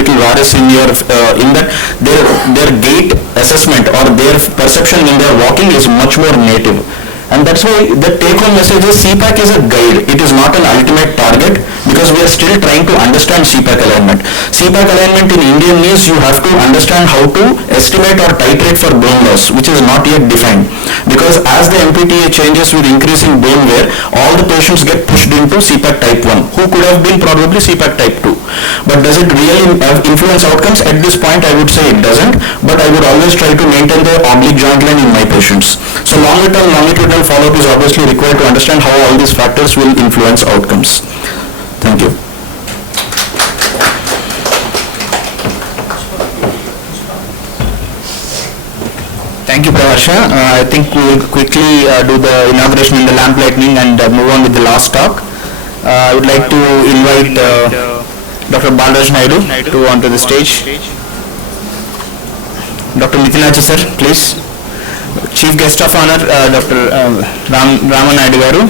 little various in your in that their gait assessment or their perception when they are walking is much more native. And that's why the take-home message is CPAC is a guide. It is not an ultimate target because we are still trying to understand CPAC alignment. CPAC alignment in Indian knees, you have to understand how to estimate or titrate for bone loss, which is not yet defined. Because as the MPTA changes with increasing bone wear, all the patients get pushed into CPAC type 1, who could have been probably CPAC type 2. But does it really influence outcomes? At this point, I would say it doesn't, but I would always try to maintain the oblique joint line in my patients. So longer term longitudinal follow-up is obviously required to understand how all these factors will influence outcomes. Thank you. Thank you, Pravarsha. I think we will quickly do the inauguration and the lamp lightning and move on with the last talk. I would like to invite Dr. Balaraju Naidu to onto the stage. Dr. Mithinachi sir, please. Chief Guest of Honor, Dr. Rama Naidu garu.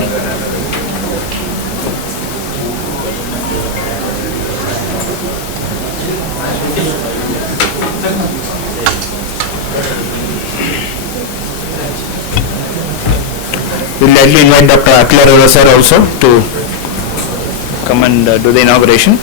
We'll likely invite Dr. Akila sir also to come and do the inauguration.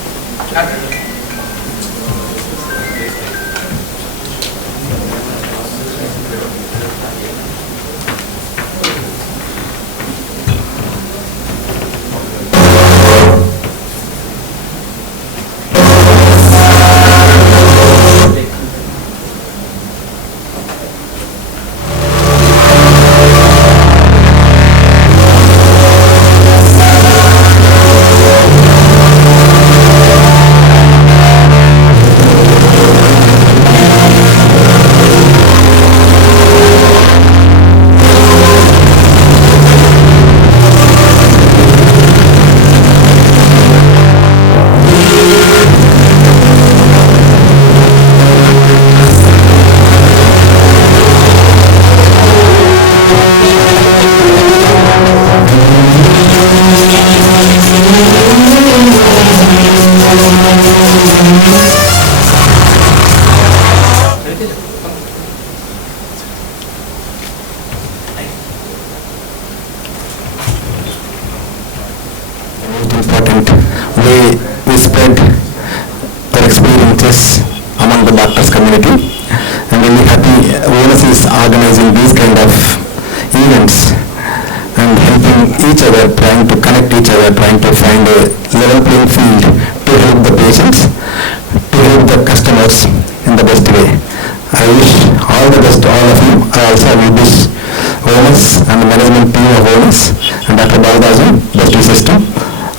ONUS and the management team of ONUS and Dr. Balaraju, best wishes to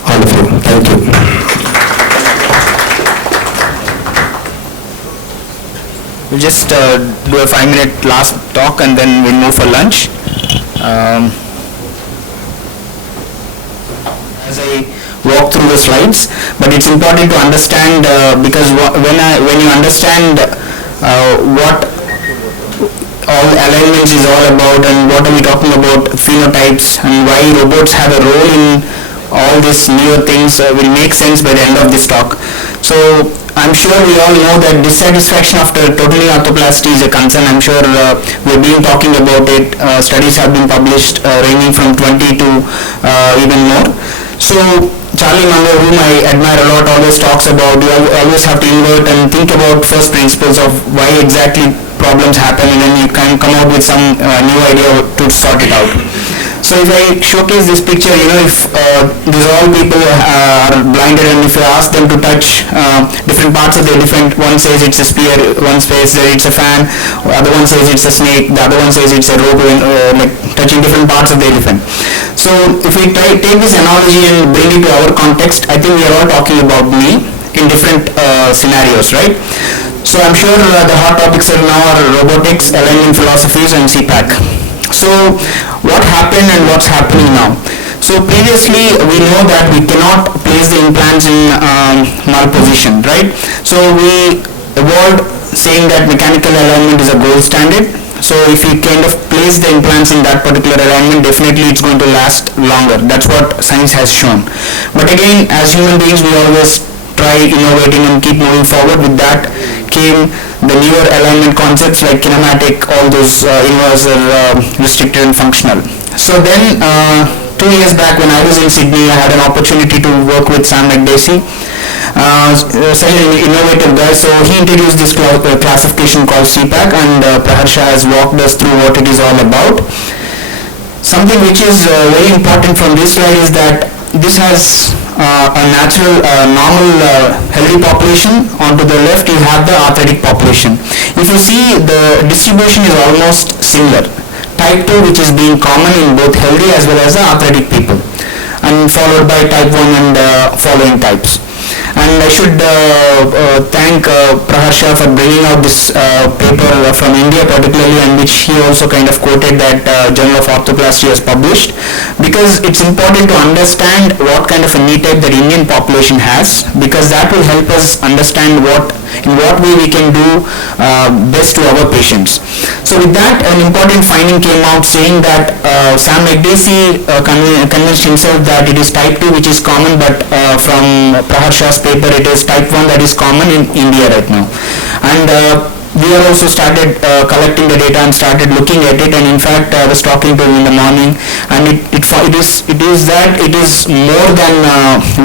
all of you. Thank you. We'll just do a 5-minute last talk and then we'll move for lunch. As I walk through the slides, but it's important to understand because when you understand what all alignments is all about and what are we talking about phenotypes and why robots have a role in all these newer things will make sense by the end of this talk. So I'm sure we all know that dissatisfaction after total knee arthroplasty is a concern. I'm sure we've been talking about it. Studies have been published ranging from 20 to even more. So Charlie Munger, whom I admire a lot, always talks about you always have to invert and think about first principles of why exactly problems happen, and then you can come out with some new idea to sort it out. So if I showcase this picture, if these all people are blinded and if you ask them to touch different parts of the elephant, one says it's a spear, one says it's a fan, the other one says it's a snake, the other one says it's a rope, like touching different parts of the elephant. So if we take this analogy and bring it to our context, I think we are all talking about knee in different scenarios, right? So I'm sure the hot topics are now are robotics, alignment philosophies, and CPAC. So what happened and what's happening now? So previously we know that we cannot place the implants in null position, right? So we evolved saying that mechanical alignment is a gold standard. So if you kind of place the implants in that particular alignment, definitely it's going to last longer. That's what science has shown. But again, as human beings, we always try innovating and keep moving forward. With that came the newer alignment concepts like kinematic, all those inverse are restricted and functional. So then 2 years back when I was in Sydney, I had an opportunity to work with Sam McDacey, such an innovative guy. So he introduced this classification called CPAC, and Praharsha has walked us through what it is all about. Something which is very important from this slide is that this has a natural, normal, healthy population. Onto the left you have the arthritic population. If you see, the distribution is almost similar. Type 2, which is being common in both healthy as well as the arthritic people, and followed by type 1 and following types. And I should thank Praharsha for bringing out this paper from India particularly, and which he also kind of quoted that Journal of Arthroplasty has published, because it's important to understand what kind of a knee type the Indian population has, because that will help us understand in what way we can do best to our patients. So with that, an important finding came out saying that Sam McDacey convinced himself that it is type 2 which is common, but from Praharsha's paper it is type 1 that is common in India right now. And we are also started collecting the data and started looking at it, and in fact I was talking to him in the morning, and it is more than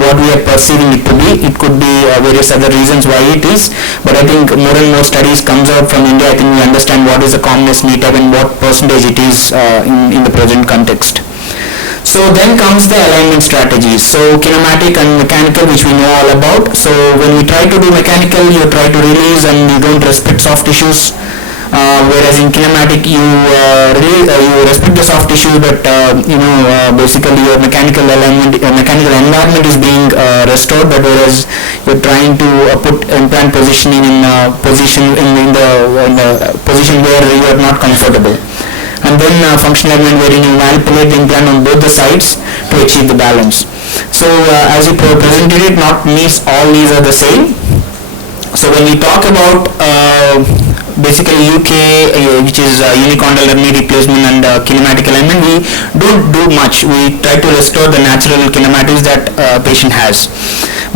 what we are perceiving it to be. It could be various other reasons why it is, but I think more and more studies comes out from India. I think we understand what is the commonest knee type and what percentage it is in the present context. So then comes the alignment strategies. So kinematic and mechanical, which we know all about. So when we try to do mechanical, you try to release and you don't respect soft tissues, whereas in kinematic you respect the soft tissue, but basically your mechanical alignment, mechanical environment is being restored, but whereas you're trying to put implant positioning in position where you are not comfortable. And then functional alignment, wherein you manipulate the implant on both the sides to achieve the balance. So as you presented it, not knees, all knees are the same. So when we talk about basically UK, which is unicondylar knee replacement and kinematic alignment, we don't do much. We try to restore the natural kinematics that patient has.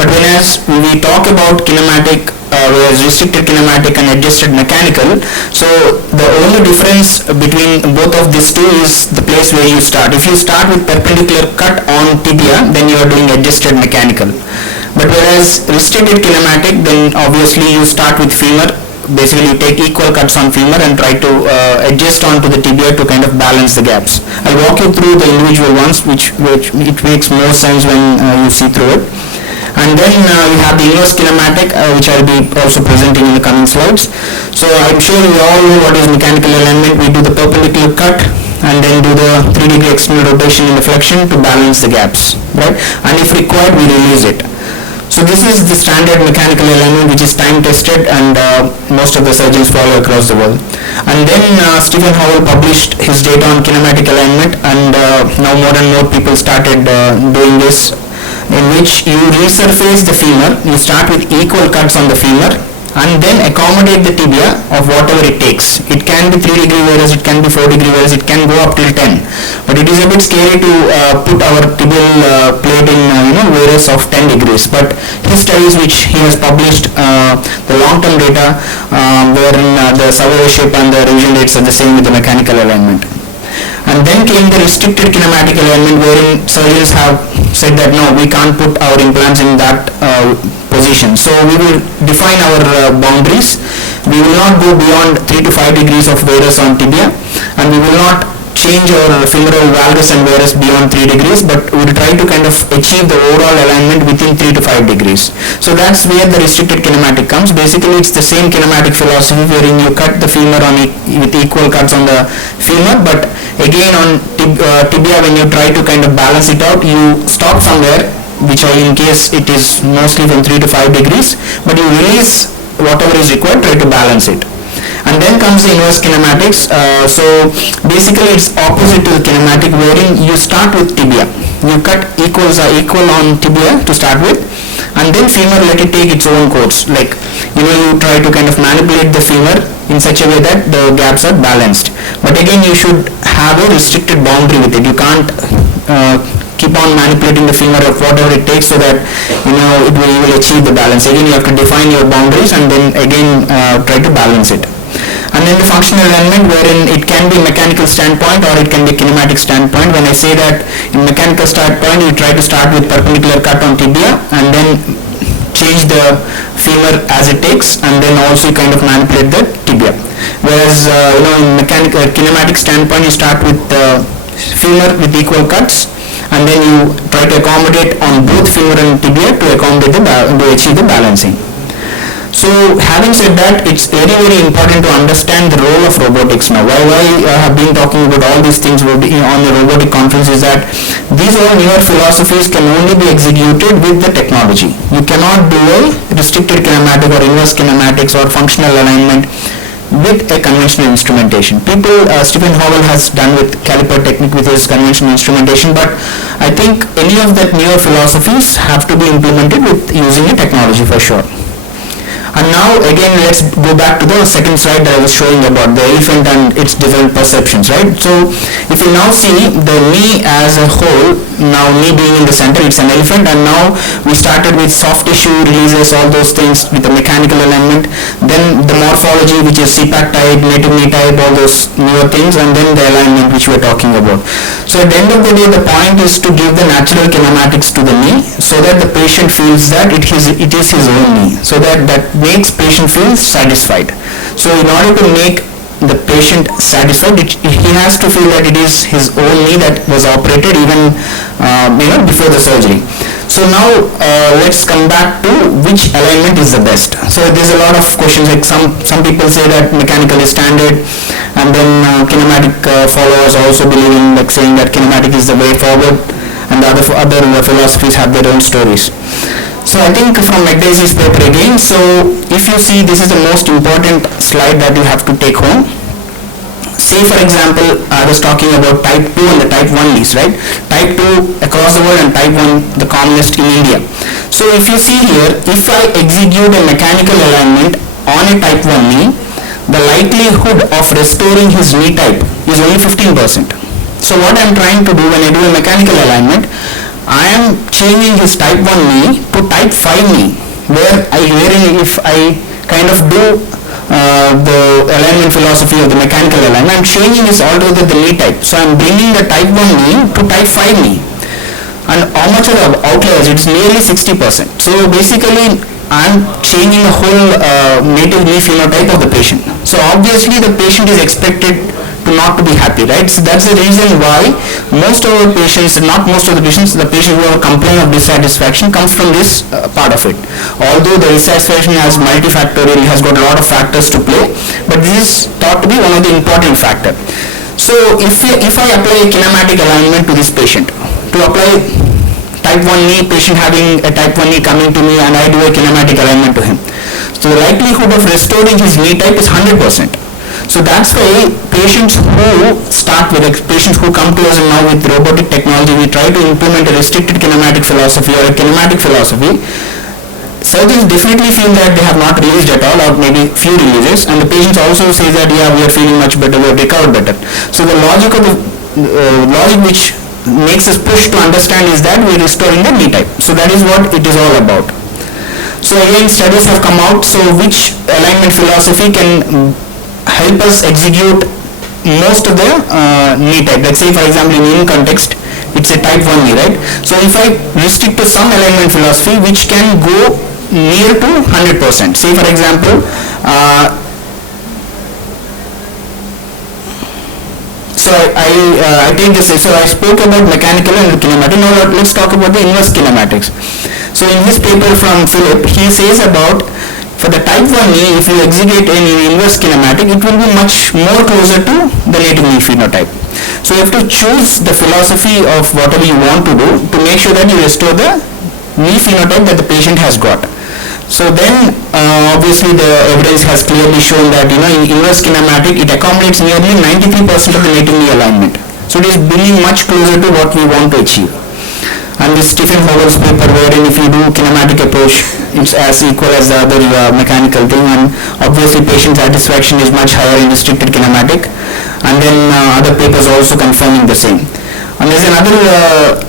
But whereas we talk about kinematic, whereas restricted kinematic and adjusted mechanical, so the only difference between both of these two is the place where you start. If you start with perpendicular cut on tibia, then you are doing adjusted mechanical. But whereas restricted kinematic, then obviously you start with femur. Basically you take equal cuts on femur and try to adjust onto the tibia to kind of balance the gaps. I'll walk you through the individual ones, which it makes more sense when you see through it. And then we have the inverse kinematic, which I'll be also presenting in the coming slides. So I'm sure you all know what is mechanical alignment. We do the perpendicular cut and then do the 3-degree external rotation in the flexion to balance the gaps, right? And if required, we release it. So this is the standard mechanical alignment, which is time tested, and most of the surgeons follow across the world. And then Stephen Howell published his data on kinematic alignment, and now more and more people started doing this, in which you resurface the femur. You start with equal cuts on the femur and then accommodate the tibia of whatever it takes. It can be 3-degree varus, it can be 4-degree varus, it can go up till 10. But it is a bit scary to put our tibial plate in varus of 10 degrees. But his studies, which he has published, the long-term data, wherein the survivorship and the revision rates are the same with the mechanical alignment. And then came the restricted kinematic alignment, wherein surgeons have said that no, we can't put our implants in that position. So we will define our boundaries. We will not go beyond 3 to 5 degrees of varus on tibia, and we will not change our femoral valgus and varus beyond 3 degrees, but we will try to kind of achieve the overall alignment within 3 to 5 degrees. So that's where the restricted kinematic comes. Basically it's the same kinematic philosophy, wherein you cut the femur with equal cuts on the femur, but again on tibia, when you try to kind of balance it out, you stop somewhere, which in case it is mostly from 3 to 5 degrees, but you release whatever is required, try to balance it. And then comes the inverse kinematics. So basically it's opposite to the kinematic, wherein you start with tibia. You cut equal on tibia to start with, and then femur, let it take its own course. Like you try to kind of manipulate the femur in such a way that the gaps are balanced. But again, you should have a restricted boundary with it. You can't keep on manipulating the femur of whatever it takes so that it will achieve the balance. Again, you have to define your boundaries and then again try to balance it. And then the functional alignment, wherein it can be mechanical standpoint or it can be kinematic standpoint. When I say that in mechanical standpoint, you try to start with perpendicular cut on tibia and then change the femur as it takes, and then also kind of manipulate the tibia. Whereas in mechanical kinematic standpoint, you start with the femur with equal cuts, and then you try to accommodate on both femur and tibia to accommodate to achieve the balancing. So having said that, it's very, very important to understand the role of robotics now. Why I have been talking about all these things on the robotic conference is that these all newer philosophies can only be executed with the technology. You cannot do a restricted kinematic or inverse kinematics or functional alignment with a conventional instrumentation. Stephen Howell has done with caliper technique with his conventional instrumentation, but I think any of that newer philosophies have to be implemented with using a technology for sure. And now again, let's go back to the second slide that I was showing about the elephant and its different perceptions, right? So if you now see the knee as a whole, now knee being in the center, it's an elephant, and now we started with soft tissue releases, all those things with the mechanical alignment, then the morphology, which is CPAC type, native knee type, all those newer things, and then the alignment which we're talking about. So at the end of the day, the point is to give the natural kinematics to the knee so that the patient feels that it is his own knee, so that makes patient feel satisfied. So in order to make the patient satisfied, he has to feel that it is his own knee that was operated even before the surgery. So now let's come back to which alignment is the best. So there's a lot of questions, like some people say that mechanical is standard, and then kinematic followers also believe in saying that kinematic is the way forward, and the other philosophies have their own stories. So I think from McDaisie's paper again, so if you see, this is the most important slide that you have to take home. Say for example, I was talking about type 2 and the type 1 knees, right? Type 2 across the world and type 1 the commonest in India. So if you see here, if I execute a mechanical alignment on a type 1 knee, the likelihood of restoring his knee type is only 15%. So what I'm trying to do when I do a mechanical alignment, I am changing his type 1 knee to type 5 knee, wherein if I kind of do the alignment philosophy of the mechanical alignment, I'm changing this altogether the knee type. So I'm bringing the type 1 knee to type 5 knee. And how much are the outliers? It's nearly 60%. So basically, I'm changing the whole native knee phenotype of the patient. So obviously, the patient is expected not to be happy, right? So that's the reason why most of our patients, not most of the patients, the patient who have complained of dissatisfaction comes from this part of it. Although the dissatisfaction has multifactorial, has got a lot of factors to play, but this is thought to be one of the important factor. So if I apply a kinematic alignment to this patient, to apply type 1 knee, patient having a type 1 knee coming to me and I do a kinematic alignment to him, so the likelihood of restoring his knee type is 100%. So that's why patients who come to us now with robotic technology, we try to implement a restricted kinematic philosophy or a kinematic philosophy. Surgeons definitely feel that they have not released at all, or maybe few releases, and the patients also say that yeah, we are feeling much better, we have recovered better. So the logic which makes us push to understand is that we are restoring the knee type. So that is what it is all about. So again, studies have come out, so which alignment philosophy can help us execute most of the knee type. Like say for example in Indian context, it's a type 1 knee, right? So if I restrict to some alignment philosophy which can go near to 100%. Say for example, so I take this, so I spoke about mechanical and kinematic. Now let's talk about the inverse kinematics. So in his paper from Philip, he says about for the type 1 knee, if you execute an inverse kinematic, it will be much more closer to the native knee phenotype. So you have to choose the philosophy of whatever you want to do to make sure that you restore the knee phenotype that the patient has got. So then obviously the evidence has clearly shown that in inverse kinematic, it accommodates nearly 93% of the native knee alignment. So it is bringing much closer to what we want to achieve. And this Stephen Howell's paper, wherein if you do kinematic approach, it's as equal as the other mechanical thing, and obviously patient satisfaction is much higher in restricted kinematic, and then other papers also confirming the same. And there's another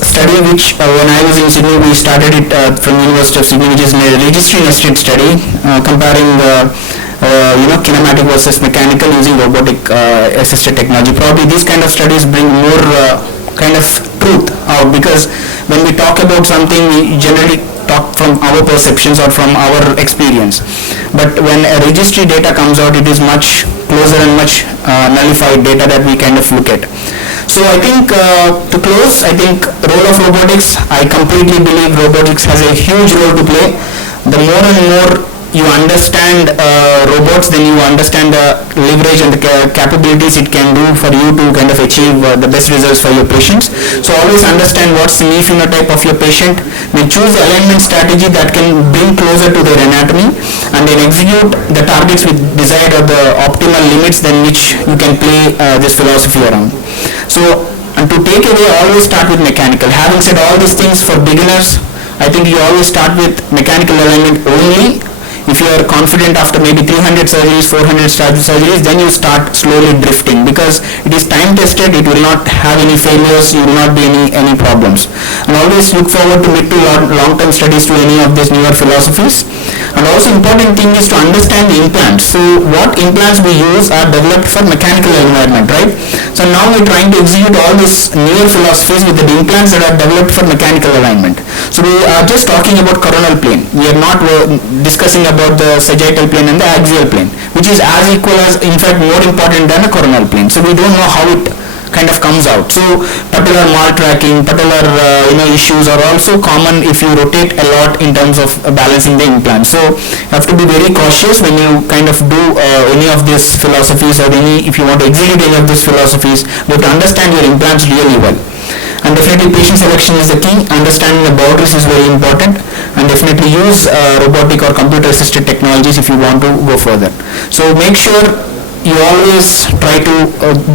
study which when I was in Sydney, we started it from University of Sydney, which is a registry nested study comparing kinematic versus mechanical using robotic assisted technology. Probably these kind of studies bring more kind of truth out, because when we talk about something, we generally talk from our perceptions or from our experience. But when a registry data comes out, it is much closer and much nullified data that we kind of look at. So I think to close, I think role of robotics, I completely believe robotics has a huge role to play. The more and more you understand robots, then you understand the leverage and the capabilities it can do for you to kind of achieve the best results for your patients. So always understand what's the knee phenotype of your patient, then choose the alignment strategy that can bring closer to their anatomy, and then execute the targets with desired or the optimal limits then which you can play this philosophy around. So, and to take away, always start with mechanical. Having said all these things for beginners, I think you always start with mechanical alignment only. If you are confident after maybe 300 surgeries, 400 surgeries, then you start slowly drifting, because it is time tested, it will not have any failures, you will not be any problems. And always look forward to mid to long-term studies to any of these newer philosophies. And also important thing is to understand the implants. So what implants we use are developed for mechanical environment, right? So now we're trying to execute all these newer philosophies with the implants that are developed for mechanical alignment. So we are just talking about coronal plane. We are not discussing about the sagittal plane and the axial plane, which is as equal as, in fact, more important than the coronal plane. So we don't know how it kind of comes out. So patellar mal tracking, patellar issues are also common if you rotate a lot in terms of balancing the implant. So you have to be very cautious when you kind of do any of these philosophies, or if you want to execute any of these philosophies, you have to understand your implants really well. And definitely patient selection is the key. Understanding the boundaries is very important, and definitely use robotic or computer assisted technologies if you want to go further. So make sure you always try to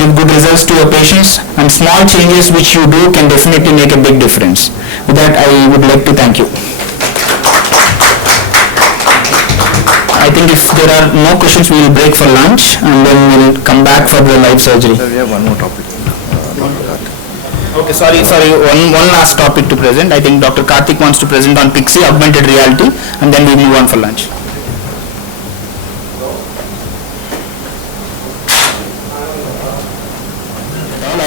give good results to your patients, and small changes which you do can definitely make a big difference. With that, I would like to thank you. I think if there are no questions, we will break for lunch and then we will come back for the live surgery. We have one more topic. Okay, sorry, one last topic to present. I think Dr. Karthik wants to present on Pixie, augmented reality, and then we move on for lunch.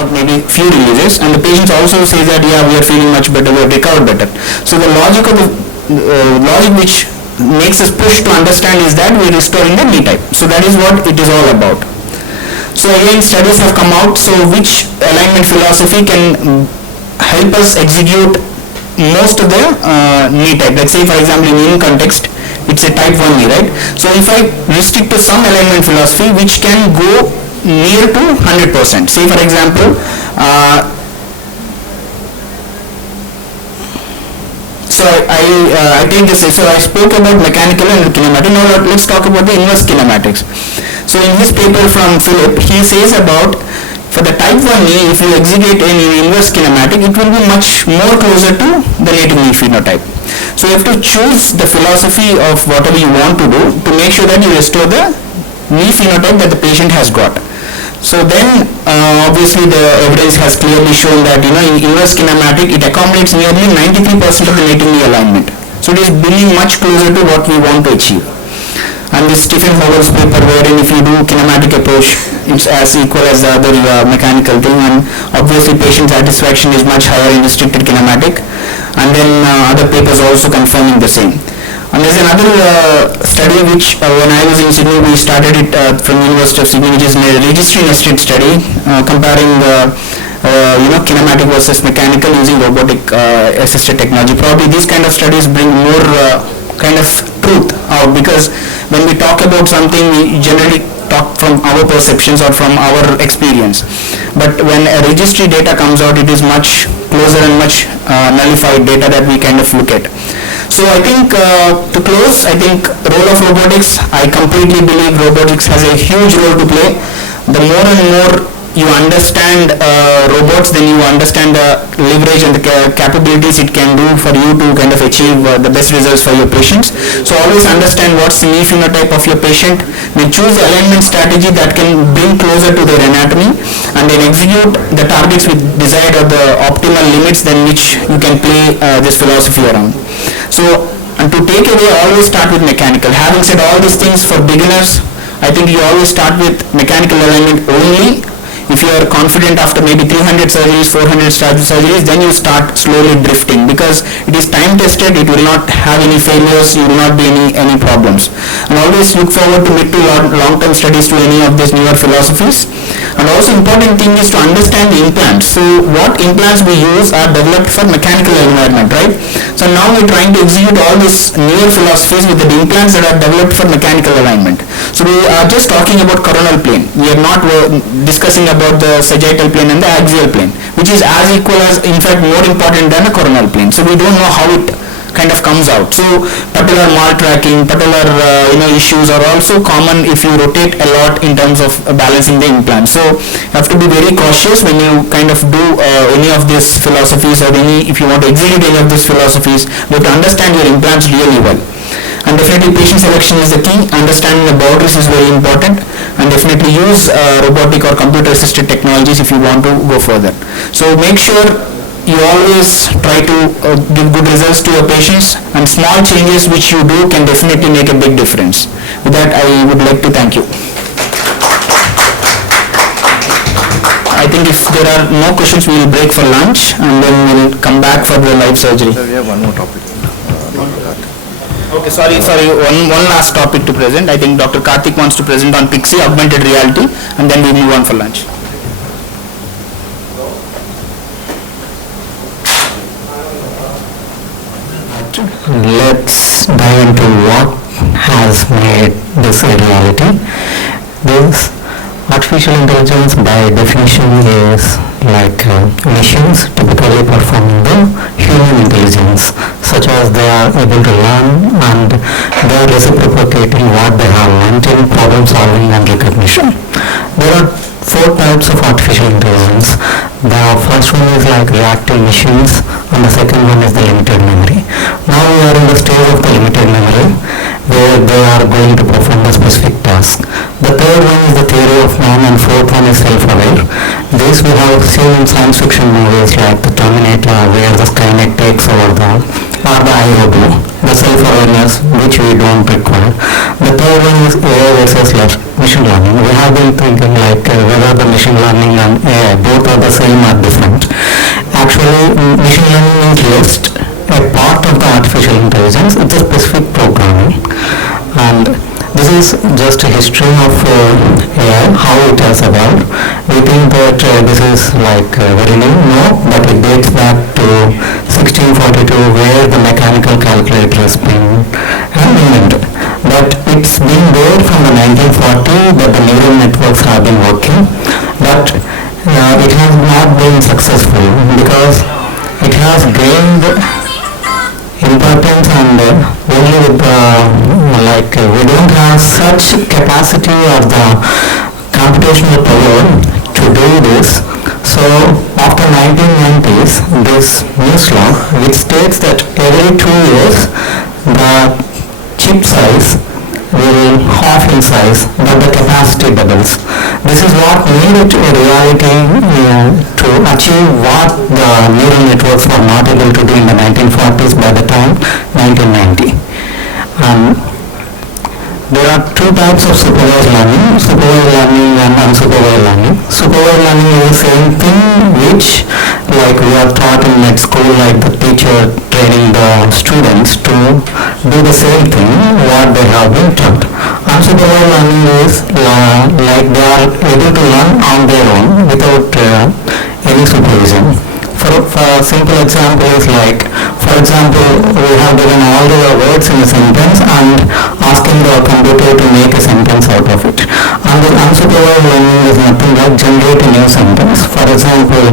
Maybe few releases, and the patients also say that we are feeling much better, we have recovered better. So the logic of the logic which makes us push to understand is that we are restoring the knee type. So that is what it is all about. So again, studies have come out, so which alignment philosophy can help us execute most of the knee type. Like say for example in knee context, it's a type 1 knee, right? So if I restrict to some alignment philosophy which can go near to 100%, say for example, so I take this, so I spoke about mechanical and kinematic. Now let's talk about the inverse kinematics. So in his paper from Philip, he says about for the type 1 knee, if you execute an inverse kinematic, it will be much more closer to the native knee phenotype. So you have to choose the philosophy of whatever you want to do to make sure that you restore the knee phenotype that the patient has got. So then obviously the evidence has clearly shown that in inverse kinematic it accommodates nearly 93% of the native knee alignment. So it is bringing much closer to what we want to achieve. And this Stephen Howell's paper, wherein if you do kinematic approach, it's as equal as the other mechanical thing, and obviously patient satisfaction is much higher in restricted kinematic, and then other papers also confirming the same. And there's another study which when I was in Sydney, we started it from University of Sydney, which is a registry nested study comparing kinematic versus mechanical using robotic assisted technology. Probably these kind of studies bring more kind of truth out, because when we talk about something, we generally talk from our perceptions or from our experience. But when a registry data comes out, it is much closer and much nullified data that we kind of look at. So I think to close, I think role of robotics, I completely believe robotics has a huge role to play. The more and more you understand robots, then you understand the leverage and the capabilities it can do for you to kind of achieve the best results for your patients. So always understand what's the knee phenotype of your patient, then choose the alignment strategy that can bring closer to their anatomy, and then execute the targets with desired or the optimal limits then which you can play this philosophy around. So, and to take away, always start with mechanical. Having said all these things for beginners, I think you always start with mechanical alignment only. If you are confident after maybe 300 surgeries, 400 surgeries, then you start slowly drifting, because it is time tested, it will not have any failures, you will not be any problems. And always look forward to mid to long-term studies to any of these newer philosophies. And also important thing is to understand the implants. So what implants we use are developed for mechanical environment, right? So now we're trying to execute all these newer philosophies with the implants that are developed for mechanical alignment. So we are just talking about coronal plane. We are not discussing about the sagittal plane and the axial plane, which is as equal as, in fact, more important than the coronal plane. So we don't know how it kind of comes out. So patellar maltracking, patellar issues are also common if you rotate a lot in terms of balancing the implant. So you have to be very cautious when you kind of do any of these philosophies, or if you want to execute any of these philosophies, you have to understand your implants really well. And definitely patient selection is the key. Understanding the boundaries is very important, and definitely use robotic or computer assisted technologies if you want to go further. So make sure you always try to give good results to your patients, and small changes which you do can definitely make a big difference. With that, I would like to thank you. I think if there are no questions, we will break for lunch, and then we will come back for the live surgery. We have one more topic. Okay, sorry, one last topic to present. I think Dr. Karthik wants to present on Pixie, augmented reality, and then we move on for lunch. Let's dive into what has made this a reality. This artificial intelligence by definition is like machines typically performing the human intelligence, such as they are able to learn and they are reciprocating what they have learned in problem solving and recognition. There are four types of artificial intelligence. The first one is like reactive machines, and the second one is the limited memory. Now we are in the stage of the limited memory, where they are going to perform a specific task. The third one is the theory of man, and fourth one is self-aware. This we have seen in science fiction movies like the Terminator, where the Skynet takes over or the iRobot, the self-awareness which we don't require. The third one is AI versus machine learning. We have been thinking like whether the machine learning and AI both are the same or different. Actually, machine learning is just a part of the artificial intelligence. It's a specific programming, and this is just a history of AI, how it has evolved. We think that this is like very new, no, but it dates back to 1642, where the mechanical calculator has been invented. But it's been there from the 1940 that the neural networks have been working, but it has not been successful because it has gained importance, and only with we don't have such capacity or the computational power to do this. So after 1990s, this news law which states that every 2 years the chip size will half in size, but the capacity doubles. This is what made it a reality to achieve what the neural networks were not able to do in the 1940s by the time 1990. There are two types of supervised learning and unsupervised learning. Supervised learning is the same thing which like we are taught in med school, like the teacher training the students to do the same thing what they have been taught. Unsupervised learning is like they are able to learn on their own without any supervision. For a simple example is like, for example, we have given all the words in a sentence and asking the computer to make a sentence out of it. And the unsupervised learning is nothing but generate a new sentence. For example,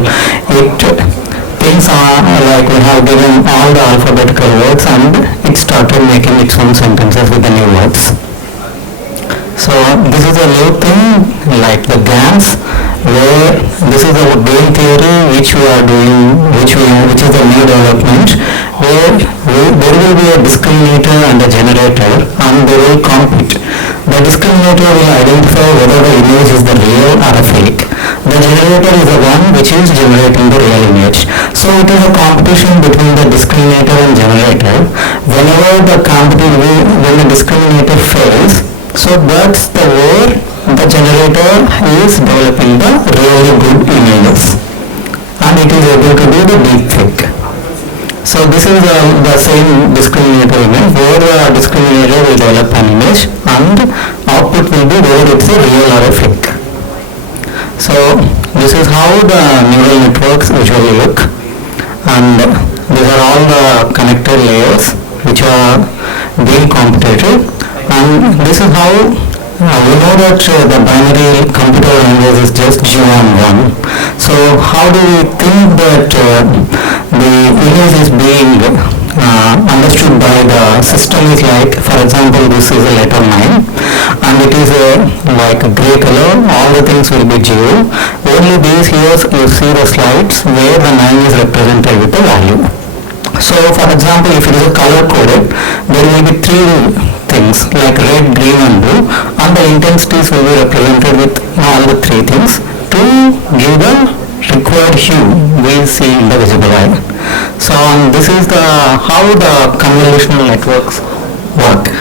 things are like we have given all the alphabetical words and it started making its own sentences with the new words. So this is a new thing, like the GANs, where this is a game theory which we are doing, which is the new development, where there will be a discriminator and a generator, and they will compete. The discriminator will identify whether the image is the real or a fake. The generator is the one which is generating the real image. So it is a competition between the discriminator and generator. Whenever when the discriminator fails, so that's the where the generator is developing the really good images, and it is able to do the deep fake. So this is the same discriminator image, where the discriminator will develop an image and output will be whether it's a real or a fake. So this is how the neural networks usually look, and these are all the connected layers which are being computated, and this is how we know that the binary computer language is just 0 and 1. So how do we think that the image is being understood by the system is like, for example, this is a letter 9 and it is like a grey color, all the things will be 0. Only these here you see the slides where the 9 is represented with the value. So for example, if it is a color coded, there will be 3 things like red, green and blue, and the intensities will be represented with all the 3 things to give the required hue we see in the visible eye. So this is how the convolutional networks work,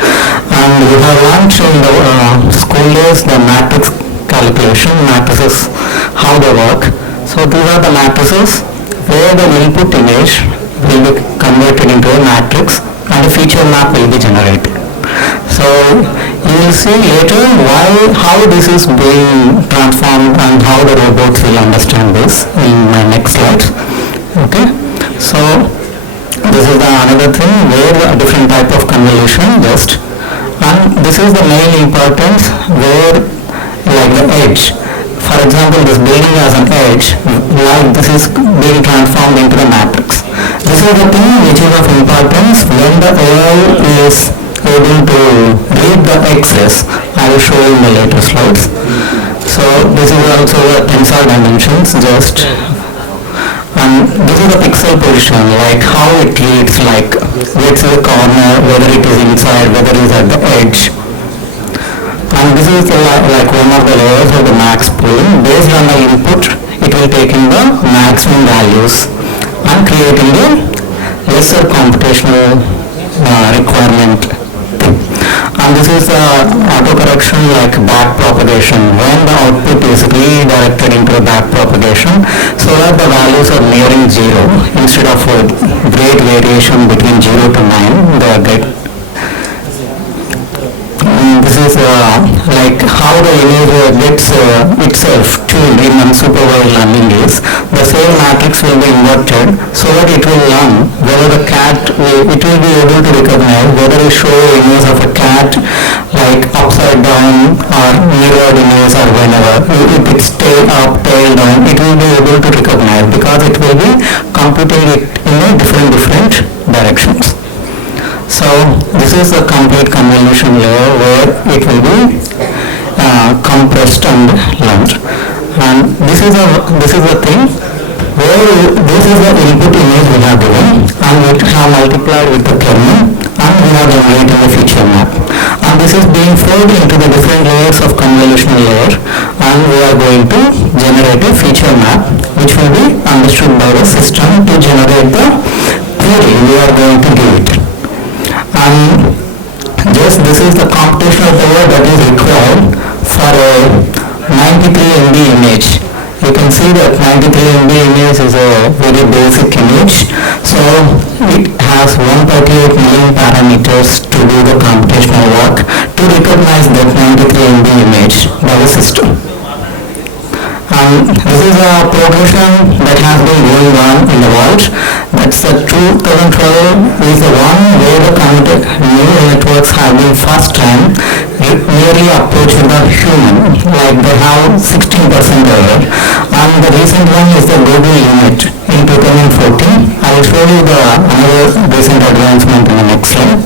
and we have learned in the school days the matrix calculation, matrices, how they work. So these are the matrices where the input image will be converted into a matrix and a feature map will be generated. So you will see later how this is being transformed and how the robots will understand this in my next slide. Okay, so this is another thing where a different type of convolution just, and this is the main importance where like the edge. For example, this building has an edge, like this is being transformed into the matrix. This is the thing which is of importance when the AI is able to read the X-rays. I will show you in the later slides. So this is also the tensor dimensions just, and this is the pixel position, like how it reads, like whether it's the corner, whether it is inside, whether it is at the edge. And this is like one of the layers of the max pooling. Based on the input, it will take in the maximum values and creating a lesser computational requirement. And this is the autocorrection, like back propagation, when the output is redirected into the back propagation so that the values are nearing 0 instead of a great variation between 0 to 9. This is like how the image gets itself tuned in unsupervised learning is the same matrix will be inverted so that it will learn whether the cat it will be able to recognize whether you show image of a cat like upside down or mirrored image or whenever if it's tail up, tail down, it will be able to recognize because it will be computing it in a different directions. So this is the complete convolution layer where it will be compressed and learned, and this is the thing where this is the input image we have given and we have multiplied with the kernel and we have generated a feature map, and this is being fed into the different layers of convolution layer, and we are going to generate a feature map which will be understood by the system to generate the query we are going to give it. And just this is the computational power that is required for a 93 MB image. You can see that 93 MB image is a very basic image. So it has 138 million parameters to do the computational work to recognize that 93 MB image by the system. And this is a progression that has been going on in the world. That's the 2012 is the one where the neural networks have been first time nearly approaching the human, like they have 16% error. And the recent one is the global unit in 2014. I will show you the another recent advancement in the next slide.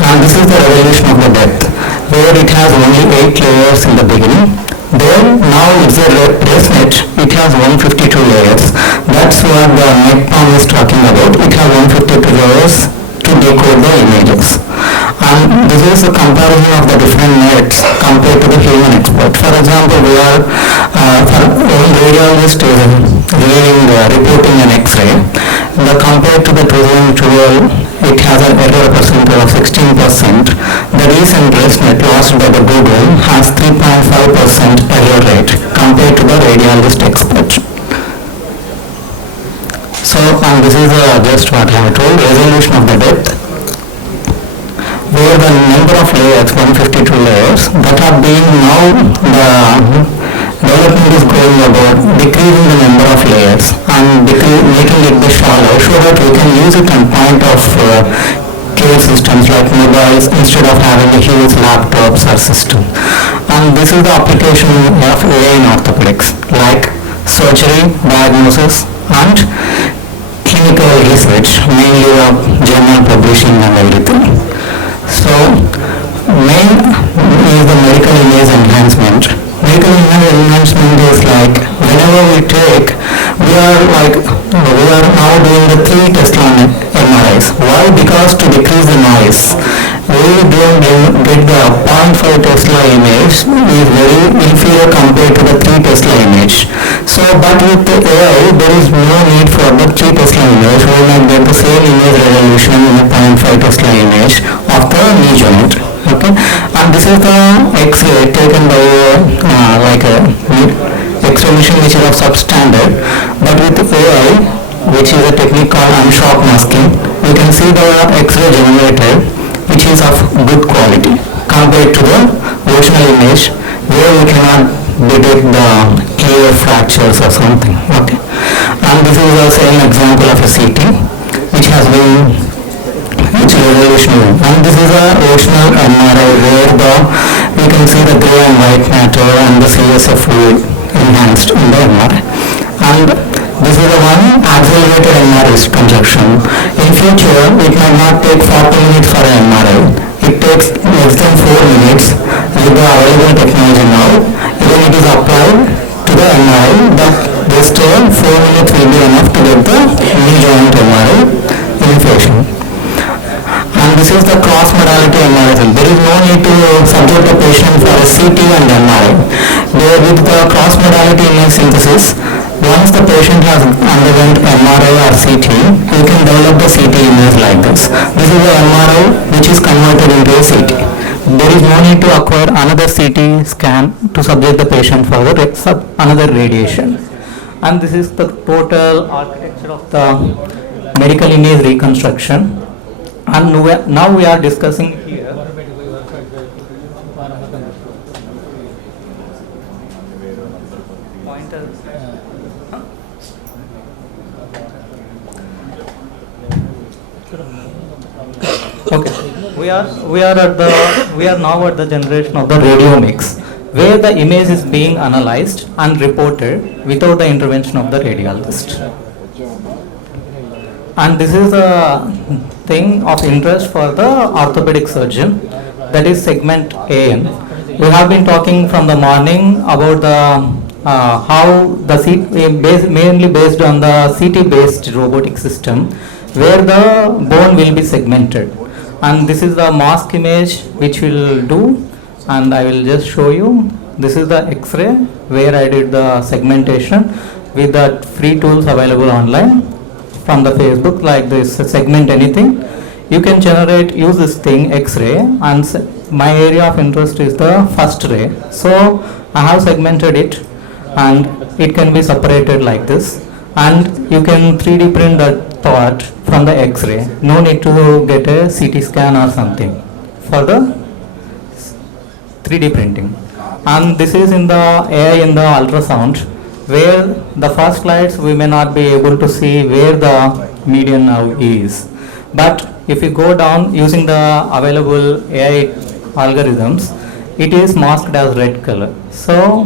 And this is the revolution of the depth, where it has only 8 layers in the beginning. Then now it's a ResNet, it has 152 layers. That's what the NetPalm is talking about. It has 152 layers to decode the images. And this is a comparison of the different nets compared to the human expert. For example, we are for one radiologist reporting an X-ray. Compared to the 2012, it has an error percentage of 16%. The recent ResNet launched by the Google has 3.5% error rate compared to the radiologist expert. So, and this is just what I told, resolution of the depth, where the number of layers, 152 layers, that are being now, the development is going about decreasing the number of layers and making it the shallow so that we can use it in point of care systems like mobiles instead of having a huge laptops or system. And this is the application of AI in orthopedics, like surgery, diagnosis and clinical research, mainly of journal publishing and everything. So, main is the medical image enhancement. Medical image enhancement is like whenever we are now doing the 3 Tesla MRIs. Why? Because to decrease the noise. We don't get the 0.5 Tesla image is very inferior compared to the 3 Tesla image. So, but with the AI, there is no need for the 3 Tesla image. We might get the same image resolution in a 0.5 Tesla image of the knee joint. Okay, and this is the X-ray taken by like a X-ray machine which is of substandard, but with AI, which is a technique called unshock masking, we can see the X-ray generated, which is of good quality compared to the original image, where we cannot detect the clear fractures or something. Okay, and this is also an example of a CT, which has been resolution, and this is a original MRI where we can see the gray and white matter and the CSF fluid enhanced in the MRI. And this is the one accelerated MRI projection. In future, it might not take 40 minutes for an MRI. It takes less than 4 minutes with the available technology now. When it is applied to the MRI, that just 4 minutes will be enough to get the knee joint MRI information. And this is the cross-modality MRI. There is no need to subject the patient for a CT and MRI. With the cross-modality image synthesis, once the patient has undergone MRI or CT, you can develop the CT image like this. This is the MRI which is converted into a CT. There is no need to acquire another CT scan to subject the patient for another radiation. And this is the total architecture of the medical image reconstruction. And now we are discussing here okay, we are now at the generation of the radiomics, where the image is being analyzed and reported without the intervention of the radiologist. And this is a thing of interest for the orthopedic surgeon, that is segment AN. We have been talking from the morning about the how the mainly based on the CT based robotic system, where the bone will be segmented. And this is the mask image which we will do, and I will just show you. This is the X-ray where I did the segmentation with the free tools available online from the Facebook, like this segment anything. You can use this thing X-ray, and my area of interest is the first ray. So I have segmented it, and it can be separated like this, and you can 3D print that part from the X-ray. No need to get a CT scan or something for the 3D printing. And this is in the AI in the ultrasound, where the first slides we may not be able to see where the median now is. But if you go down using the available AI algorithms, it is masked as red color. So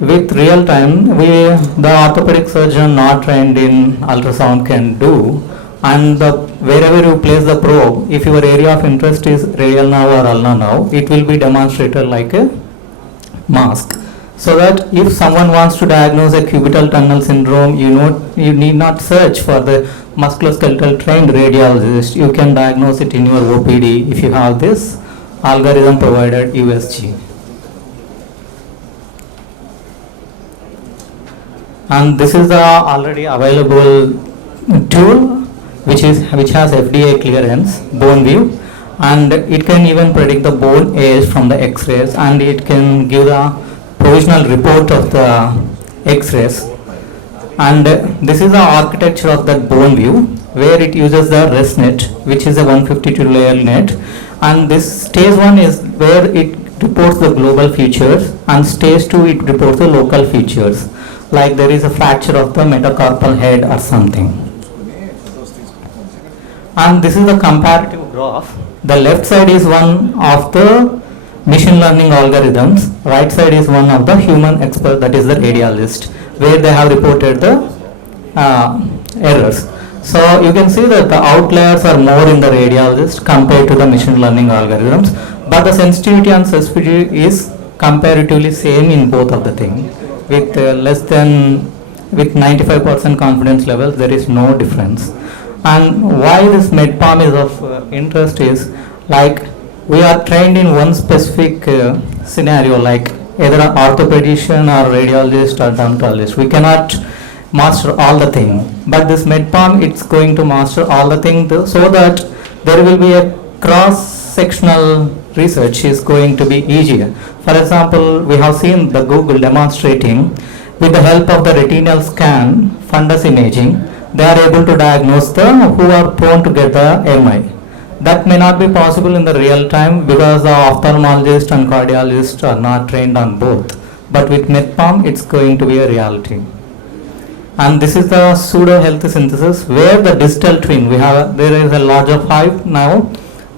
with real time, the orthopedic surgeon not trained in ultrasound can do, and wherever you place the probe, if your area of interest is radial nerve or ulnar nerve, it will be demonstrated like a mask. So that if someone wants to diagnose a cubital tunnel syndrome, you need not search for the musculoskeletal trained radiologist. You can diagnose it in your OPD if you have this algorithm provided USG. And this is the already available tool which has FDA clearance, bone view, and it can even predict the bone age from the X-rays, and it can give the provisional report of the X-rays. And this is the architecture of that bone view, where it uses the ResNet, which is a 152 layer net, and this stage 1 is where it reports the global features, and stage 2 it reports the local features, like there is a fracture of the metacarpal head or something. And this is the comparative graph. The left side is one of the machine learning algorithms, right side is one of the human expert, that is the radiologist, where they have reported the errors. So you can see that the outliers are more in the radiologist compared to the machine learning algorithms, but the sensitivity and specificity is comparatively same in both of the things. With with 95% confidence levels, there is no difference. And why this MedPalm is of interest is, like, we are trained in one specific scenario, like either an orthopedician or radiologist or dermatologist. We cannot master all the things, but this MedPalm, it's going to master all the things, so that there will be a cross-sectional research is going to be easier. For example, we have seen the Google demonstrating with the help of the retinal scan, fundus imaging, they are able to diagnose the who are prone to get the MI. That may not be possible in the real time because the ophthalmologist and cardiologist are not trained on both. But with MedPalm, it's going to be a reality. And this is the pseudo health synthesis, where the digital twin, there is a larger 5 now,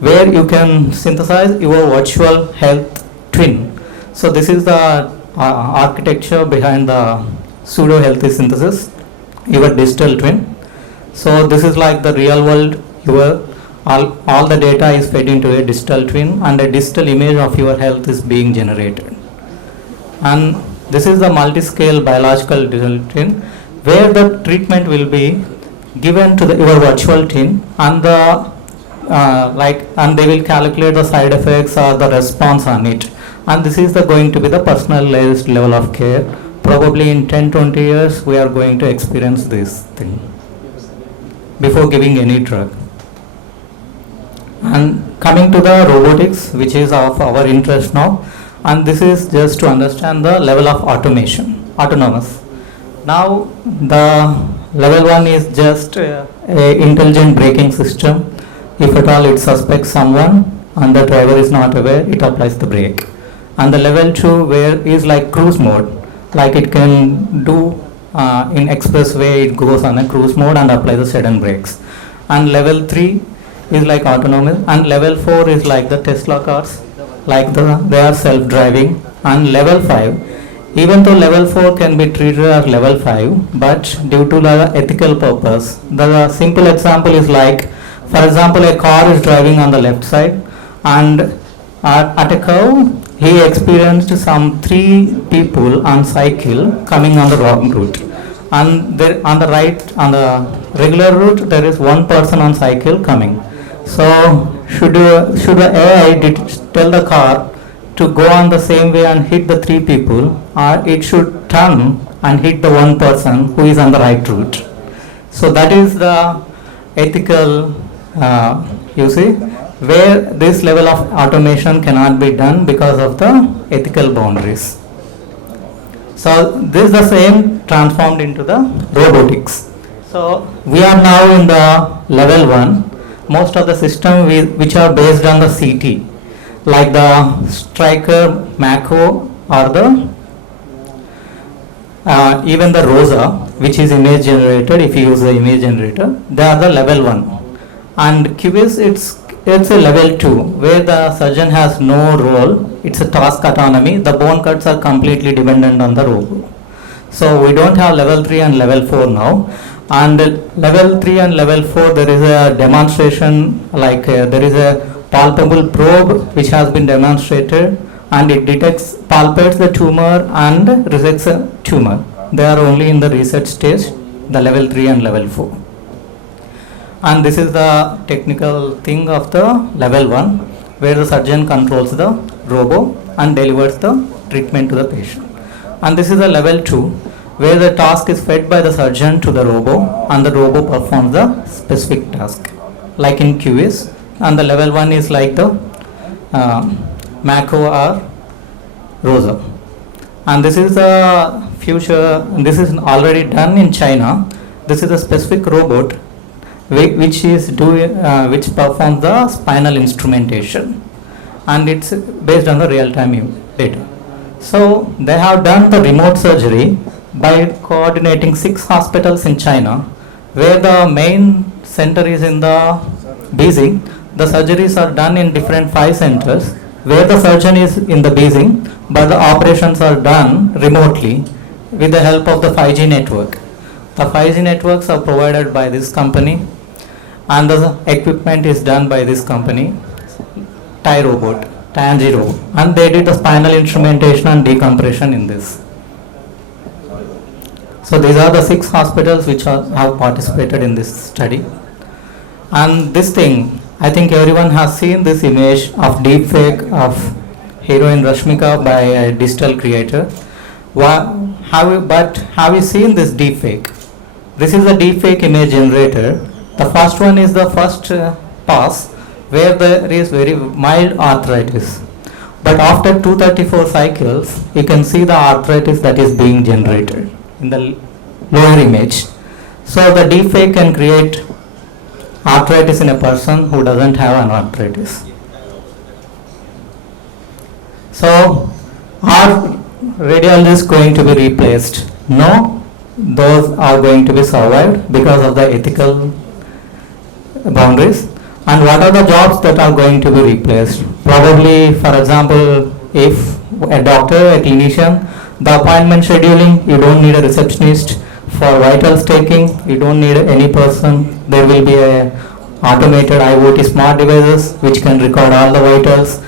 where you can synthesize your virtual health twin. So this is the architecture behind the pseudo health synthesis, your digital twin. So this is like the real world, all the data is fed into a digital twin, and a digital image of your health is being generated. And this is the multi-scale biological digital twin, where the treatment will be given to your virtual twin, and and they will calculate the side effects or the response on it. And this is going to be the personalized level of care. Probably in 10-20 years, we are going to experience this thing before giving any drug. And coming to the robotics, which is of our interest now, and this is just to understand the level of automation, autonomous. Now the level 1 is just a intelligent braking system. If at all it suspects someone and the driver is not aware, it applies the brake. And the level 2 where is like cruise mode, like it can do in expressway, it goes on a cruise mode and apply the sudden brakes. And level 3 is like autonomous, and level 4 is like the Tesla cars, like they are self-driving. And level 5, even though level 4 can be treated as level 5, but due to the ethical purpose, the simple example is like, for example, a car is driving on the left side, and at a curve he experienced some 3 people on cycle coming on the wrong route, and there on the right, on the regular route, there is 1 person on cycle coming. So should the AI tell the car to go on the same way and hit the 3 people, or it should turn and hit the 1 person who is on the right route? So that is the ethical, you see, where this level of automation cannot be done because of the ethical boundaries. So this is the same transformed into the robotics. So we are now in the level 1. Most of the systems which are based on the CT, like the Striker, Mako, or the even the ROSA, which is image generated, if you use the image generator, they are the level 1. And QBIS, it's a level 2, where the surgeon has no role, it's a task autonomy, the bone cuts are completely dependent on the robot. So we don't have level 3 and level 4 now. And level 3 and level 4, there is a demonstration, like there is a palpable probe which has been demonstrated, and it detects, palpates the tumor and resects a tumor. They are only in the research stage, the level 3 and level 4. And this is the technical thing of the level 1, where the surgeon controls the robo and delivers the treatment to the patient. And this is the level 2, where the task is fed by the surgeon to the robo, and the robo performs the specific task, like in QS. And the level 1 is like the macro or ROSA. And this is the future, this is already done in China. This is a specific robot which performs the spinal instrumentation, and it's based on the real-time data. So they have done the remote surgery by coordinating 6 hospitals in China, where the main center is in the Beijing. The surgeries are done in different 5 centers, where the surgeon is in the Beijing, but the operations are done remotely with the help of the 5G network. The 5G networks are provided by this company, and the equipment is done by this company, Tanjiro, and they did the spinal instrumentation and decompression in this. So these are the 6 hospitals which have participated in this study. And this thing, I think everyone has seen this image of deepfake of heroine Rashmika by a digital creator. But have you seen this deepfake? This is a deepfake image generator. The first one is the first pass, where there is very mild arthritis. But after 234 cycles, you can see the arthritis that is being generated in the lower image. So the deepfake can create arthritis in a person who doesn't have an arthritis. So are radiologists going to be replaced? No, those are going to be survived because of the ethical boundaries. And what are the jobs that are going to be replaced? Probably, for example, if a doctor, a clinician, the appointment scheduling, you don't need a receptionist. For vitals taking, you don't need any person. There will be a automated IoT smart devices which can record all the vitals.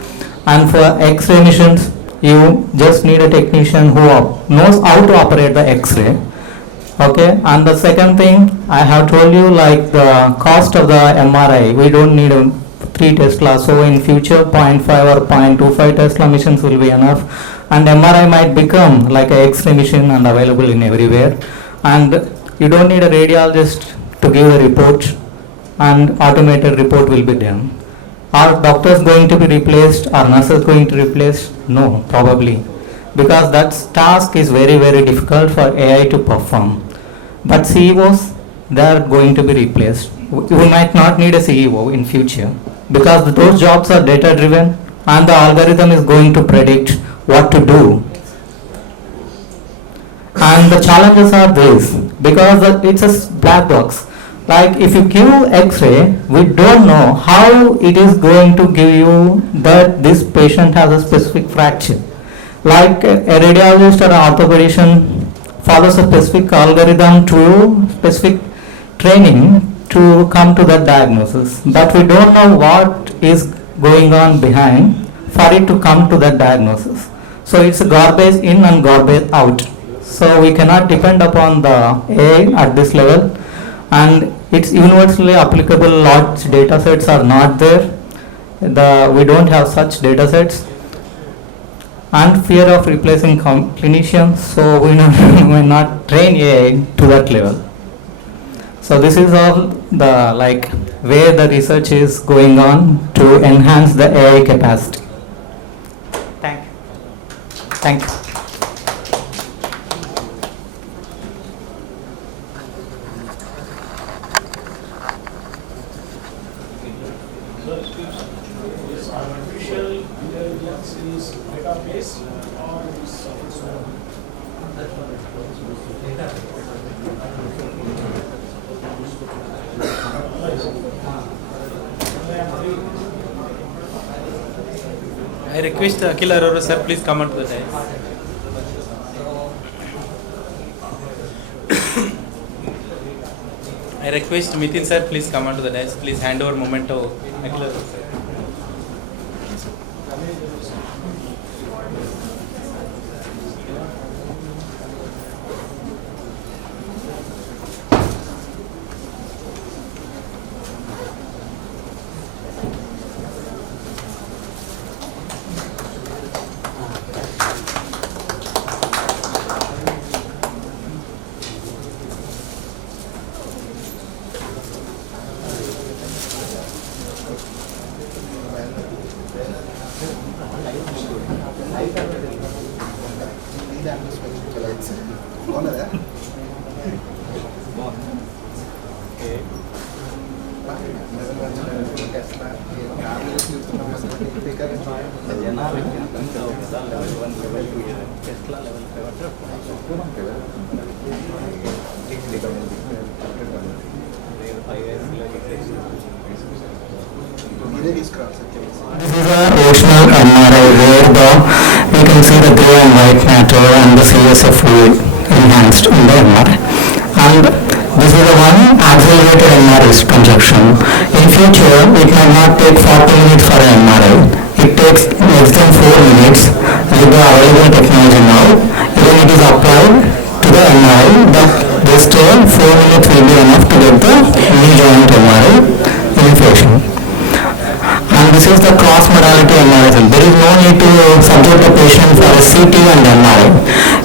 And for X-ray missions, you just need a technician who knows how to operate the X-ray. Okay, and the second thing I have told you, like the cost of the MRI, we don't need 3 Tesla. So in future 0.5 or 0.25 Tesla machines will be enough, and MRI might become like a X-ray machine and available in everywhere. And you don't need a radiologist to give a report, and automated report will be done. Are doctors going to be replaced? Are nurses going to be replaced? No, probably, because that task is very, very difficult for AI to perform. But CEOs, they are going to be replaced. We might not need a CEO in future, because those jobs are data driven, and the algorithm is going to predict what to do. And the challenges are this, because it's a black box. Like if you give X-ray, we don't know how it is going to give you that this patient has a specific fracture. Like a radiologist or an orthopedician follows a specific algorithm to specific training to come to that diagnosis. But we don't know what is going on behind for it to come to that diagnosis. So it's a garbage in and garbage out. So we cannot depend upon the AI at this level, and it's universally applicable. Large data sets are not there. We don't have such data sets, and fear of replacing clinicians, so we may not train AI to that level. So this is all the where the research is going on to enhance the AI capacity. Thank you. I request Akhil Arora sir, please come onto the dais. I request Mithin sir, please come onto the dais. Please hand over memento Akhil Arora sir. This is a original MRI where we can see the grey and white matter and the CSF fluid enhanced in the MRI. And this is the one accelerated MRI projection. In future, it might not take 40 minutes for an MRI. It takes less than 4 minutes with the available technology now. When it is applied to the MRI, this time 4 minutes will be enough to get the knee joint MRI inflation. And this is the cross-modality MRI. There is no need to subject the patient for a CT and MRI.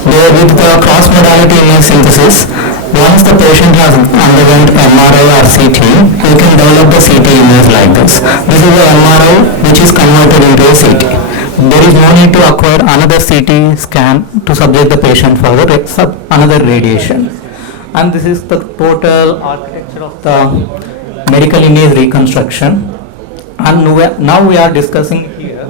With the cross-modality image synthesis, once the patient has undergone MRI or CT, you can develop the CT image like this. This is the MRI which is converted into a CT. There is no need to acquire another CT scan to subject the patient for another radiation. And this is the total architecture of the medical image reconstruction. And now we are discussing here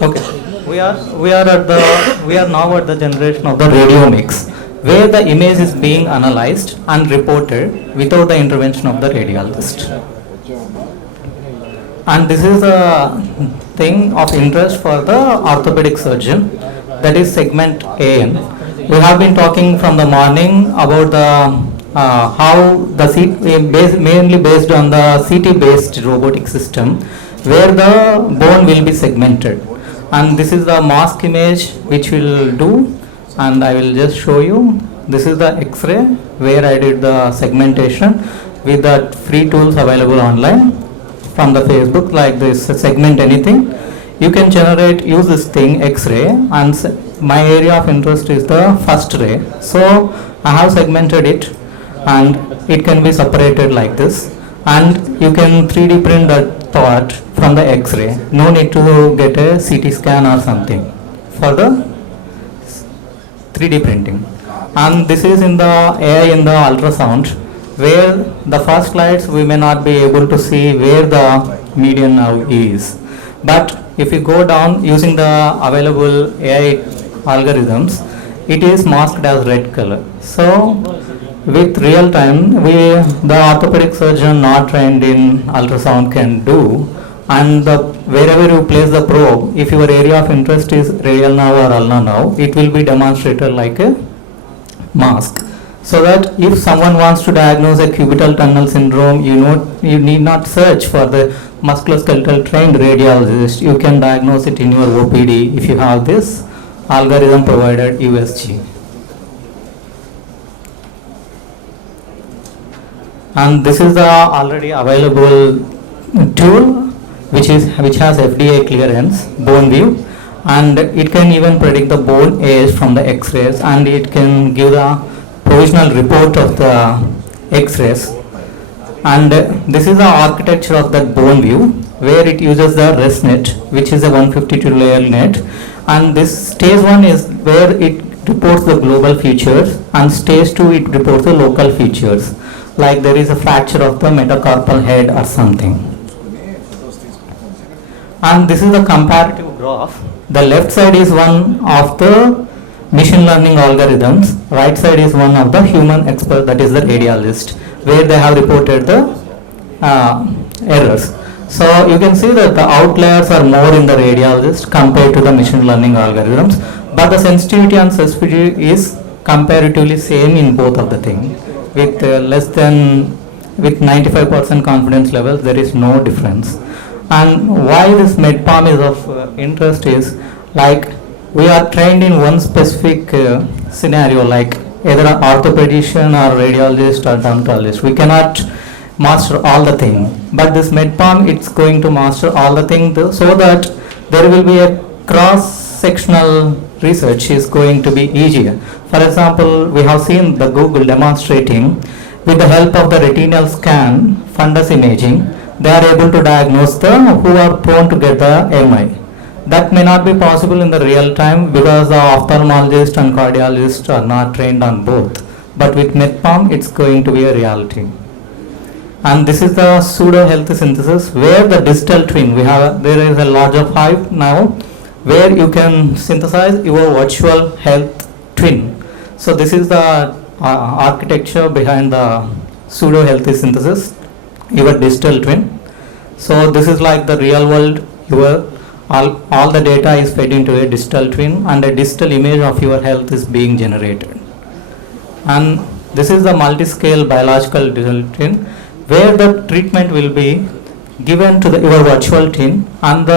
okay, we are now at the generation of the radiomics, where the image is being analyzed and reported without the intervention of the radiologist. And this is a thing of interest for the orthopedic surgeon, that is segment AN. We have been talking from the morning about the how the mainly based on the CT based robotic system, where the bone will be segmented. And this is the mask image which we'll do, and I will just show you. This is the X-ray where I did the segmentation with the free tools available online from the Facebook, like this segment anything. You can use this thing X-ray, and my area of interest is the first ray. So I have segmented it, and it can be separated like this, and you can 3D print that part from the X-ray. No need to get a CT scan or something for the 3D printing. And this is in the AI in the ultrasound, where the first slides we may not be able to see where the median now is. But if you go down using the available AI algorithms, it is masked as red color. So with real time, the orthopedic surgeon not trained in ultrasound can do, and wherever you place the probe, if your area of interest is radial nerve or ulnar nerve, it will be demonstrated like a mask. So that if someone wants to diagnose a cubital tunnel syndrome, you need not search for the musculoskeletal trained radiologist. You can diagnose it in your OPD if you have this algorithm provided USG. And this is the already available tool which has FDA clearance, bone view, and it can even predict the bone age from the X-rays, and it can give the provisional report of the X-rays. And this is the architecture of that bone view, where it uses the ResNet, which is a 152 layer net, and this stage 1 is where it reports the global features, and stage 2 it reports the local features, like there is a fracture of the metacarpal head or something. And this is the comparative graph. The left side is one of the machine learning algorithms, right side is one of the human expert, that is the radiologist, where they have reported the errors. So you can see that the outliers are more in the radiologist compared to the machine learning algorithms, but the sensitivity and specificity is comparatively same in both of the thing. With less than with 95% confidence level, there is no difference. And why this MedPalm is of interest is like we are trained in one specific scenario, like either an orthopedician or radiologist or dermatologist. We cannot master all the thing, but this MedPalm it's going to master all the thing so that there will be a cross-sectional research is going to be easier. For example, we have seen the Google demonstrating with the help of the retinal scan, fundus imaging, they are able to diagnose the who are prone to get the MI. That may not be possible in the real time because the ophthalmologist and cardiologist are not trained on both. But with MedPalm, it's going to be a reality. And this is the pseudo health synthesis where the digital twin, there is a larger hype now where you can synthesize your virtual health twin. So this is the architecture behind the pseudo health synthesis, your digital twin. So this is like the real world, all the data is fed into a digital twin and a digital image of your health is being generated. And this is the multi-scale biological digital twin where the treatment will be given to your virtual twin and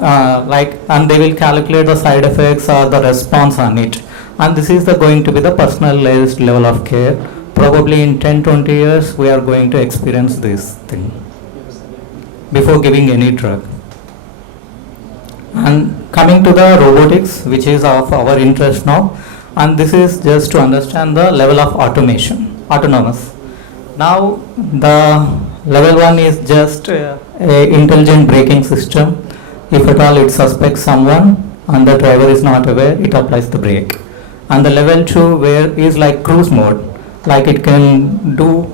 and they will calculate the side effects or the response on it. And this is going to be the personalized level of care. Probably in 10-20 years we are going to experience this thing before giving any drug. And coming to the robotics, which is of our interest now, and this is just to understand the level of autonomous. Now the level 1 is just a intelligent braking system. If at all it suspects someone and the driver is not aware, it applies the brake. And the level 2 where is like cruise mode, like it can do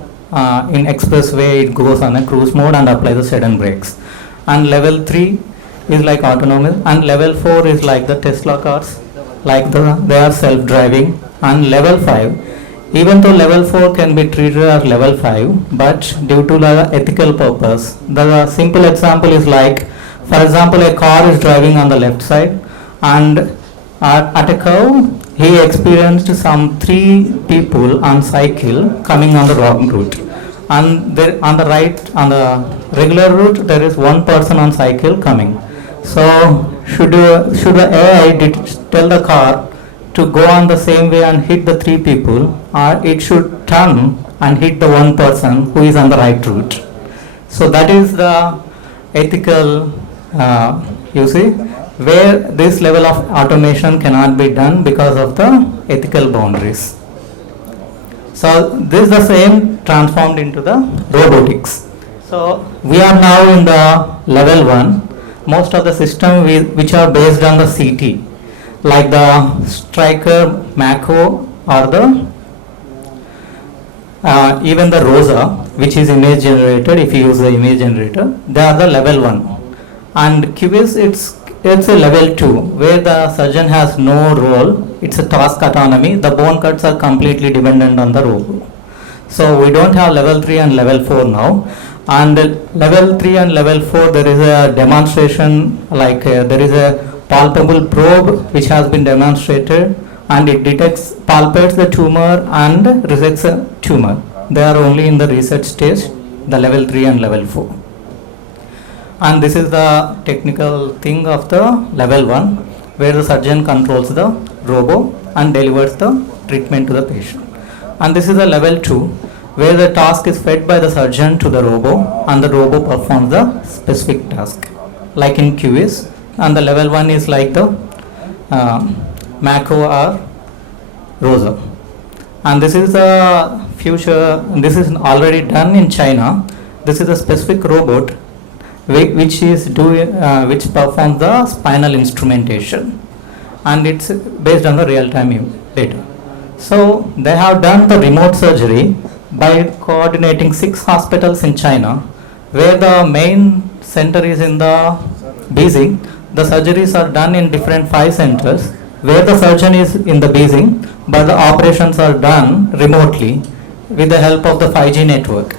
in expressway, it goes on a cruise mode and apply the sudden brakes. And level 3 is like autonomous, and level 4 is like the Tesla cars, like they are self-driving. And level 5, even though level 4 can be treated as level 5, but due to the ethical purpose, the simple example is like, for example, a car is driving on the left side and at a curve he experienced some 3 people on cycle coming on the wrong route, and there on the right, on the regular route, there is 1 person on cycle coming. So should the AI tell the car to go on the same way and hit the 3 people, or it should turn and hit the 1 person who is on the right route? So that is the ethical you see, where this level of automation cannot be done because of the ethical boundaries. So this is the same transformed into the robotics. So we are now in the level 1. Most of the system which are based on the CT, like the Striker, Mako, or the even the ROSA, which is image generated. If you use the image generator, they are the level 1. And QS, it's a level 2 where the surgeon has no role. It's a task autonomy. The bone cuts are completely dependent on the robot. So we don't have level 3 and level 4 now. And level 3 and level 4, there is a demonstration, like there is a palpable probe which has been demonstrated, and it palpates the tumor and resects a tumor. They are only in the research stage, the level 3 and level 4. And this is the technical thing of the level 1, where the surgeon controls the robo and delivers the treatment to the patient. And this is the level 2, where the task is fed by the surgeon to the robo and the robo performs the specific task, like in QS. And the level 1 is like the Mako or ROSA. And this is the future, this is already done in China. This is a specific robot which performs the spinal instrumentation, and it's based on the real-time data. So they have done the remote surgery by coordinating 6 hospitals in China, where the main center is in the Beijing. The surgeries are done in different 5 centers, where the surgeon is in the Beijing, but the operations are done remotely with the help of the 5G network.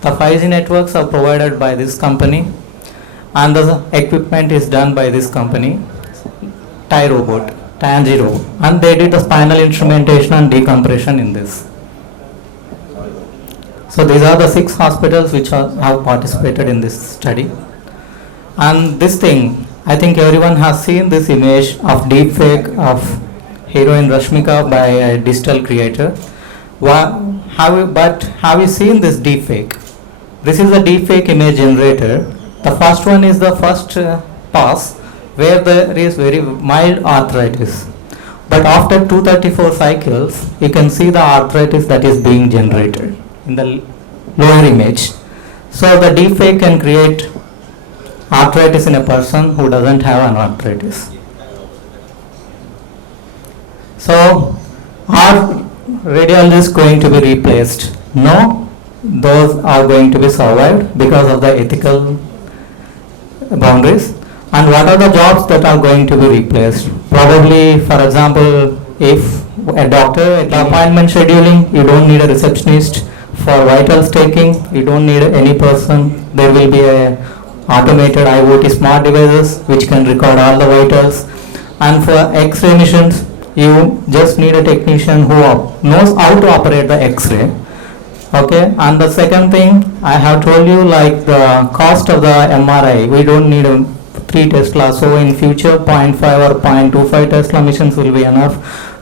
The 5G networks are provided by this company, and the equipment is done by this company, Thai Tanjiro, and they did the spinal instrumentation and decompression in this. So these are the 6 hospitals which have participated in this study. And this thing, I think everyone has seen this image of deepfake of heroine Rashmika by a digital creator. But have you seen this deepfake? This is a deepfake image generator. The first one is the first pass where there is very mild arthritis. But after 234 cycles, you can see the arthritis that is being generated in the lower image. So the deepfake can create arthritis in a person who doesn't have an arthritis. So are radiologists going to be replaced? No, those are going to be survived because of the ethical boundaries. And what are the jobs that are going to be replaced? Probably, for example, if a doctor at appointment scheduling, you don't need a receptionist. For vitals taking, you don't need any person. There will be a automated IoT smart devices which can record all the vitals. And for X-ray missions, you just need a technician who knows how to operate the X-ray. Okay, and the second thing I have told you, like the cost of the MRI, we don't need 3 Tesla. So in future 0.5 or 0.25 Tesla machines will be enough,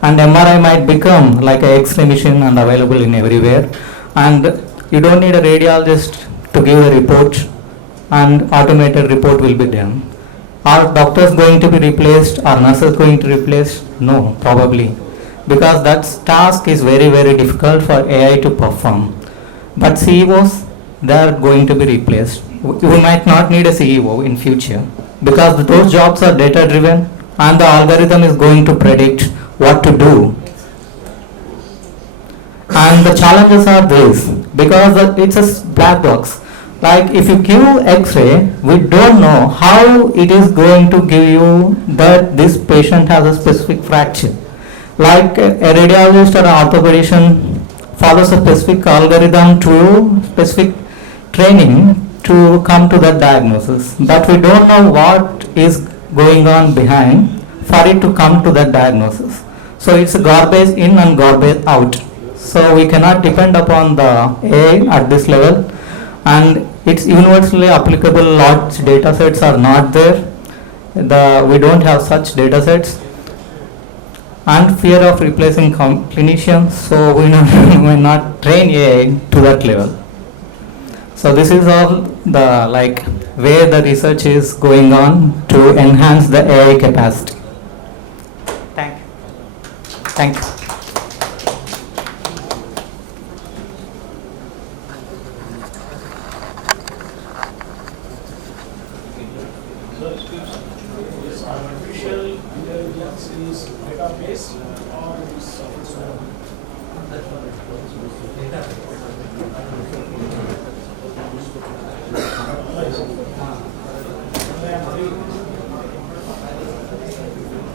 and MRI might become like a X-ray machine and available in everywhere. And you don't need a radiologist to give a report, and automated report will be done. Are doctors going to be replaced? Are nurses going to be replaced? No, probably, because that task is very, very difficult for AI to perform. But CEOs, they are going to be replaced. You might not need a CEO in future because those jobs are data driven and the algorithm is going to predict what to do. And the challenges are this, because it's a black box. Like if you give X-ray, we don't know how it is going to give you that this patient has a specific fracture. Like a radiologist or an orthopedician follows a specific algorithm to specific training to come to that diagnosis. But we don't know what is going on behind for it to come to that diagnosis. So it's a garbage in and garbage out. So we cannot depend upon the AI at this level, and it's universally applicable. Large data sets are not there. We don't have such data sets, and fear of replacing clinicians, so we may not train AI to that level. So this is all the where the research is going on to enhance the AI capacity. Thank you. Thank you.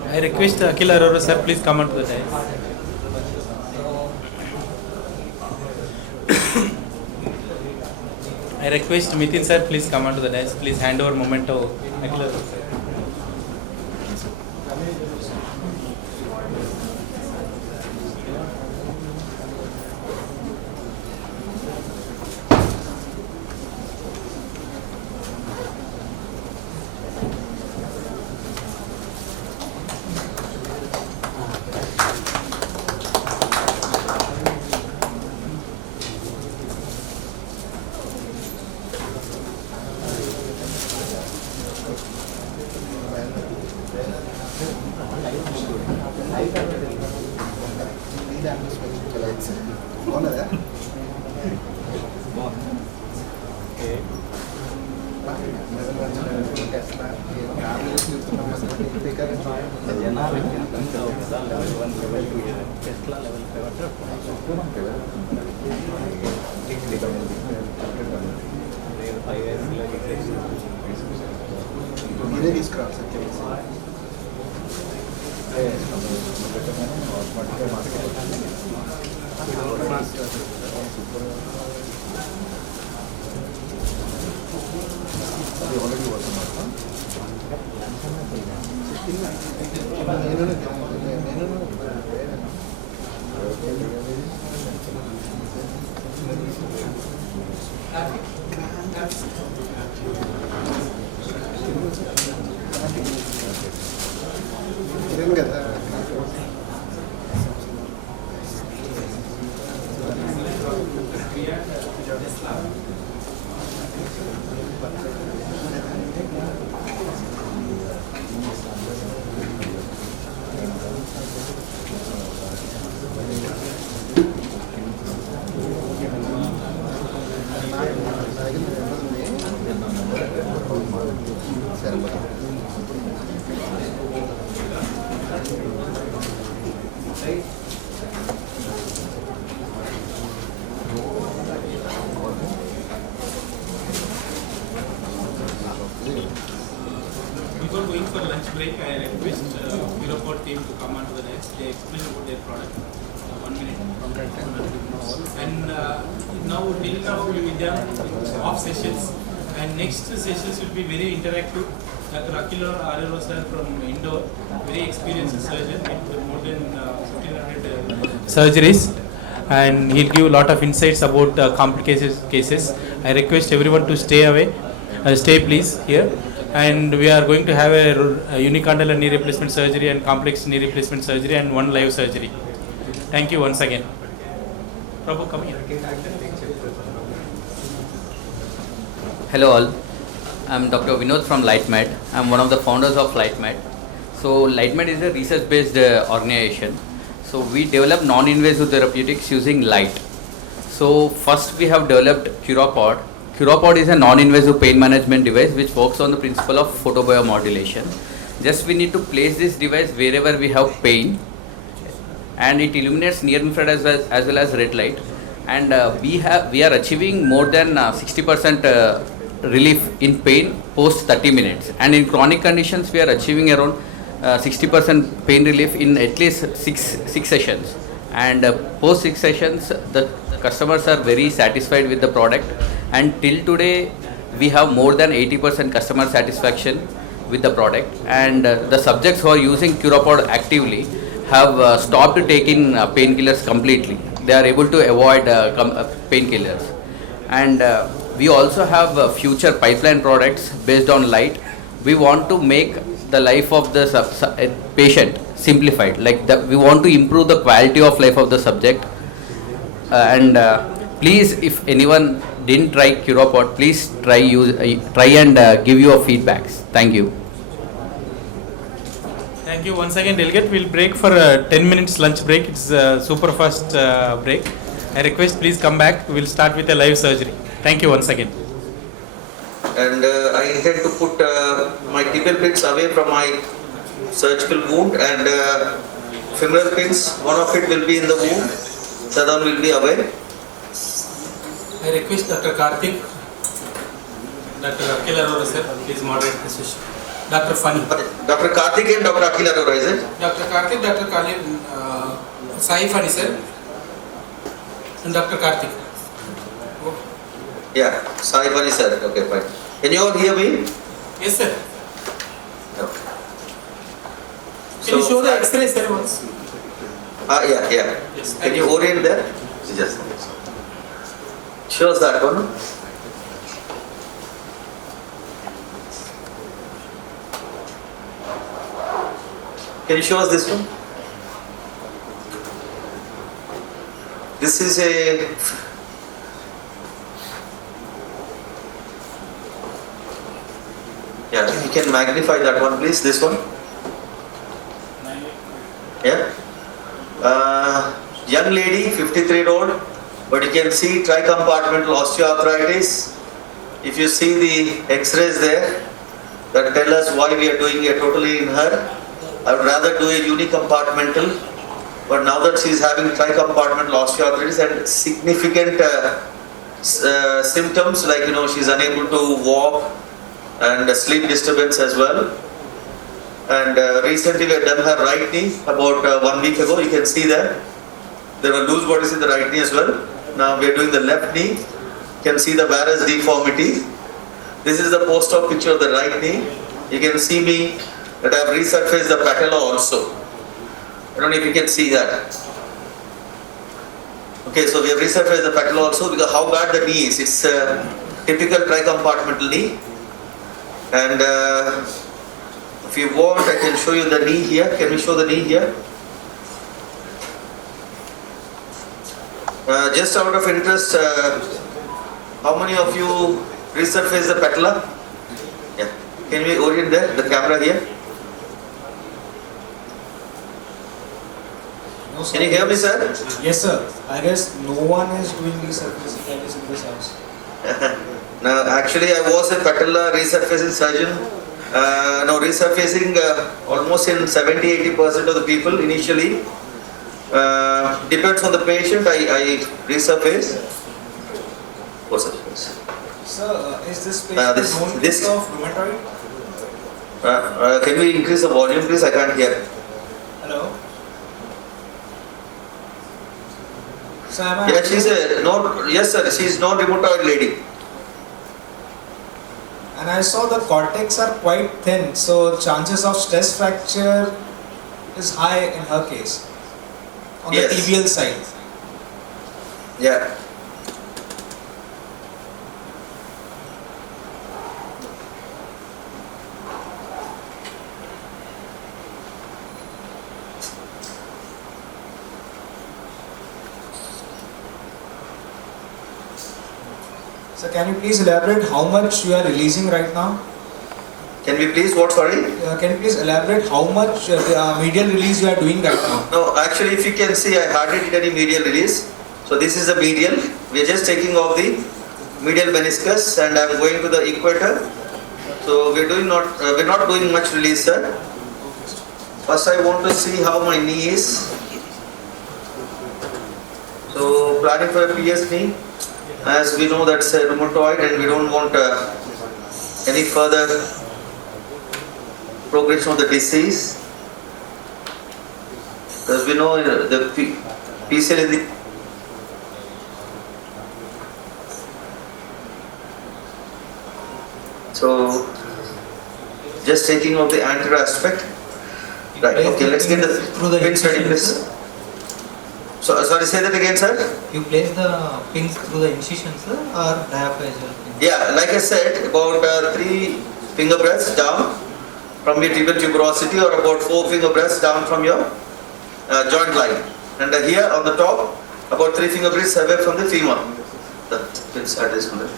I request Akhil Arora sir, please come onto the dais. I request Mitin sir, please come onto the dais. Please hand over memento Akhil Arora sir. Before going for lunch break, I request Europort team to come onto the next. They explain about their product. 1 minute. And now till now we will be off sessions, and next sessions will be very interactive. Dr. Akila Arero sir from Indore, very experienced surgeon with more than 1500 surgeries, and he'll give a lot of insights about complicated cases. I request everyone to stay away, stay please here. And we are going to have a unicondylar knee replacement surgery and complex knee replacement surgery and one live surgery. Thank you once again. Prabhu, come here. Hello all, I'm Dr. Vinod from LightMed. I'm one of the founders of LightMed. So LightMed is a research-based organization. So we develop non-invasive therapeutics using light. So first we have developed Curopod. Curopod is a non-invasive pain management device which works on the principle of photobiomodulation. Just we need to place this device wherever we have pain, and it illuminates near infrared as well as red light. And we are achieving more than 60% relief in pain post 30 minutes. And in chronic conditions, we are achieving around 60% pain relief in at least six sessions. And post 6 sessions, the customers are very satisfied with the product. And till today, we have more than 80% customer satisfaction with the product. And the subjects who are using Curopod actively have stopped taking painkillers completely. They are able to avoid painkillers. And we also have future pipeline products based on light. We want to make the life of the patient simplified. We want to improve the quality of life of the subject. Please, if anyone didn't try Curopod, please try and give your feedbacks. Thank you. Thank you once again, delegate. We'll break for a 10 minutes lunch break. It's a super fast break. I request please come back. We'll start with a live surgery. Thank you once again. And I intend to put my tibial pins away from my surgical wound, and femoral pins, one of it will be in the wound, the other one will be away. I request Dr. Karthik, Dr. Akil Arora sir, please moderate the session. Dr. Fani. Dr. Karthik and Dr. Akil Arora, is it? Dr. Karthik, Dr. Kali, Sai Fani sir, and Dr. Karthik. Yeah, Sai Fani sir. Okay, fine. Can you all hear me? Yes sir. Okay. Can you show the X-ray sir once? Yeah. Yes. Can you orient there? Yes. Shows that one. Can you show us this one? This is a you can magnify that one, please. This one. Yeah. Young lady, 53-year-old, but you can see tricompartmental osteoarthritis. If you see the X-rays there, that tell us why we are doing it totally in her. I would rather do a unicompartmental, but now that she is having tricompartmental osteoarthritis and significant symptoms like she's unable to walk and sleep disturbance as well. And recently we had done her right knee about 1 week ago. You can see that there were loose bodies in the right knee as well. Now we are doing the left knee. You can see the varus deformity. This is the post-op picture of the right knee. You can see me that I have resurfaced the patella also. I don't know if you can see that. Okay, so we have resurfaced the patella also because how bad the knee is. It's a typical tricompartmental knee. And if you want, I can show you the knee here. Can we show the knee here? Just out of interest, how many of you resurface the patella? Yeah. Can we orient the camera here? No, sir. Can you hear me, sir? Yes, sir. I guess no one is doing resurfacing like this in this house. No, actually, I was a patella resurfacing surgeon. Resurfacing almost in 70-80% of the people initially. Depends on the patient. I resurface. What's up? Sir, is this patient known this- of rheumatoid? Can we increase the volume, please? I can't hear. Hello? So am I Yeah, she's a no. Yes, sir. She's non-rheumatoid lady. And I saw the cortex are quite thin, so chances of stress fracture is high in her case. On Yes. the tibial side. Yeah. So can you please elaborate how much you are releasing right now? Can we please? What? Sorry. Can you please elaborate how much medial release you are doing right now? No, actually, if you can see, I hardly did any medial release. So this is the medial. We are just taking off the medial meniscus, and I am going to the equator. So we're not doing much release, sir. First, I want to see how my knee is. So planning for a PS knee, as we know that's a rheumatoid, and we don't want any further progression of the disease. Because we know the PCL in the so just taking off the anterior aspect. Right, okay, let's get the pin study, please. So, sorry, say that again, sir. You place the pins through the incision, sir, or diaphragm? Yeah, like I said, about 3 finger breadths down from your tibial tuberosity, or about 4 finger breadths down from your joint line. And here on the top, about 3 finger breadths away from the femur. The pins are this one.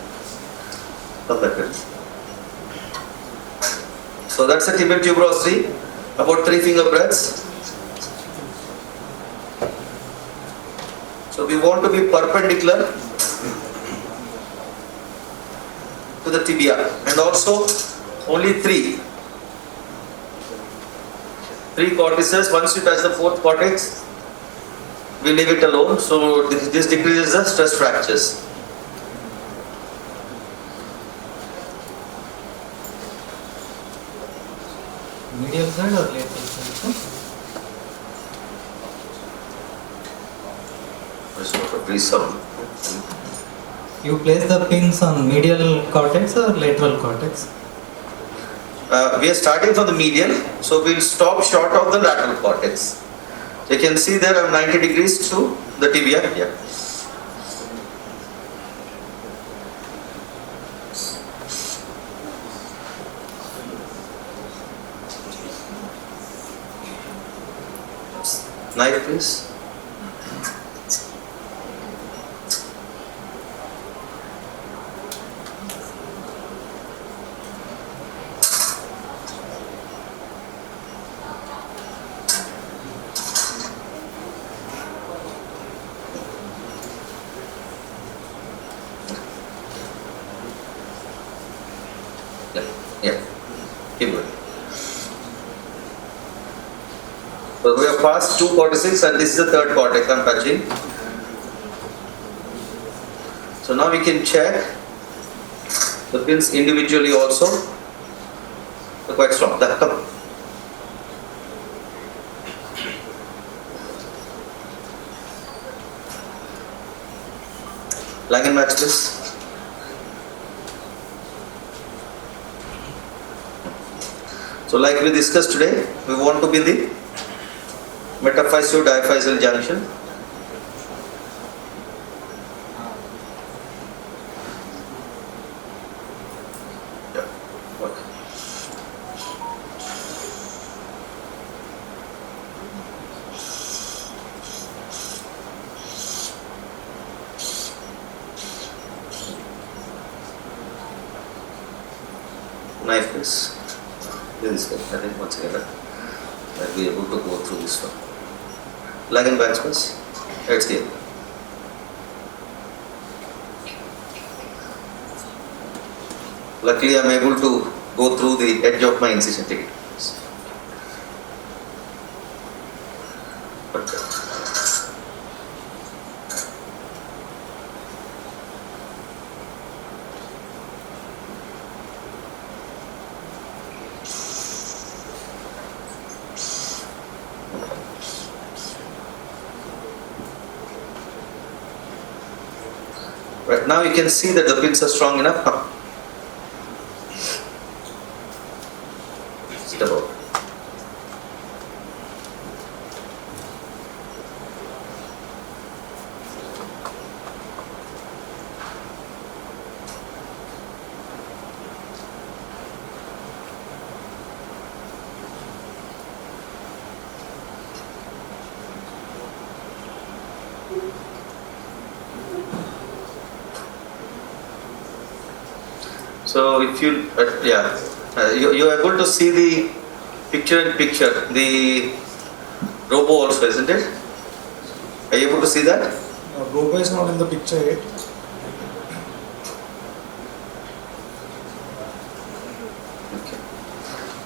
So that's the tibial tuberosity, about 3 finger breadths. So we want to be perpendicular to the tibia, and also only 3 cortices. Once you touch the 4th cortex, we leave it alone. So this decreases the stress fractures. Medial side or lateral side, sir? You place the pins on medial cortex or lateral cortex? We are starting from the medial, so we'll stop short of the lateral cortex. So you can see there I'm 90 degrees to the tibia. Yeah. Knife, please. Yeah, keep going. So we have passed 2 cortices, and this is the 3rd cortex I'm touching. So now we can check the pins individually also. They're quite strong. Come. Lag and match, please. So like we discussed today, we want to be the metaphyseal-diaphyseal junction. knife please. This is good. I think once again I'll be able to go through this one. Leg and back space. It's here. Luckily I'm able to go through the edge of my incision ticket. Right now you can see that the pins are strong enough. Sit about. So if you, you are able to see the picture, the robo also, isn't it? Are you able to see that? Robo is not in the picture yet. Okay.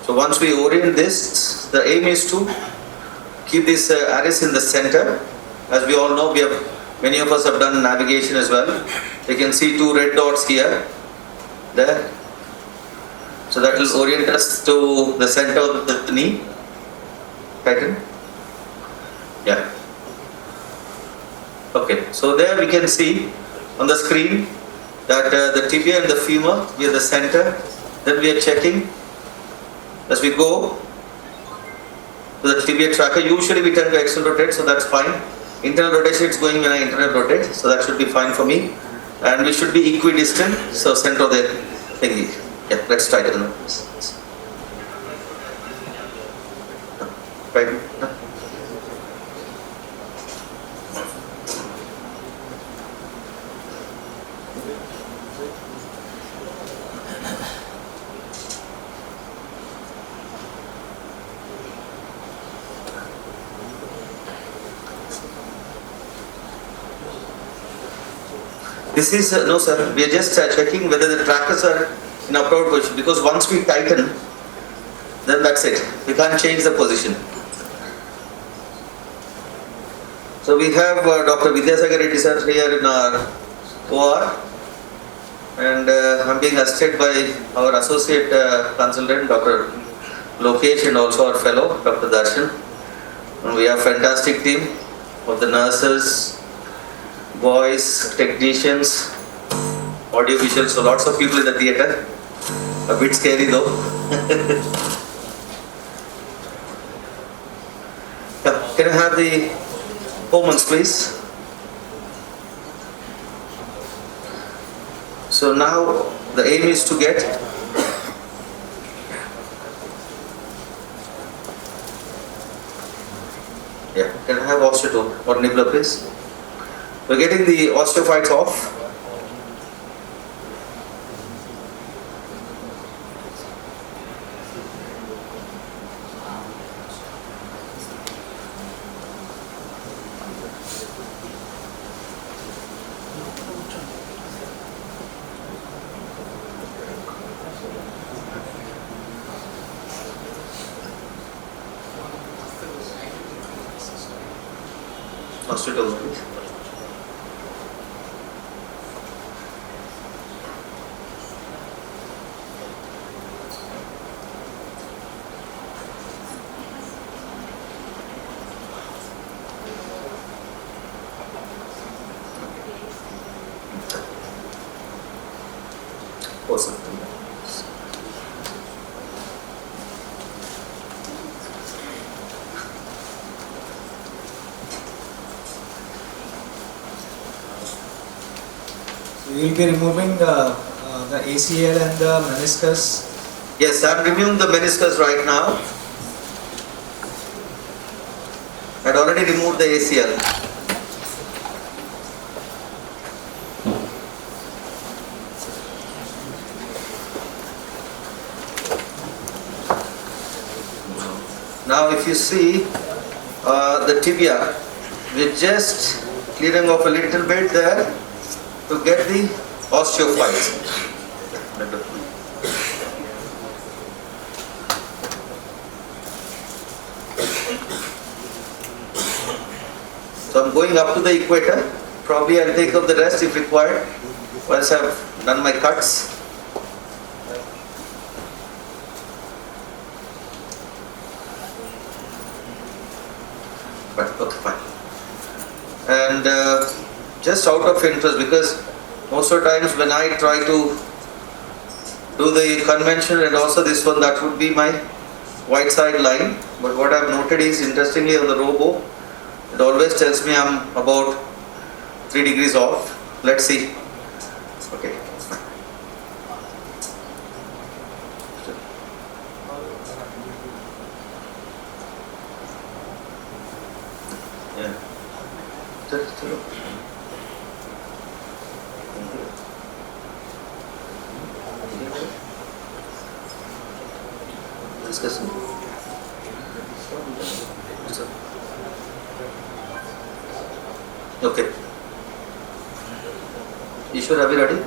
So once we orient this, the aim is to keep this iris in the center. As we all know, many of us have done navigation as well. You can see two red dots here. There. So that will orient us to the center of the knee. Tighten. Yeah. Okay. So there we can see on the screen that the tibia and the femur near the center. Then we are checking as we go to the tibia tracker. Usually we tend to external rotate, so that's fine. Internal rotation is going when I internal rotate, so that should be fine for me. And we should be equidistant, so center of the thingy. Yeah, let's try it. Right. This is, no sir, we are just checking whether the trackers are in upward position, because once we tighten, then that's it. We can't change the position. So we have Dr. Vidyasagar Reddy sir here in our OR, and I'm being assisted by our associate consultant, Dr. Lokesh, and also our fellow, Dr. Darshan. And we have a fantastic team of the nurses, boys, technicians, audio visual, so lots of people in the theatre. A bit scary though. Can I have the Homans please? So now the aim is to get can I have osteotome or nibbler please? We're getting the osteophytes off. Osteotome please. Awesome. So you will be removing the ACL and the meniscus. Yes, I'm removing the meniscus right now. I'd already removed the ACL. you see the tibia, we're just clearing off a little bit there to get the osteophytes. So I'm going up to the equator. Probably I'll take up the rest if required once I've done my cuts. But okay, fine. And just out of interest, because most of the times when I try to do the convention and also this one, that would be my white side line. But what I've noted is, interestingly, on the robo, it always tells me I'm about 3 degrees off. Let's see. Okay. Yeah. Just look. Discussing. Okay. Ishwar, are we ready?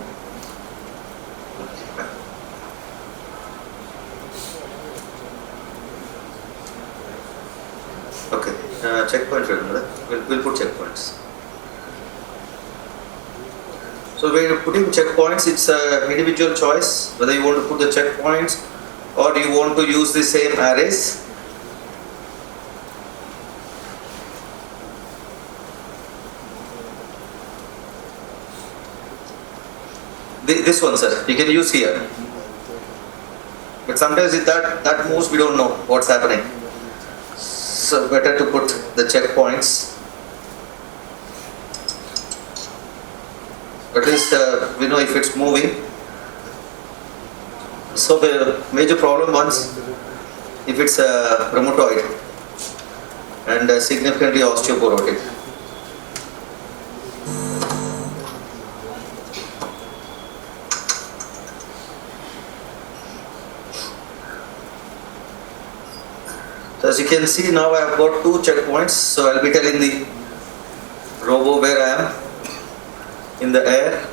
Okay. Checkpoint. We'll put checkpoints. So when you're putting checkpoints, it's an individual choice whether you want to put the checkpoints or you want to use the same arrays. This one, sir, you can use here. But sometimes if that moves, we don't know what's happening. So better to put the checkpoints. At least we know if it's moving. So the major problem once, if it's rheumatoid and significantly osteoporotic. So as you can see now, I have got 2 checkpoints. So I'll be telling the robo where I am in the air.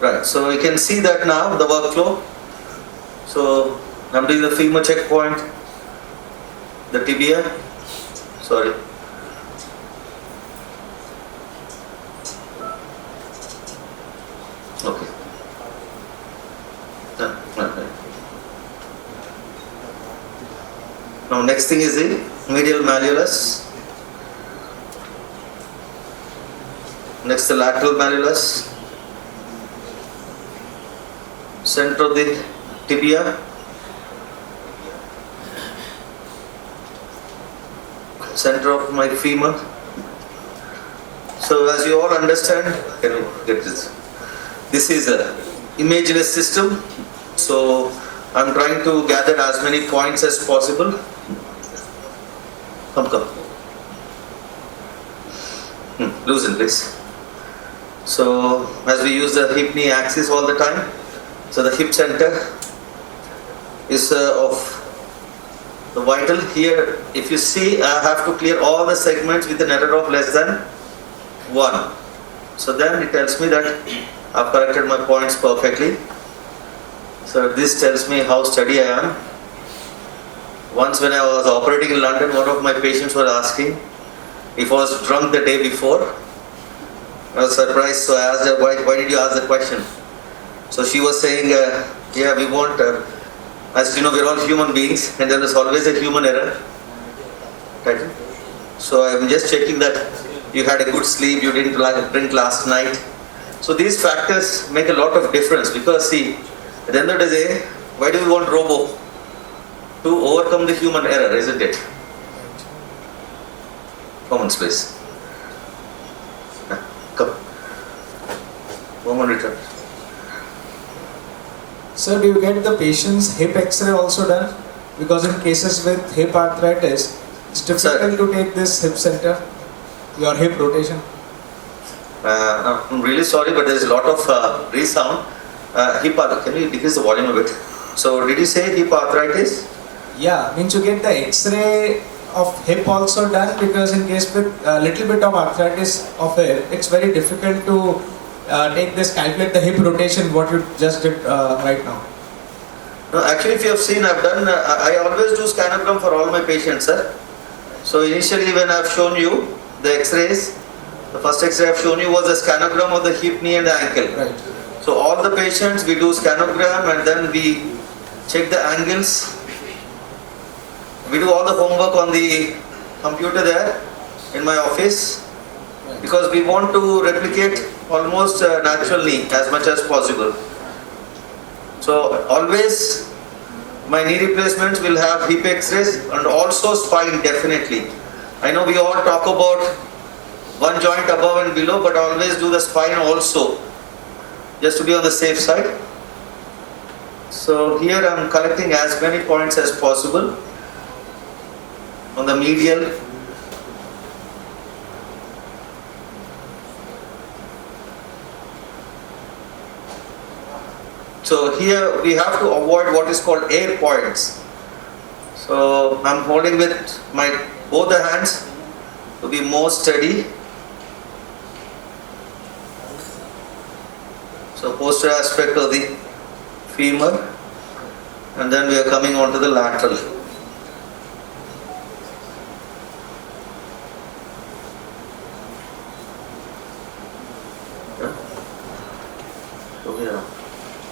Right, so you can see that now, the workflow. So I'm doing the femur checkpoint, the tibia, sorry. Okay. Now next thing is the medial malleolus. Next the lateral malleolus. Center of the tibia. Center of my femur. So as you all understand, can you get this? This is a imageless system. So I'm trying to gather as many points as possible. Come. Loosen, please. So as we use the hip knee axis all the time, so the hip center is of the vital. Here, if you see, I have to clear all the segments with an error of less than 1. So then it tells me that I've corrected my points perfectly. So this tells me how steady I am. Once when I was operating in London, one of my patients was asking if I was drunk the day before. I was surprised, so I asked her, why did you ask the question? So she was saying, yeah, we want, as you know, we're all human beings and there is always a human error. Right? So I'm just checking that you had a good sleep, you didn't drink last night. So these factors make a lot of difference because see, at the end of the day, why do we want robo? To overcome the human error, isn't it? Common space. Come. Woman return. Sir, do you get the patient's hip x-ray also done? Because in cases with hip arthritis, it's difficult to take this hip center, your hip rotation. I'm really sorry, but there's a lot of resound. Can you decrease the volume a bit? So, did you say hip arthritis? Yeah, means you get the X-ray of hip also done, because in case with a little bit of arthritis of hip, it's very difficult to take this, calculate the hip rotation, what you just did right now. No, actually, if you have seen, I've done, I always do scanogram for all my patients, sir. So initially when I've shown you the X-rays, the first X-ray I've shown you was a scanogram of the hip, knee and the ankle. Right. So all the patients, we do scanogram and then we check the angles. We do all the homework on the computer there in my office, because we want to replicate almost natural knee as much as possible. So always my knee replacements will have hip X-rays and also spine definitely. I know we all talk about one joint above and below, but always do the spine also, just to be on the safe side. So here I am collecting as many points as possible on the medial. So here we have to avoid what is called air points. So I'm holding with my both the hands to be more steady. So posterior aspect of the femur, and then we are coming on to the lateral.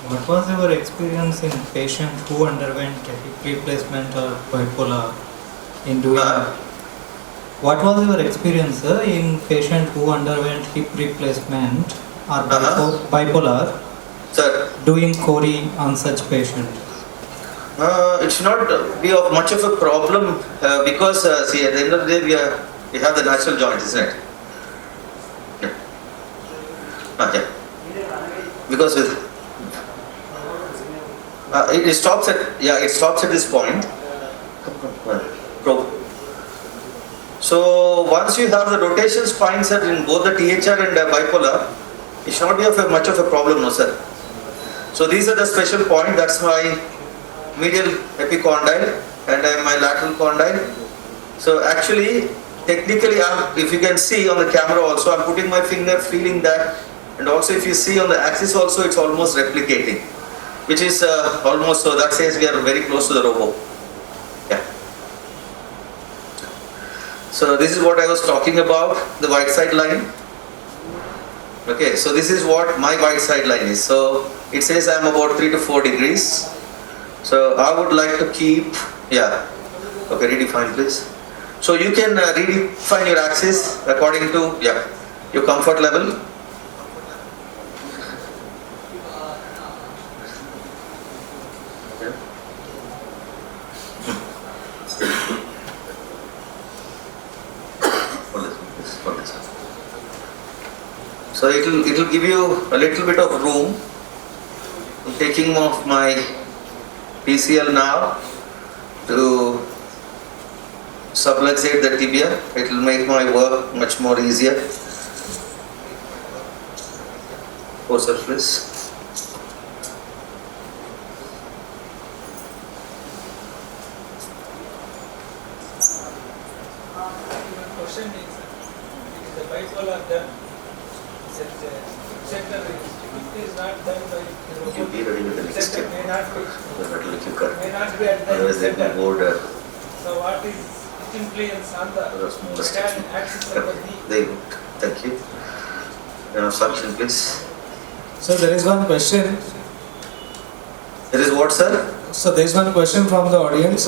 What was your experience in patient who underwent hip replacement or bipolar in doing? What was your experience in patient who underwent hip replacement or bipolar? Sir, doing Cori on such patient? it should not be of much of a problem because see, at the end of the day we have the natural joint, isn't it? Yeah. Yeah. Because it stops at this point. So once you have the rotation spine set in both the THR and bipolar, it should not be of much of a problem, no sir. So these are the special point. That's my medial epicondyle and my lateral condyle. So actually, technically, if you can see on the camera also, I'm putting my finger, feeling that, and also if you see on the axis also, it's almost replicating, which is almost, so that says we are very close to the robo. Yeah. So this is what I was talking about, the white side line. Okay, so this is what my white side line is. So it says I'm about 3 to 4 degrees. So I would like to keep, yeah, okay, redefine please. So you can redefine your axis according to, yeah, your comfort level. So it will give you a little bit of room. I'm taking off my PCL now to subluxate the tibia. It will make my work much more easier. Closer please. Question is the bipolar done. It is not done by You be ready with the next step. may not be Otherwise at the they will board. So what is influence on the mechanical axis of the knee? There you go. Thank you. Suction please. So there is one question. There is what, sir? So there is one question from the audience.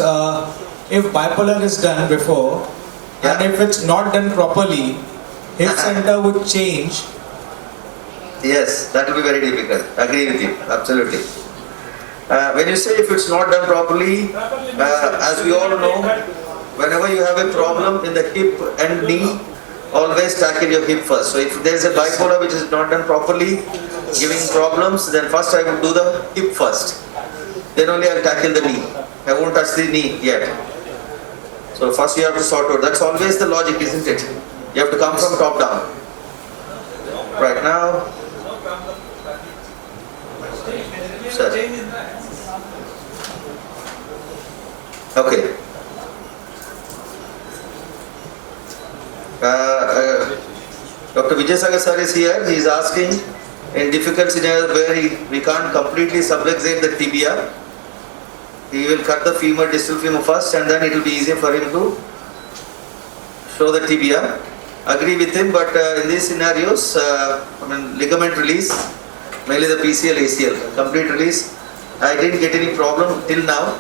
If bipolar is done before, and if it's not done properly, hip center would change. Yes, that will be very difficult. Agree with you. Absolutely. When you say if it's not done properly, as we all know, whenever you have a problem in the hip and knee, always tackle your hip first. So if there is a bipolar which is not done properly, giving problems, then first I will do the hip first. Then only I will tackle the knee. I won't touch the knee yet. So first you have to sort out. That's always the logic, isn't it? You have to come from top down. Right now, sir. Okay. Dr. Vijay Sagar sir is here. He is asking, in difficult scenarios where we can't completely subluxate the tibia, he will cut the femur, distal femur first, and then it will be easier for him to show the tibia. Agree with him, but in these scenarios, ligament release, mainly the PCL, ACL, complete release, I didn't get any problem till now.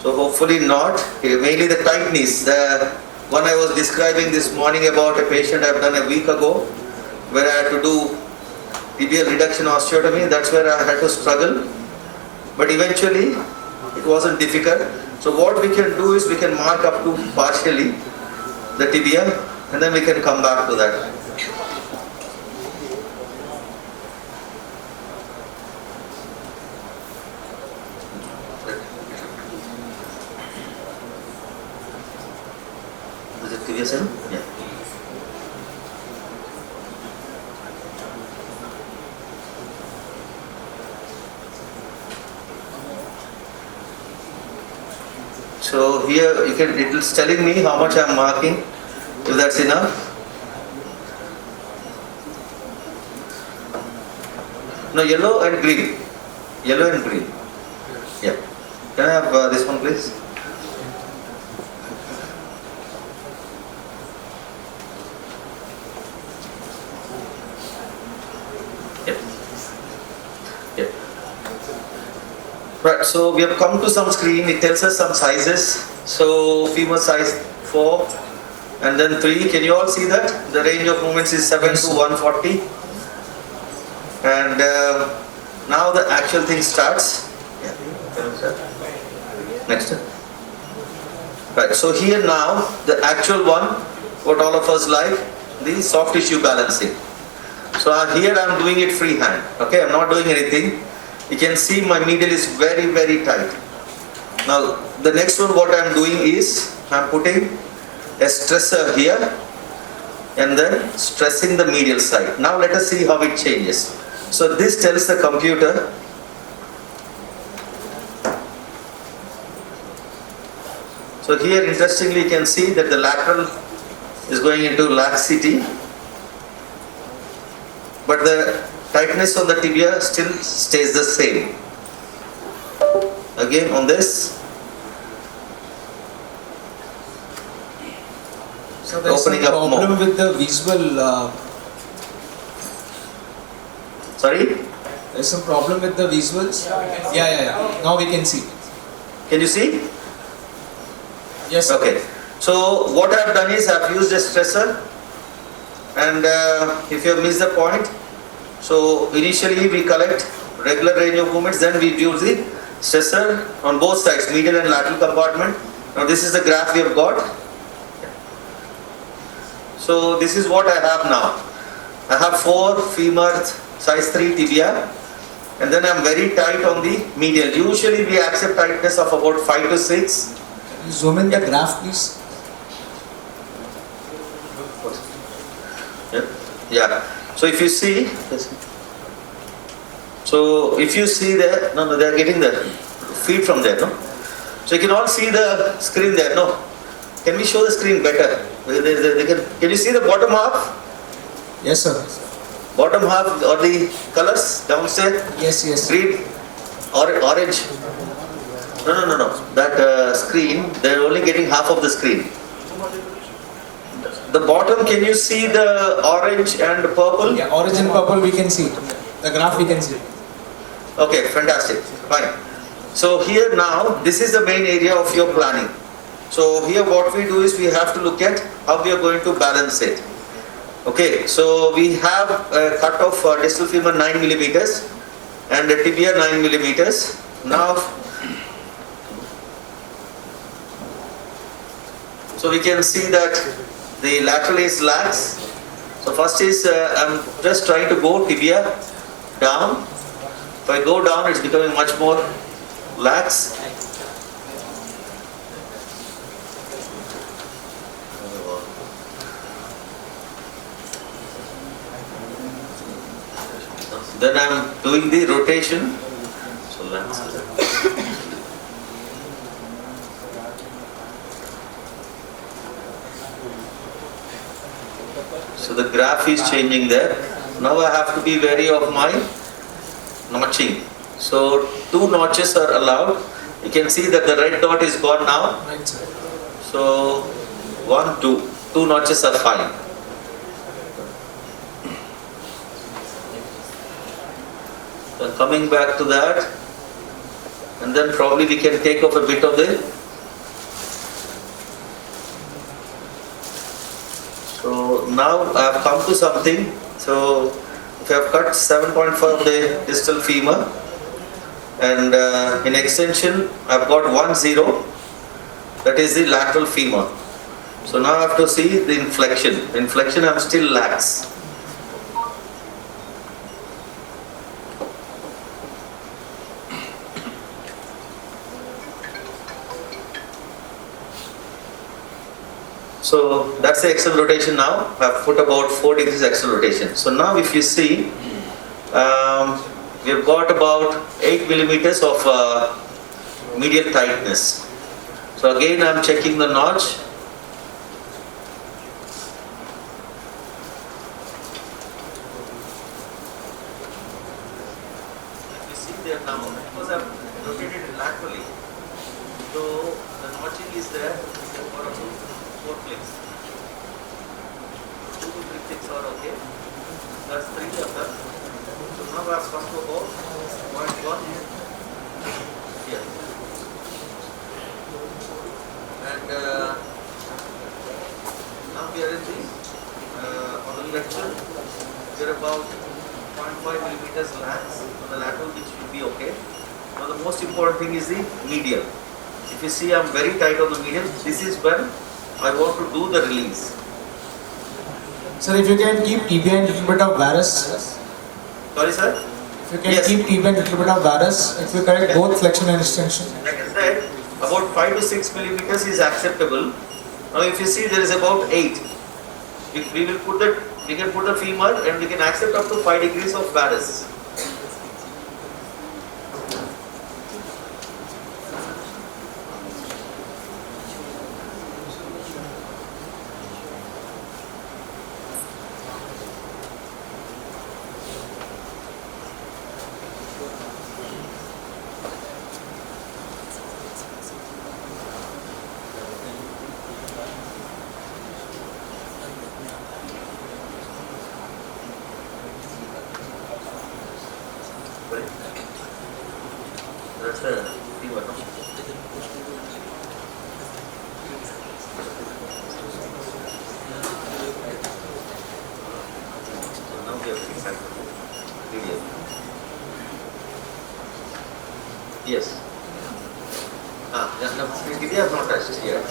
So hopefully not. Mainly the tight knees. The one I was describing this morning about a patient I've done a week ago, where I had to do tibial reduction osteotomy. That's where I had to struggle. But eventually, it wasn't difficult. So what we can do is we can mark up to partially the tibia, and then we can come back to that. Is it tibia sir? Yeah. So here you can, it is telling me how much I am marking, if that's enough. No, yellow and green. Yellow and green. Yeah. Can I have this one please? Yeah. Yeah. Right, so we have come to some screen. It tells us some sizes. So femur size 4 and then 3. Can you all see that? The range of movements is 7 to 140. And now the actual thing starts. Yeah. Next. Right, so here now the actual one, what all of us like, the soft tissue balancing. So here I am doing it freehand. Okay, I am not doing anything. You can see my medial is very, very tight. Now the next one what I am doing is I am putting a stressor here and then stressing the medial side. Now let us see how it changes. So this tells the computer so here interestingly you can see that the lateral is going into laxity, but the tightness on the tibia still stays the same. Again on this, so there's opening some up problem more. with the visual. Sorry? There's some problem with the visuals. Yeah. Now we can see. Can you see? Yes. Sir. Okay. So what I have done is I have used a stressor, and if you have missed the point, so initially we collect regular range of movements, then we use the stressor on both sides, medial and lateral compartment. Now this is the graph we have got. So this is what I have now. I have 4 femur size 3 tibia, and then I am very tight on the medial. Usually we accept tightness of about 5 to 6. Can you zoom in the graph please? Yeah. So if you see, there, no, they are getting the feed from there, no? So you can all see the screen there, no? Can we show the screen better? Can you see the bottom half? Yes, sir. Bottom half or the colors downstairs? Yes. Green, orange. No. That screen, they're only getting half of the screen. The bottom, can you see the orange and purple? Yeah, orange and purple we can see. The graph we can see. Okay, fantastic. Fine. So here now, this is the main area of your planning. So here what we do is we have to look at how we are going to balance it. Okay, so we have a cut of distal femur 9 millimeters and a tibia 9 millimeters. Now, so we can see that the lateral is lax. So first is I'm just trying to go tibia down. If I go down, it's becoming much more lax. Then I'm doing the rotation. So lax. So the graph is changing there. Now I have to be wary of my notching. So 2 notches are allowed. You can see that the red dot is gone now. Right, sir. So 1, 2. 2 notches are fine. So coming back to that, and then probably we can take off a bit of the. So now I have come to something. So if I have cut 7.5 of the distal femur, and in extension I have got 1, 0. That is the lateral femur. So now I have to see the inflection. Inflection I am still lax. So that's the axial rotation now. I have put about 4 degrees axial rotation. So now if you see, we have got about 8 millimeters of medial tightness. So again I am checking the notch. You see there now, because I have rotated it laterally. So the notching is there for up to 4 clicks. 2 to 3 clicks are okay. That's 3 of them. So now I have come to about 0.1 here. And now we are in the on the lecture. We are about 0.5 millimeters lax on the lateral, which will be okay. Now the most important thing is the medial. If you see, I am very tight on the medial. This is when I want to do the release. Sir, if you can keep tibia and little bit of varus. Sorry, sir. If you can Yes. keep tibia and little bit of varus, if you correct both flexion and extension. Like I said, about 5 to 6 millimeters is acceptable. Now, if you see, there is about 8. We can put the femur and we can accept up to 5 degrees of varus. That's the femur. So now we have to decide video. Yes. Tibia have not touched here.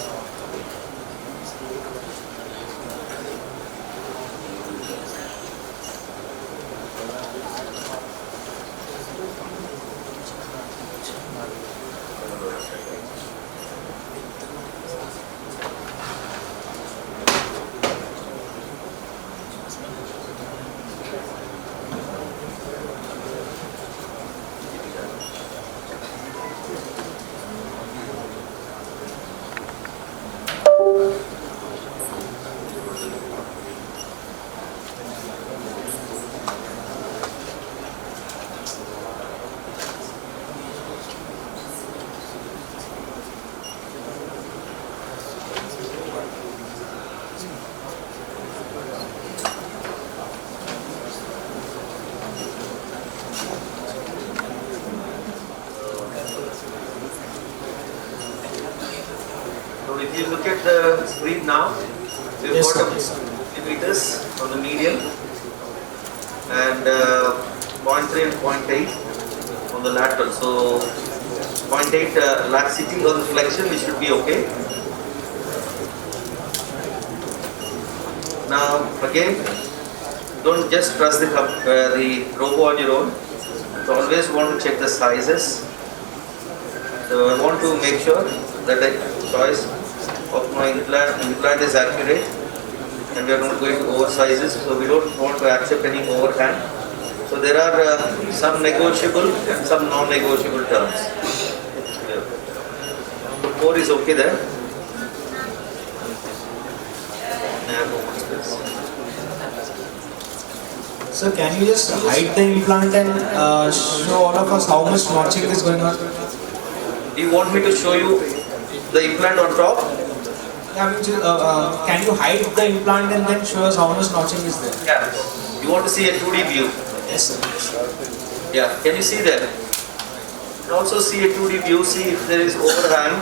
So if you look at the screen now, we've Yes, got a sir. millimeters on the medial and 0.3 and 0.8 on the lateral. So 0.8 laxity on the flexion, which should be okay. Now again, don't just trust the robo on your own. You always want to check the sizes. So I want to make sure that the choice of my implant is accurate, and we are not going to oversize it, so we don't want to accept any overhand. So there are some negotiable and some non-negotiable terms. So 4 is okay there. I have no more space. So can you just hide the implant and show all of us how much notching is going on? Do you want me to show you the implant on top? I mean, can you hide the implant and then show us how much notching is there? Yeah. You want to see a 2D view? Yes, sir. Yeah. Can you see that? You can also see a 2D view. See if there is overhang.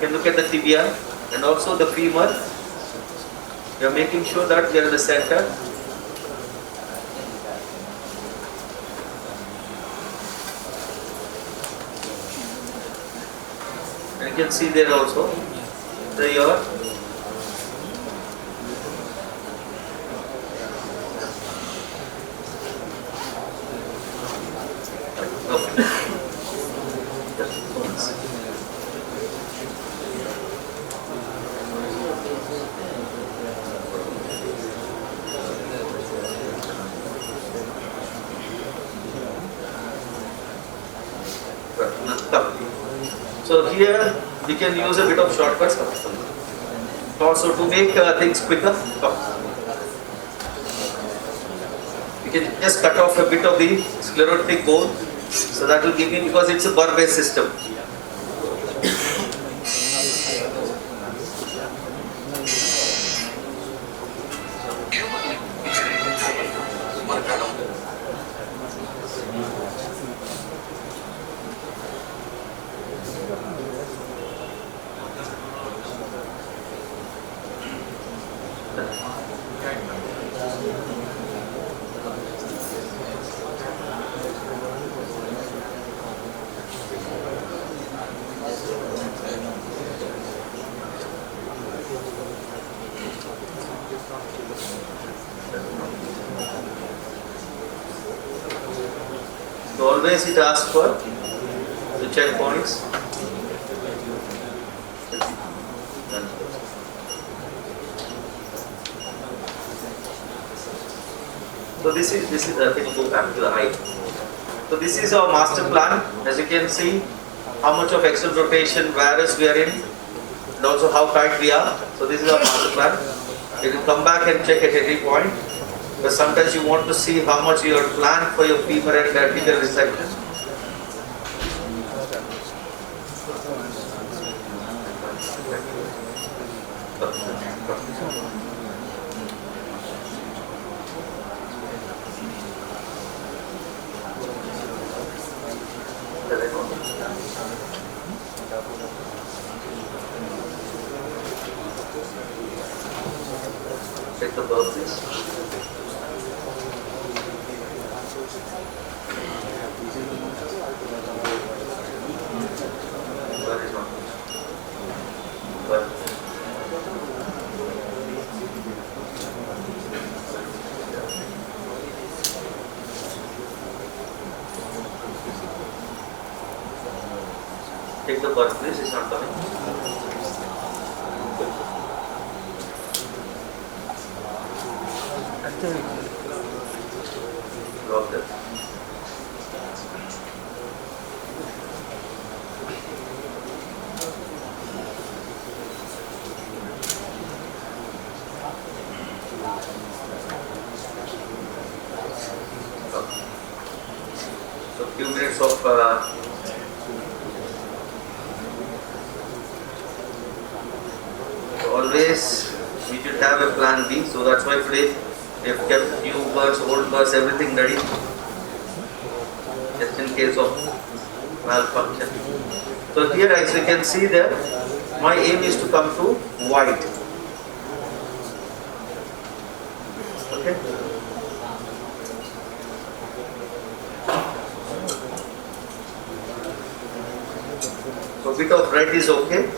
You can look at the tibia and also the femur. You are making sure that we are in the center. And you can see there also. There you are. Okay. So here we can use a bit of shortcuts also to make things quicker. We can just cut off a bit of the sclerotic bone, so that will give you, because it's a burr-based system. So always it asks for the checkpoints. So this is can you go back to the height. So this is our master plan. As you can see, how much of external rotation varus we are in, and also how tight we are. So this is our master plan. You can come back and check at every point. But sometimes you want to see how much you are planned for your femur and vertical resection. Check the birth, please. Where is one? Where? Take the birth, please. It's not coming. Drop that. So few minutes of so always we should have a plan B. So that's why today we have kept new birds, old birds, everything ready, just in case of malfunction. So here, as you can see there, my aim is to come to white. Okay. So a bit of red is okay.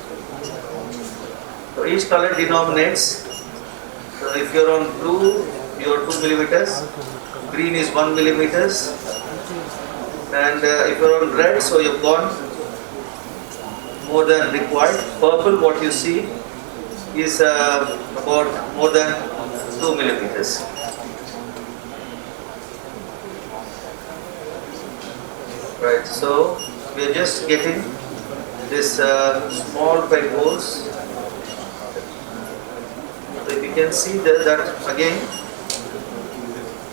So each color denominates. So if you're on blue, you're 2 millimeters. Green is 1 millimeters. And if you're on red, so you've gone more than required. Purple, what you see, is about more than 2 millimeters. Right, so we're just getting this small peg holes. So if you can see there, that again,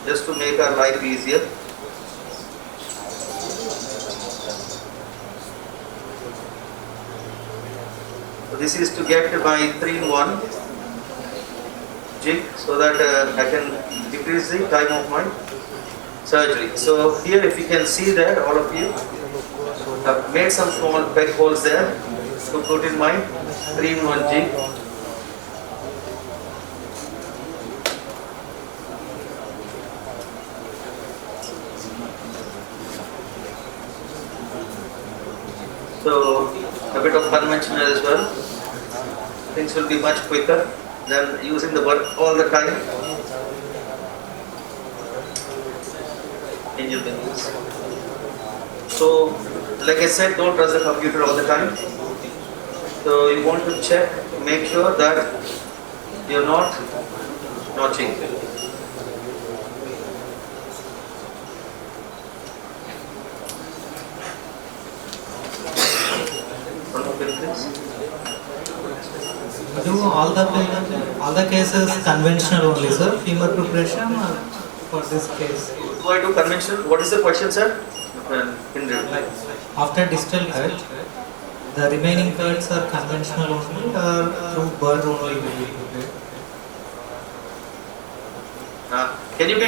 just to make our life easier. So this is to get my 3-in-1 jig so that I can decrease the time of my surgery. So here, if you can see there, all of you, I've made some small peg holes there to put in my 3-in-1 jig. So a bit of conventional as well. Things will be much quicker than using the work all the time. In your business. So, like I said, don't trust the computer all the time. So you want to check, make sure that you're not notching. Do all the cases conventional only, sir? Femur preparation or for this case? Do I do conventional? What is the question, sir? Like after distal cut, the remaining cuts are conventional only or through burr only will be prepared? Can you be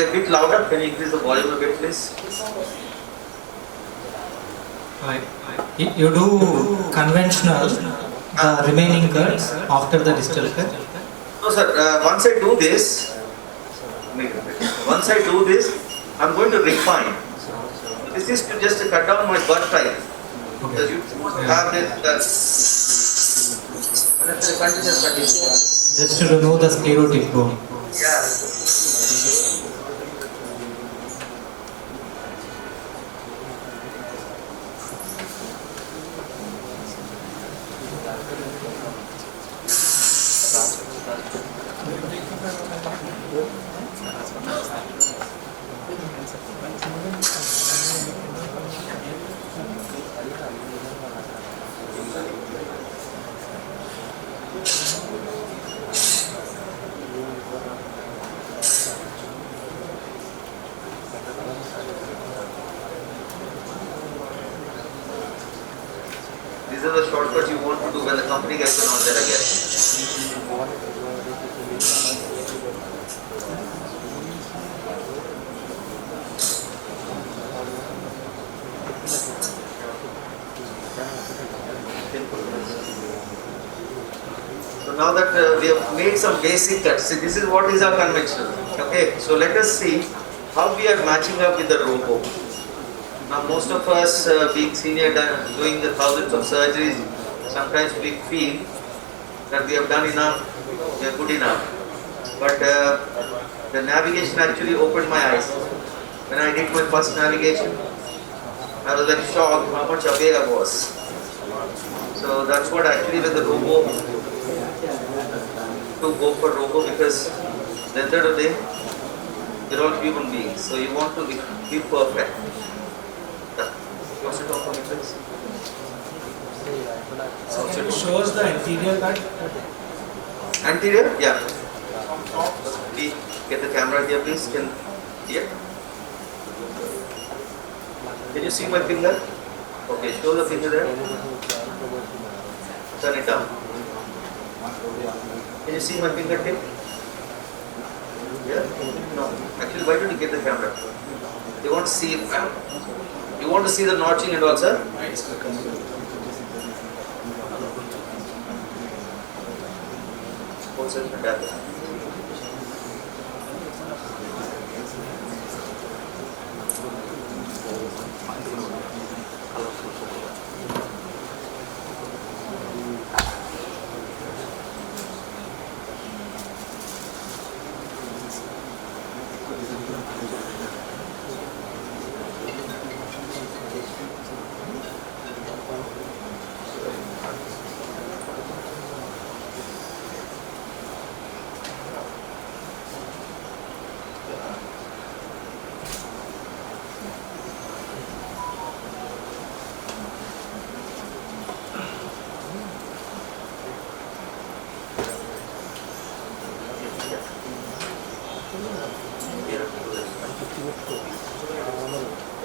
a bit louder? Can you increase the volume a bit, please? Right. You do conventional, the remaining cuts after the distal cut? No, sir. Once I do this, I'm going to refine. This is to just cut down my butt time. Because you have this continuous cutting. Just to remove the sclerotic bone. Yeah. These are the shortcuts you want to do when the company gets you not there again. So now that we have made some basic cuts, see, this is what is our conventional. Okay, so let us see how we are matching up with the robo. Now most of us being senior doing the thousands of surgeries, sometimes we feel that we have done enough, we are good enough. But the navigation actually opened my eyes. When I did my first navigation, I was very shocked how much away I was. So that's what actually with the robo, to go for robo, because at the end of the day, you're all human beings. So you want to be perfect. What's it on for me, please? So it shows the anterior cut. Anterior? Yeah. Please get the camera here, please. Here. Can you see my finger? Okay, show the finger there. Turn it down. Can you see my fingertip? Yeah? No. Actually, why don't you get the camera? They want to see it. You want to see the notching and all, sir? What's it? Yeah.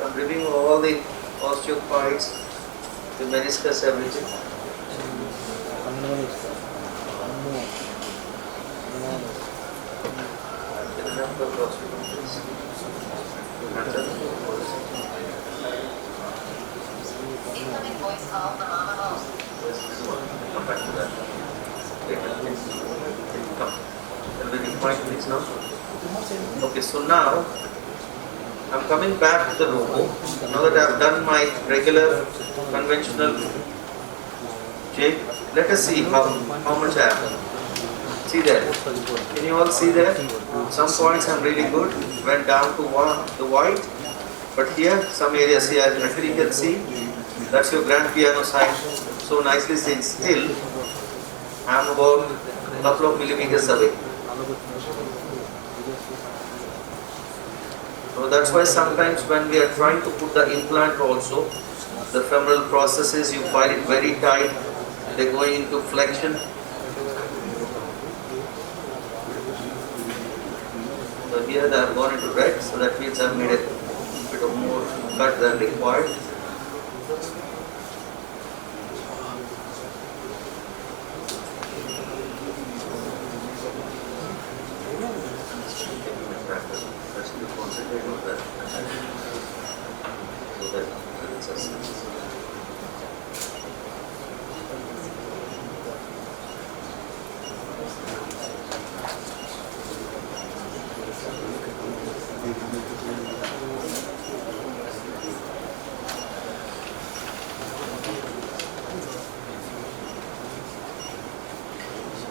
I'm reviewing all the osteophytes, the meniscus, everything. Come back to that. Come. Will we define please now? Okay, so now I'm coming back to the robo. Now that I've done my regular conventional jig, let us see how much I have. See there. Can you all see there? Some points I'm really good. Went down to the white. But here, some areas here, actually you can see, that's your grand piano side. So nicely sitting still. I'm about a couple of millimeters away. So that's why sometimes when we are trying to put the implant also, the femoral processes, you find it very tight, they're going into flexion. So here they have gone into red, so that means I've made a bit of more cut than required.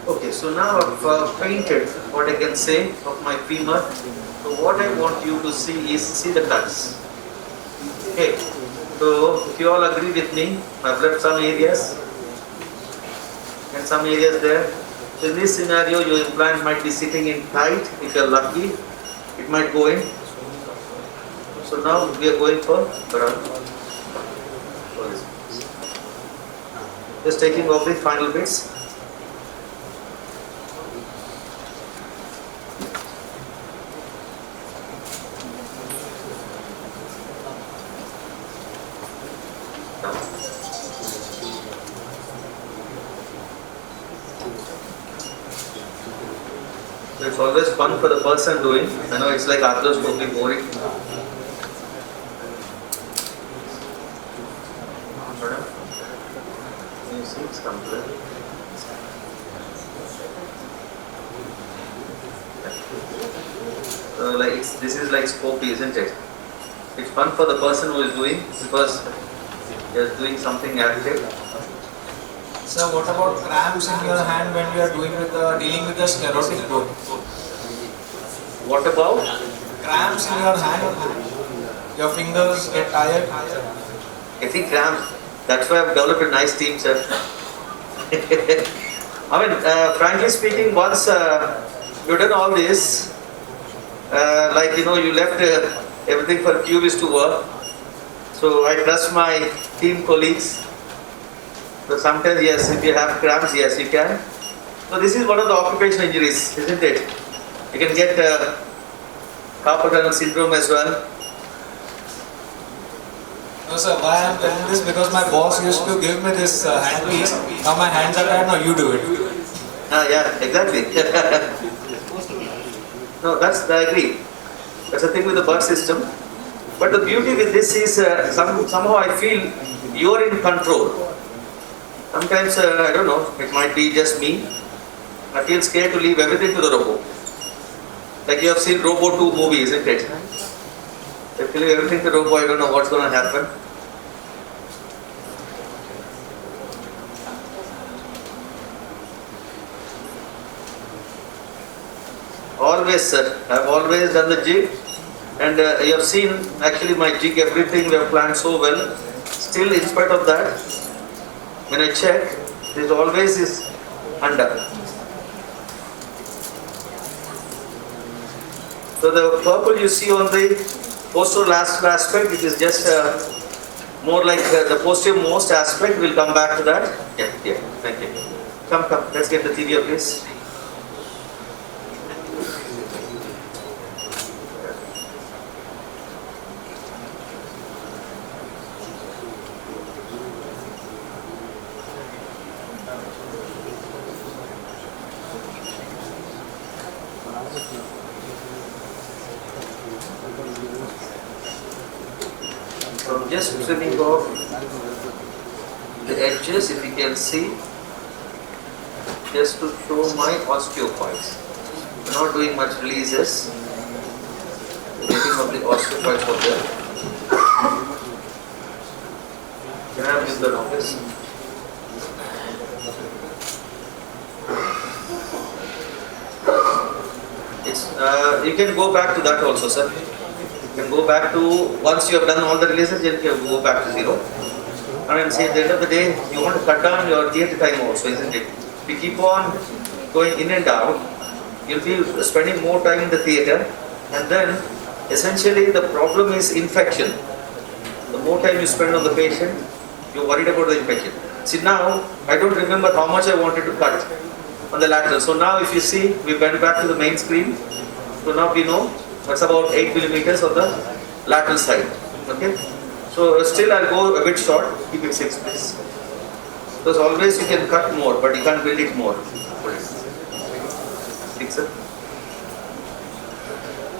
Okay, so now I've painted what I can say of my femur. So what I want you to see is, see the cuts. Okay, so if you all agree with me, I've left some areas and some areas there. So in this scenario, your implant might be sitting in tight. If you're lucky, it might go in. So now we are going for just taking off the final bits. It's always fun for the person doing. I know it's like arthroscopy boring. You see, it's complete. This is like scopy, isn't it? It's fun for the person who is doing because they are doing something active. So what about cramps in your hand when you are dealing with the sclerotic bone? What about? Cramps in your hand, your fingers get tired. Getting cramps. That's why I've developed a nice team, sir. I mean, frankly speaking, once you've done all this, you left everything for QBs to work. So I trust my team colleagues. So sometimes, yes, if you have cramps, yes, you can. So this is one of the occupational injuries, isn't it? You can get carpal tunnel syndrome as well. No sir, why I am telling this? Because my boss used to give me this handpiece. Now my hands are tired, now you do it. Yeah, exactly. No, I agree. That's the thing with the birth system. But the beauty with this is somehow I feel you are in control. Sometimes, I don't know, it might be just me. I feel scared to leave everything to the robot. Like you have seen Robo 2 movie, isn't it? If you leave everything to the robot, I don't know what's going to happen. Always, sir. I've always done the jig. And you have seen actually my jig, everything we have planned so well. Still, in spite of that, when I check, it always is under. So the purple you see on the posterior aspect, it is just more like the posterior most aspect. We'll come back to that. Yeah, thank you. Come, let's get the TV, please. So I'm just trimming off the edges, if you can see, just to show my osteophytes. I'm not doing much releases. Getting of the osteophytes for there. Can I have the office? You can go back to that also, sir. You can go back to, once you have done all the releases, you can go back to 0. And see, at the end of the day, you want to cut down your theatre time also, isn't it? If you keep on going in and out, you'll be spending more time in the theatre, and then essentially the problem is infection. The more time you spend on the patient, you're worried about the infection. See, now I don't remember how much I wanted to cut on the lateral. So now if you see, we went back to the main screen. So now we know that's about 8 millimeters on the lateral side. Okay. So still I'll go a bit short, keep it 6 please. Because always you can cut more, but you can't build it more. Fix it.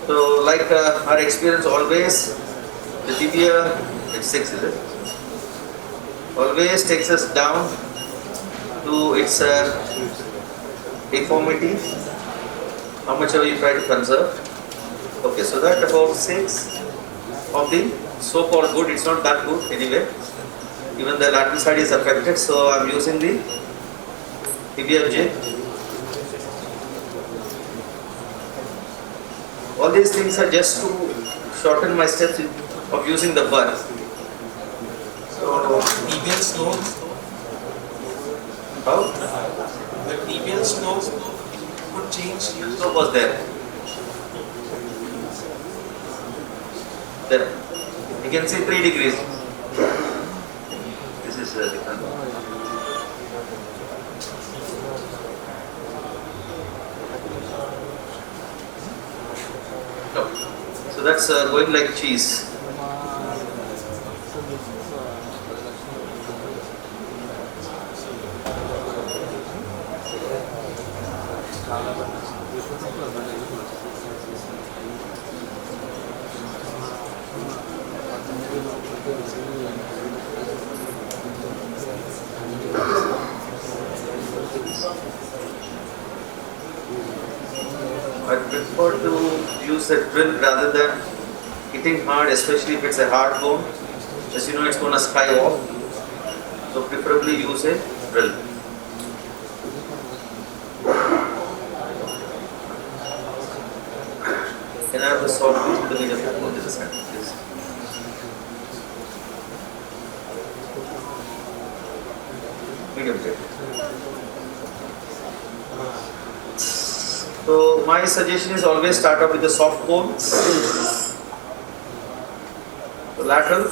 So like our experience always, the tibia, it's 6 is it? Always takes us down to its deformity, how much ever you try to conserve. Okay, so that about 6 of the so-called good, it's not that good anyway. Even the lateral side is affected, so I'm using the tibia jig. All these things are just to shorten my steps of using the bar. So, Tibial slope. how? The tibial slope could change. Slope was there. There. You can see 3 degrees. This is different. No. So that's going like cheese. I prefer to use a drill rather than hitting hard, especially if it's a hard bone. As you know, it's going to sky off. So preferably use a drill. Can I have the salt piece with the medium go to the center, please? Medium grade. So my suggestion is always start off with the soft bone, the lateral,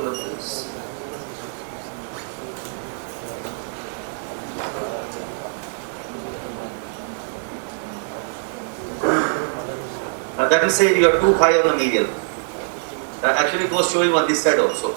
full of this. That will say you are too high on the medial. Actually, it was showing on this side also.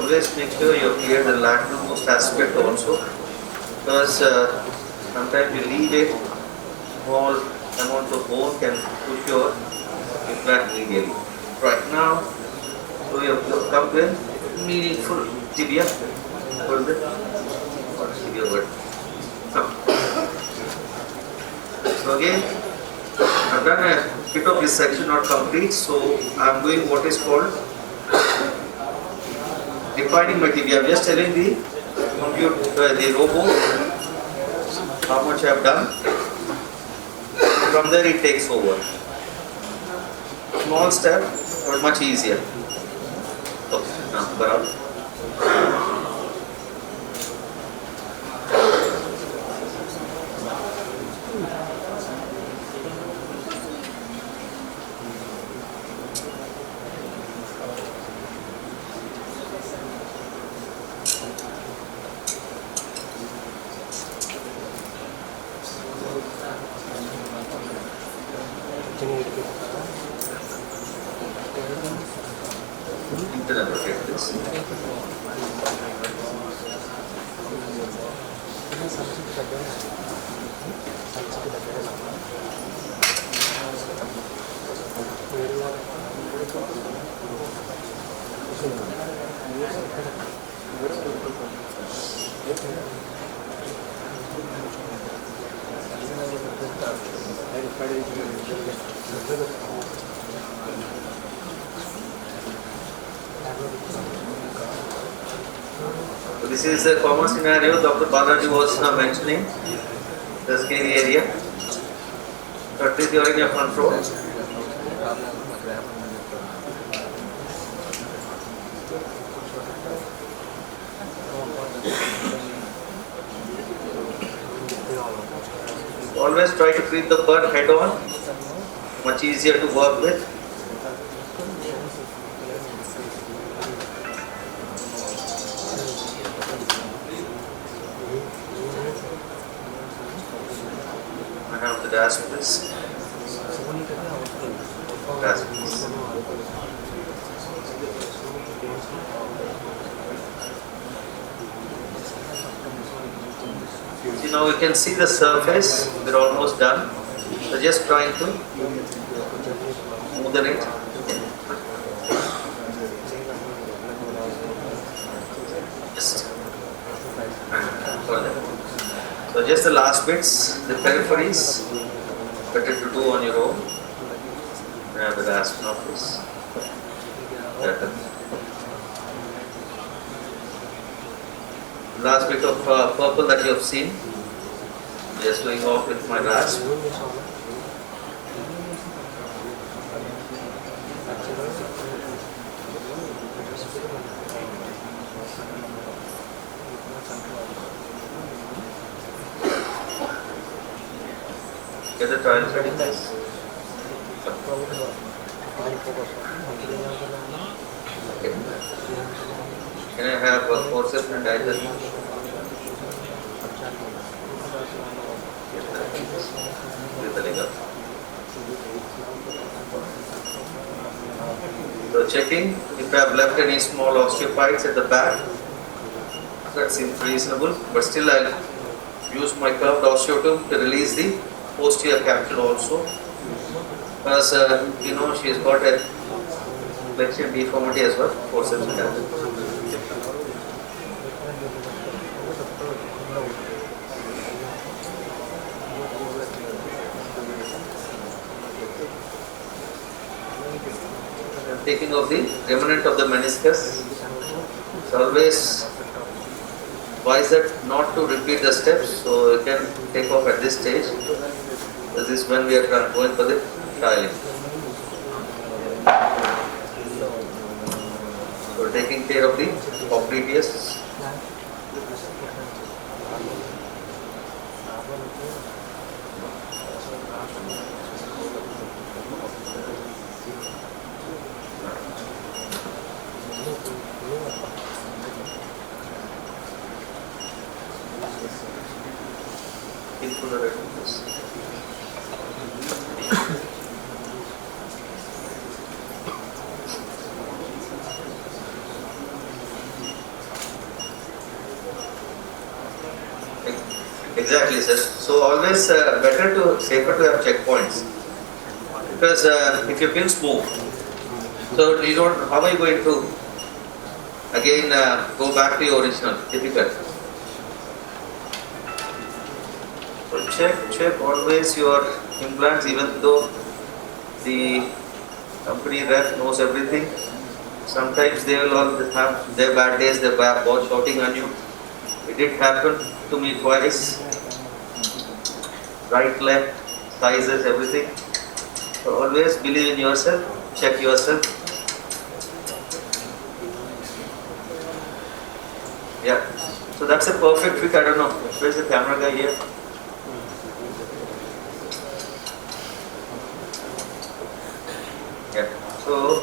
Always make sure you clear the lateralmost aspect also, because sometimes you leave it all amount of bone can push your implant medially. Right now, so we have come to a meaningful tibia. What is it? What is tibia word? So again, I've done a bit of this section, not complete, so I'm doing what is called defining my tibia. I'm just telling the the robo how much I've done. From there it takes over. Small step, but much easier. Okay, now, Barav. This is a common scenario Dr. Balaraju was now mentioning, the scary area. But please, you are in your control. Always try to treat the burn head on, much easier to work with. I have the dash please. Dash please. See, now you can see the surface, we're almost done. So just trying to smoothen it. Just further. So just the last bits, the peripheries, better to do on your own. And the last now please. Last bit of purple that you have seen, just doing off with my rasp. Get the trials ready, guys. Okay. Can I have a forceps and dilator? Get the leg up. So checking if I have left any small osteophytes at the back. That seems reasonable, but still I'll use my curved osteotomy to release the posterior capsule also. Because you know she has got a flexion deformity as well, forceps and dilator. Taking of the remnant of the meniscus. It's always wiser not to repeat the steps, so you can take off at this stage. This is when we are going for the tiling. So taking care of the popliteus. Exactly, sir. So always always safer to have checkpoints, because if your pins move, so you don't, how are you going to again go back to your original? Difficult. So check always your implants, even though the company rep knows everything. Sometimes they will all have their bad days, their bad boss shouting on you. It did happen to me twice. Right, left, sizes, everything. So always believe in yourself, check yourself. Yeah. So that's a perfect fit. I don't know. Where's the camera guy here? Yeah. So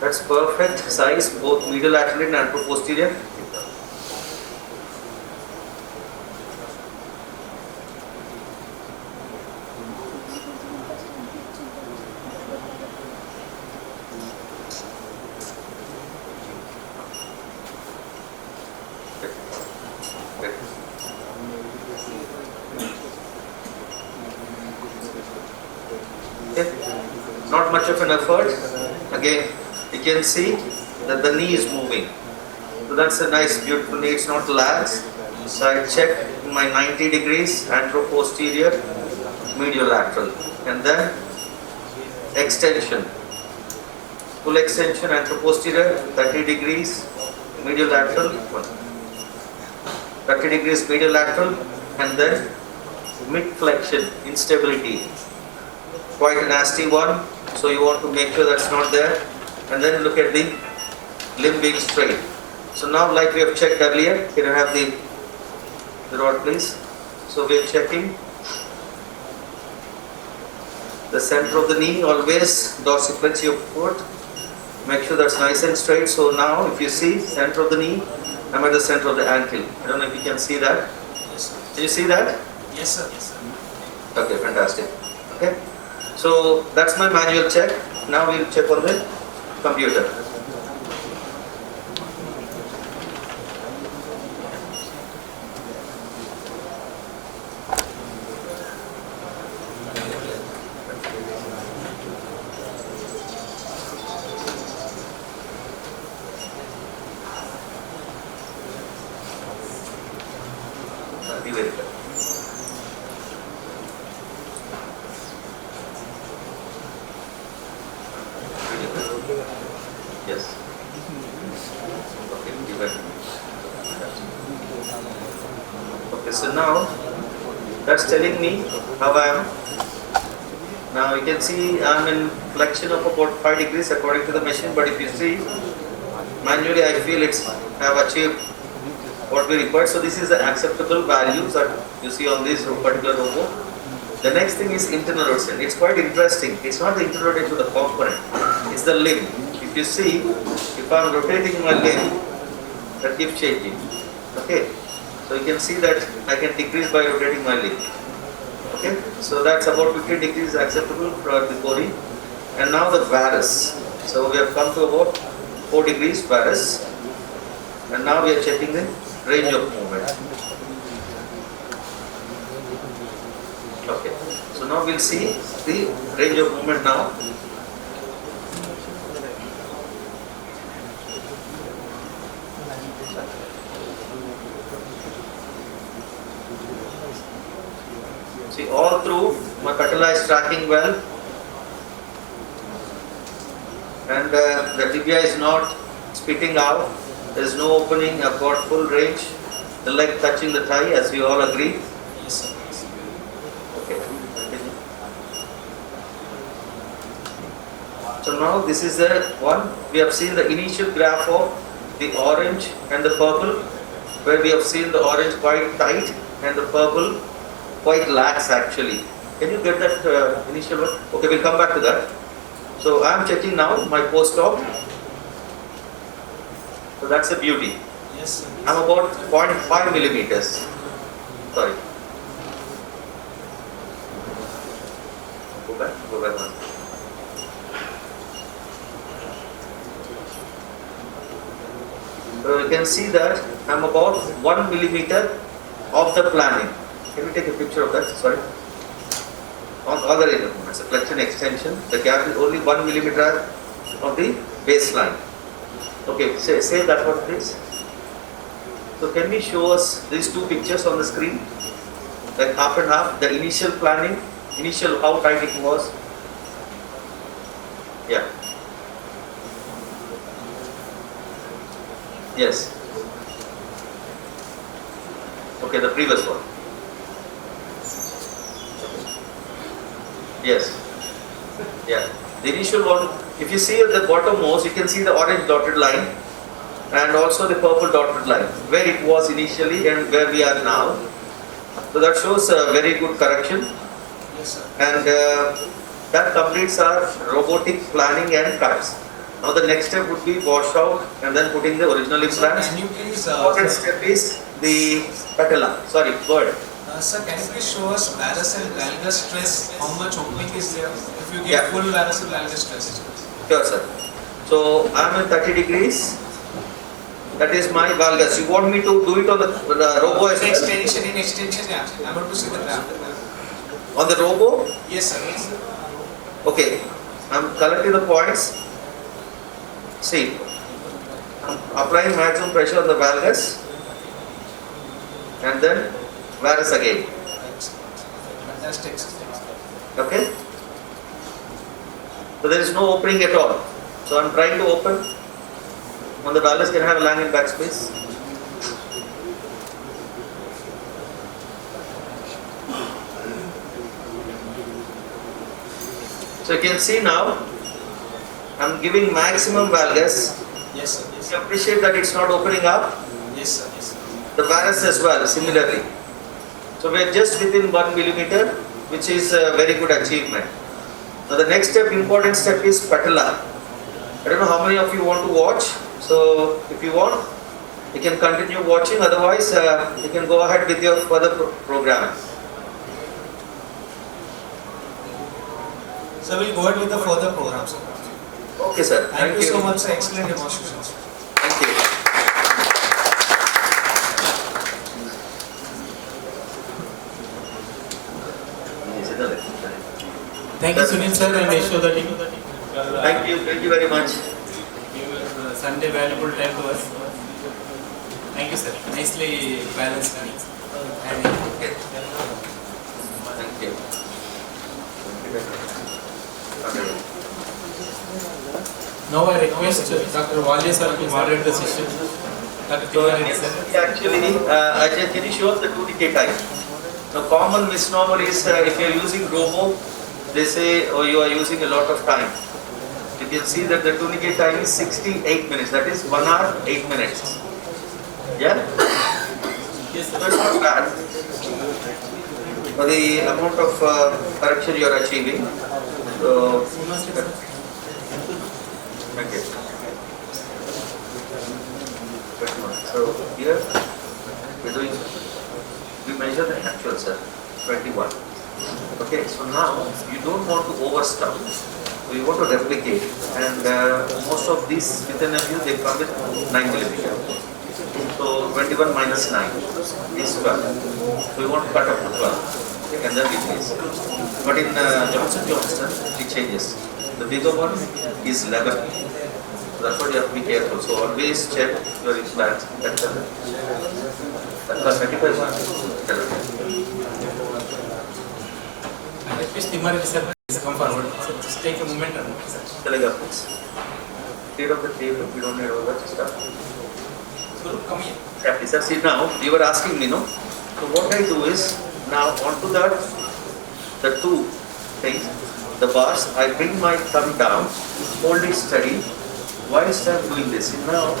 that's perfect size, both medial lateral and anteroposterior. Not much of an effort. Again, you can see that the knee is moving. So that's a nice, beautiful knee. It's not lax. So I check my 90 degrees, anteroposterior, medial lateral, and then extension. Full extension, anteroposterior, 30 degrees, medial lateral, 30 degrees medial lateral, and then mid flexion, instability. Quite a nasty one, so you want to make sure that's not there. And then look at the limb being straight. So now, like we have checked earlier, can you have the rod please? So we are checking the center of the knee, always dorsiflex your foot. Make sure that's nice and straight. So now if you see center of the knee, I'm at the center of the ankle. I don't know if you can see that. Yes, sir. Can you see that? Yes, sir. Yes, sir. Okay, fantastic. Okay. So that's my manual check. Now we'll check on the computer. Be very good. Yes. Okay, give it. Okay, so now that's telling me how I am. Now you can see I'm in flexion of about 5 degrees according to the machine, but if you see manually I feel I have achieved what we require. So this is the acceptable values that you see on this particular robot. The next thing is internal rotation. It's quite interesting. It's not the internal rotation of the component, it's the limb. If you see, if I'm rotating my limb, that keeps changing. Okay, so you can see that I can decrease by rotating my limb. Okay, so that's about 15 degrees acceptable for the body. And now the varus. So we have come to about 4 degrees varus. And now we are checking the range of movement. Okay, so now we'll see the range of movement now. See, all through my patella is tracking well, and the tibia is not spitting out. There is no opening. I've got full range. The leg touching the thigh, as we all agree. Yes, sir. Okay. So now this is the one. We have seen the initial graph of the orange and the purple, where we have seen the orange quite tight and the purple quite lax actually. Can you get that initial one? Okay, we'll come back to that. So I am checking now my post-op. So that's a beauty. Yes, sir. I'm about 0.5 millimeters. Sorry. Go back one. So you can see that I'm about 1 millimeter of the planning. Can we take a picture of that? Sorry. On the other end, it's a flexion extension. The gap is only 1 millimeter of the baseline. Okay, say that one please. So can we show us these two pictures on the screen? Like half and half, the initial planning, how tight it was. Yeah. Yes. Okay, the previous one. Yes. Yeah. The initial one, if you see at the bottommost, you can see the orange dotted line and also the purple dotted line, where it was initially and where we are now. So that shows a very good correction. Yes, sir. And that completes our robotic planning and cuts. Now the next step would be wash out and then putting the original implants. Can you please, Important step is the patella. Sorry, go ahead. sir, can you please show us varus and valgus stress? How much opening is there if you Yeah. get full varus and valgus stress? Sure, sir. So I'm at 30 degrees. That is my valgus. You want me to do it on the robo as well? Extension, yeah. I'm able to see the graph. On the robo? Yes, sir. Okay. I'm collecting the points. See. I'm applying maximum pressure on the valgus. And then varus again. Fantastic. Okay? So there is no opening at all. So I'm trying to open. On the valgus, can I have a Lang and backspace? So you can see now, I'm giving maximum valgus. Yes, sir. Yes, You appreciate that it's not opening up. yes, sir. Yes, sir. The varus as well, similarly. So we are just within 1 millimeter, which is a very good achievement. Now the next step, important step is patella. I don't know how many of you want to watch. So if you want, you can continue watching. Otherwise, you can go ahead with your further program. So we'll go ahead with the further program, sir. Okay, sir. Thank you so much, sir. Excellent demonstrations. Thank you. Thank you, Sunil sir and Yashoda team. Thank you very much. Give your Sunday valuable time to us. Thank you, sir. Nicely balanced. And Okay. Thank you. now I request Dr. Walya sir to moderate the session. Dr. So Tiwari sir. actually, Ajay, can you show us the 2 decay time? The common misnomer is if you are using robo, they say, oh, you are using a lot of time. You can see that the 2 decay time is 68 minutes. That is 1 hour, 8 minutes. Yeah? Yes, So sir. it's not bad for the amount of correction you are achieving. So, okay. So here we're doing, we measure the actual cell, 21. Okay, so now you don't want to overstuff. So you want to replicate, and most of these within a view they come with 9 millimeter. So 21 minus 9 is 12. So we want to cut up to 12, okay, and then replace. But in Johnson Johnson it changes. The bigger one is 11. So that's what you have to be careful. So always check your implants. That's the 35 one. I request Tiwari sir to come forward. So just take a moment and Telega, please. Clear of the table. We don't need all that stuff. Guru, come here. Yeah, please. Sir, see now you were asking me, no? So what I do is now onto that the two things, the bars. I bring my thumb down, hold it steady. Why is I'm doing this? See, now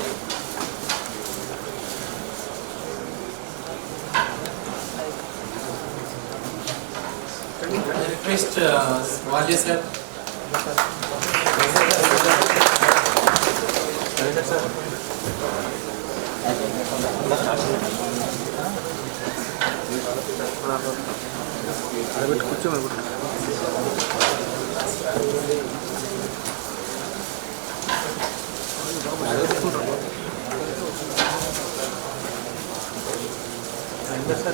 I request Walya sir. First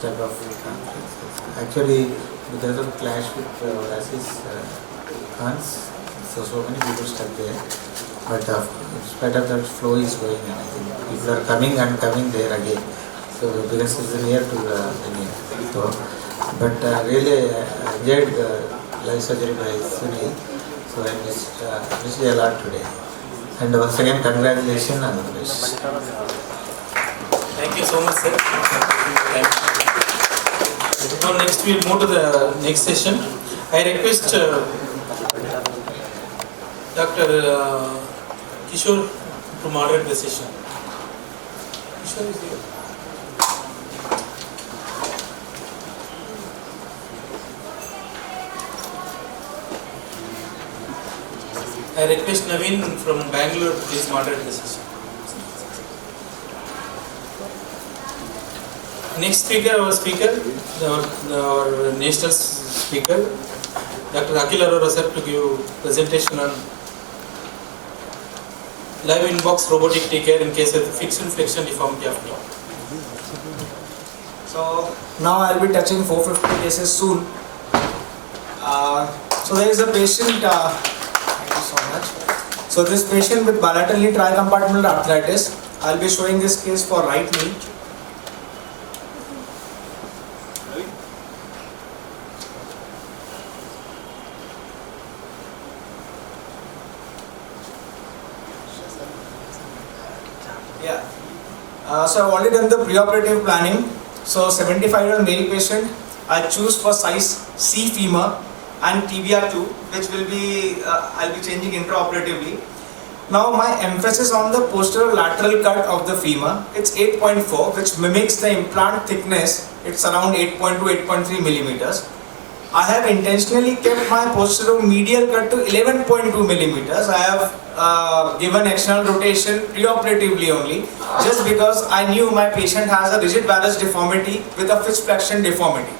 type of actually because of clash with Oasis cons, so many people stuck there. But in spite of that, flow is going, and I think people are coming and coming there again. So because it's near to the venue. So, but really enjoyed the live surgery by Sunil. So I missed a lot today. And once again, congratulations on the best. Thank you so much, sir. Now next we'll move to the next session. I request Dr. Kishore to moderate the session. Kishore is here. I request Naveen from Bangalore to please moderate the session. Next speaker, our national speaker, Dr. Akhil Arora sir, to give presentation on live inbox robotic take care in case of fixed flexion deformity of knee. So now I'll be touching 450 cases soon. So there is a patient, thank you so much. So this patient with bilateral knee tricompartmental arthritis, I'll be showing this case for right knee. Yeah. So I've already done the preoperative planning. So 75-year-old male patient, I choose for size C femur and tibia 2, which will be I'll be changing intraoperatively. Now my emphasis on the posterior lateral cut of the femur. It's 8.4, which mimics the implant thickness. It's around 8.2, 8.3 millimeters. I have intentionally kept my posterior medial cut to 11.2 millimeters. I have given external rotation preoperatively only, just because I knew my patient has a rigid varus deformity with a fixed flexion deformity.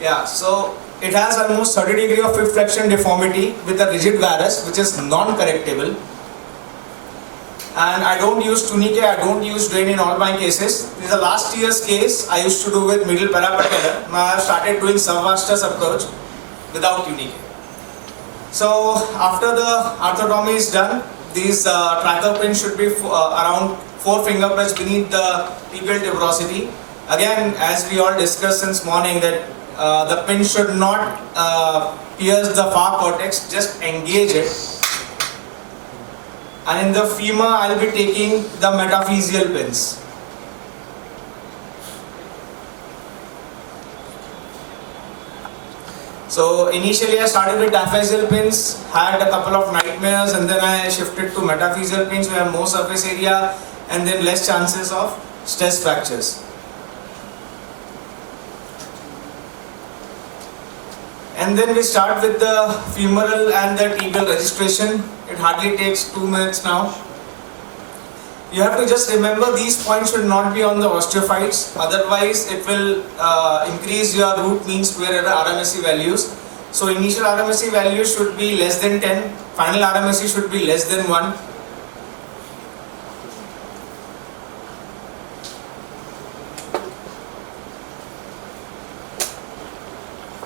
Yeah, so it has almost 30 degree of fifth flexion deformity with a rigid varus, which is non-correctable. And I don't use tunicate, I don't use drain in all my cases. This is the last year's case I used to do with middle parapatellar. Now I have started doing subvastus approach without tunicate. So after the arthrotomy is done, these tracker pins should be around 4 finger press beneath the tibial tuberosity. Again, as we all discussed since morning, that the pin should not pierce the far cortex, just engage it. And in the femur, I will be taking the metaphyseal pins. So initially I started with aphyseal pins, had a couple of nightmares, and then I shifted to metaphyseal pins where more surface area and then less chances of stress fractures. And then we start with the femoral and the tibial registration. It hardly takes 2 minutes now. You have to just remember these points should not be on the osteophytes, otherwise it will increase your root mean square error RMSE values. So initial RMSE values should be less than 10, final RMSE should be less than 1.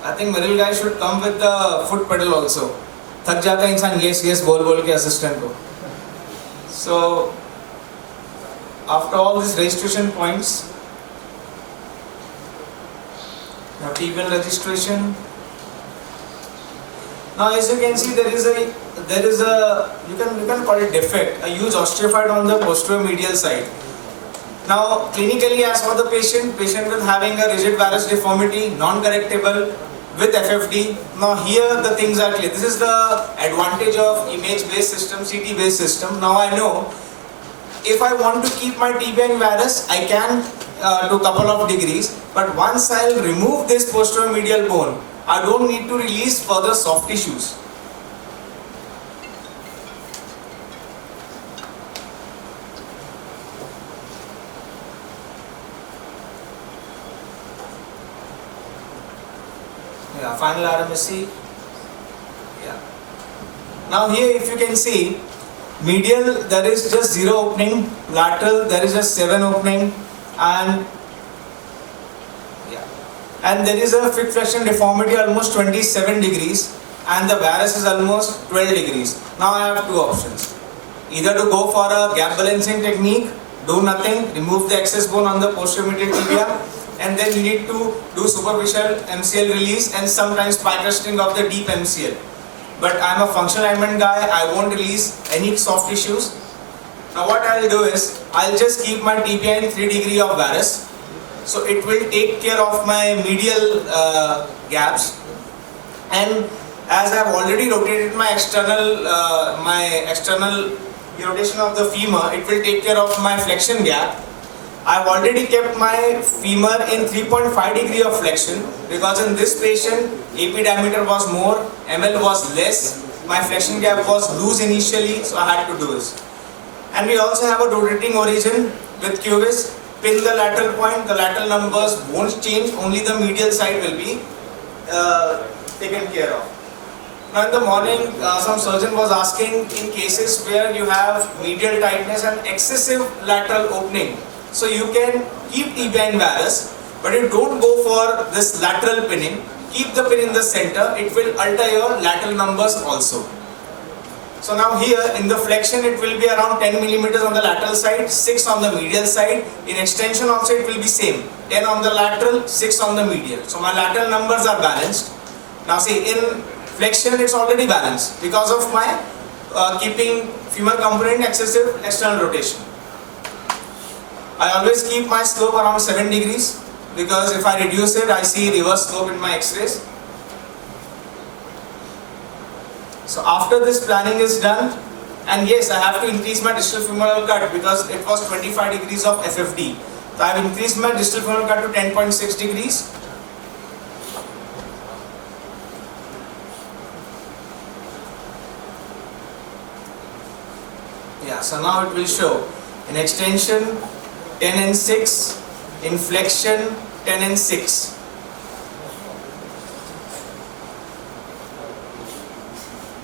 I think middle guy should come with the foot pedal also. थक जाता है इंसान yes बोल के assistant को. So after all these registration points, now tibial registration. Now as you can see, there is a you can call it defect, a huge osteophyte on the posterior medial side. Now clinically, as for the patient with having a rigid varus deformity, non-correctable, with FFD. Now here the things are clear. This is the advantage of image-based system, CT-based system. Now I know if I want to keep my tibia in varus, I can do a couple of degrees. But once I'll remove this posterior medial bone, I don't need to release further soft tissues. Yeah, final RMSC. Yeah. Now here if you can see, medial there is just 0 opening, lateral there is just 7 opening, and there is a fifth flexion deformity almost 27 degrees, and the varus is almost 12 degrees. Now I have two options. Either to go for a gap balancing technique, do nothing, remove the excess bone on the posterior medial tibia, and then you need to do superficial MCL release and sometimes spike-crusting of the deep MCL. But I am a functional alignment guy, I won't release any soft tissues. Now what I will do is, I will just keep my tibia in 3 degree of varus. So it will take care of my medial gaps, and as I have already rotated my external rotation of the femur, it will take care of my flexion gap. I have already kept my femur in 3.5 degree of flexion, because in this patient AP diameter was more, ML was less, my flexion gap was loose initially, so I had to do this. And we also have a rotating origin with QVIS. Pin the lateral point, the lateral numbers won't change, only the medial side will be taken care of. Now in the morning, some surgeon was asking, in cases where you have medial tightness and excessive lateral opening, so you can keep tibia in varus, but you don't go for this lateral pinning, keep the pin in the center, it will alter your lateral numbers also. So now here in the flexion it will be around 10 millimeters on the lateral side, 6 on the medial side. In extension also it will be same, 10 on the lateral, 6 on the medial. So my lateral numbers are balanced. Now see, in flexion it's already balanced because of my keeping femur component excessive external rotation. I always keep my slope around 7 degrees, because if I reduce it I see reverse slope in my x-rays. So after this planning is done, and yes, I have to increase my distal femoral cut because it was 25 degrees of FFD. So I have increased my distal femoral cut to 10.6 degrees. Yeah, so now it will show in extension 10 and 6, in flexion 10 and 6.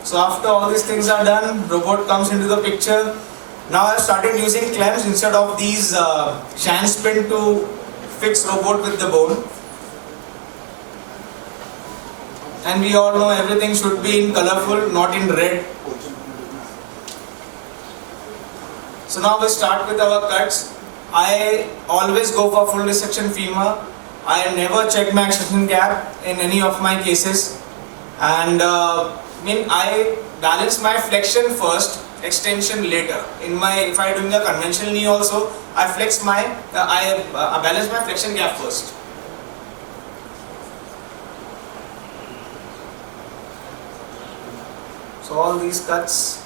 So after all these things are done, robot comes into the picture. Now I have started using clamps instead of these shank spin to fix robot with the bone. And we all know everything should be in colorful, not in red. So now we start with our cuts. I always go for full resection femur. I never check my extension gap in any of my cases. And I balance my flexion first, extension later. If I doing a conventional knee also, I balance my flexion gap first. So all these cuts.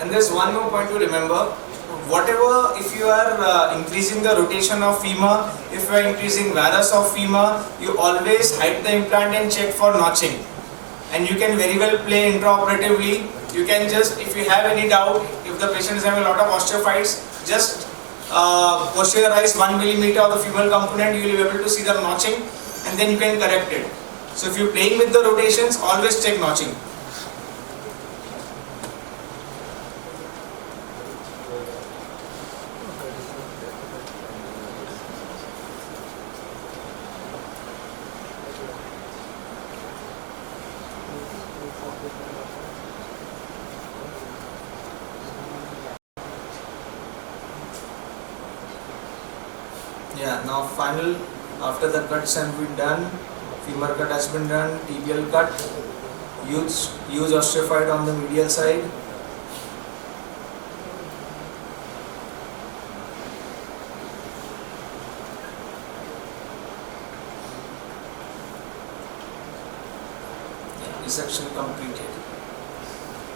And there's one more point to remember. Whatever, if you are increasing the rotation of femur, if you are increasing varus of femur, you always hide the implant and check for notching. And you can very well play intraoperatively. You can just, if you have any doubt, if the patient is having a lot of osteophytes, just posteriorize 1 millimeter of the femoral component, you will be able to see the notching, and then you can correct it. So if you're playing with the rotations, always check notching. Yeah, now final, after the cuts have been done, femur cut has been done, tibial cut, huge osteophyte on the medial side. Yeah, resection completed.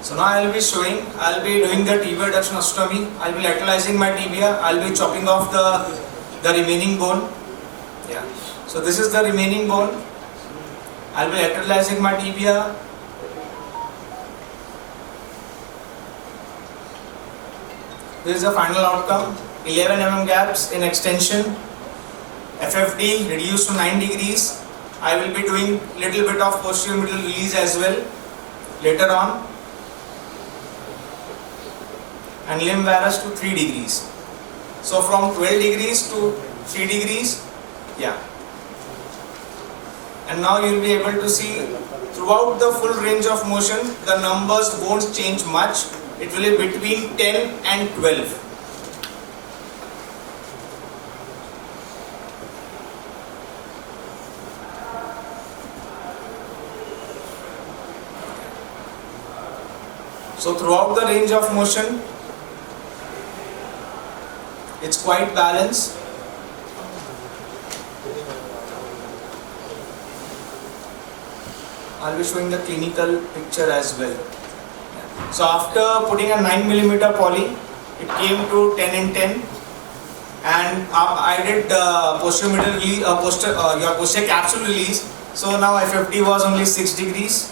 So now I will be showing, I will be doing the tibia reduction osteotomy, I will be lateralizing my tibia, I will be chopping off the remaining bone. Yeah. So this is the remaining bone. I will be lateralizing my tibia. this is the final outcome. 11 mm gaps in extension. FFD reduced to 9 degrees. I will be doing little bit of posterior middle release as well later on. And limb varus to 3 degrees. So from 12 degrees to 3 degrees, yeah. And now you will be able to see throughout the full range of motion, the numbers won't change much. It will be between 10 and 12. So throughout the range of motion, it's quite balanced. I'll be showing the clinical picture as well. So after putting a 9 mm poly, it came to 10 and 10, and I did posterior middle release, your posterior capsule release. So now FFD was only 6 degrees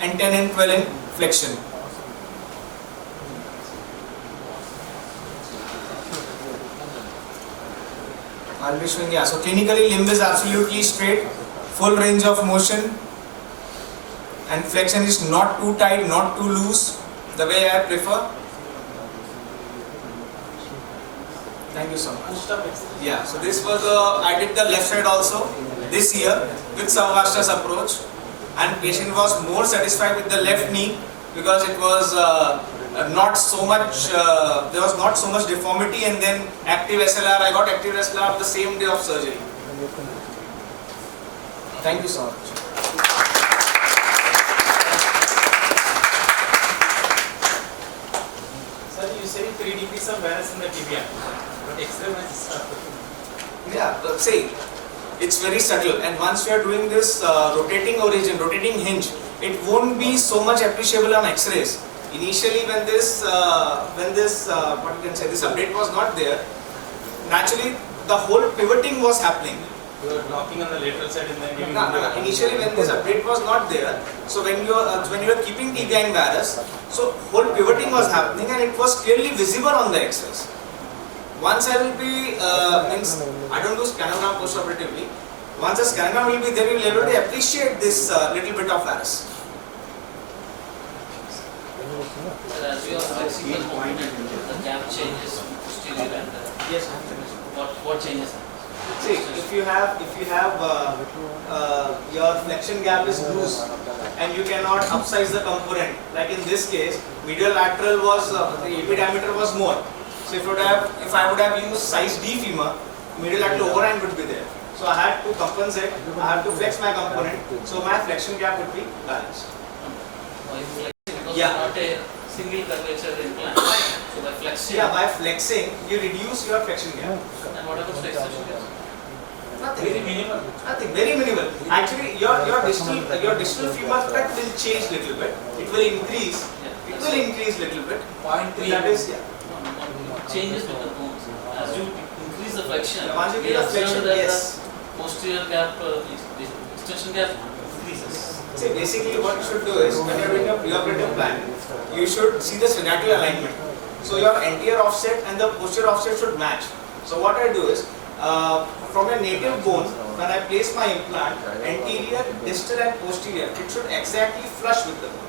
and 10 and 12 in flexion. I'll be showing, yeah. So clinically limb is absolutely straight, full range of motion, and flexion is not too tight, not too loose, the way I prefer. Thank you so much. Yeah, so this was I did the left side also this year with Savvasta's approach, and patient was more satisfied with the left knee because it was not so much, there was not so much deformity, and then active SLR, I got active SLR the same day of surgery. Thank you so much. Sir, you say 3 degrees of varus in the tibia, but X-ray is Yeah, but see, it's very subtle, and once we are doing this rotating origin, rotating hinge, it won't be so much appreciable on X-rays. Initially, when this what you can say, this update was not there, naturally the whole pivoting was happening. You were blocking on the lateral side and then giving. Initially, when this update was not there, so when you are keeping tibia in varus, so whole pivoting was happening, and it was clearly visible on the X-rays. Once I will be means I don't do scanogram postoperatively. Once the scanogram will be there, you will be able to appreciate this little bit of varus. As you are flexible point, the gap changes posterior and yes. What changes? See, if you have your flexion gap is loose and you cannot upsize the component, like in this case, medial lateral was the AP diameter was more. So if I would have used size D femur, medial lateral overhang would be there. So I had to compensate. I have to flex my component, so my flexion gap would be balanced. Yeah. Not a single curvature implant. So by flexing. Yeah, by flexing, you reduce your flexion gap. And what about flexation gap? Nothing. Very minimal. Nothing. Very minimal. Actually, your distal femur cut will change little bit. It will increase. Yeah. It will increase little bit. 0.3. That is, yeah. Changes with the bones. As you increase the flexion, Yeah, once you we get the observe flexion, that yes. the posterior gap, the extension gap increases. See, basically what you should do is, when you are doing a preoperative plan, you should see the synovial alignment. So your anterior offset and the posterior offset should match. So what I do is, from a native bone, when I place my implant, anterior, distal and posterior, it should exactly flush with the bone.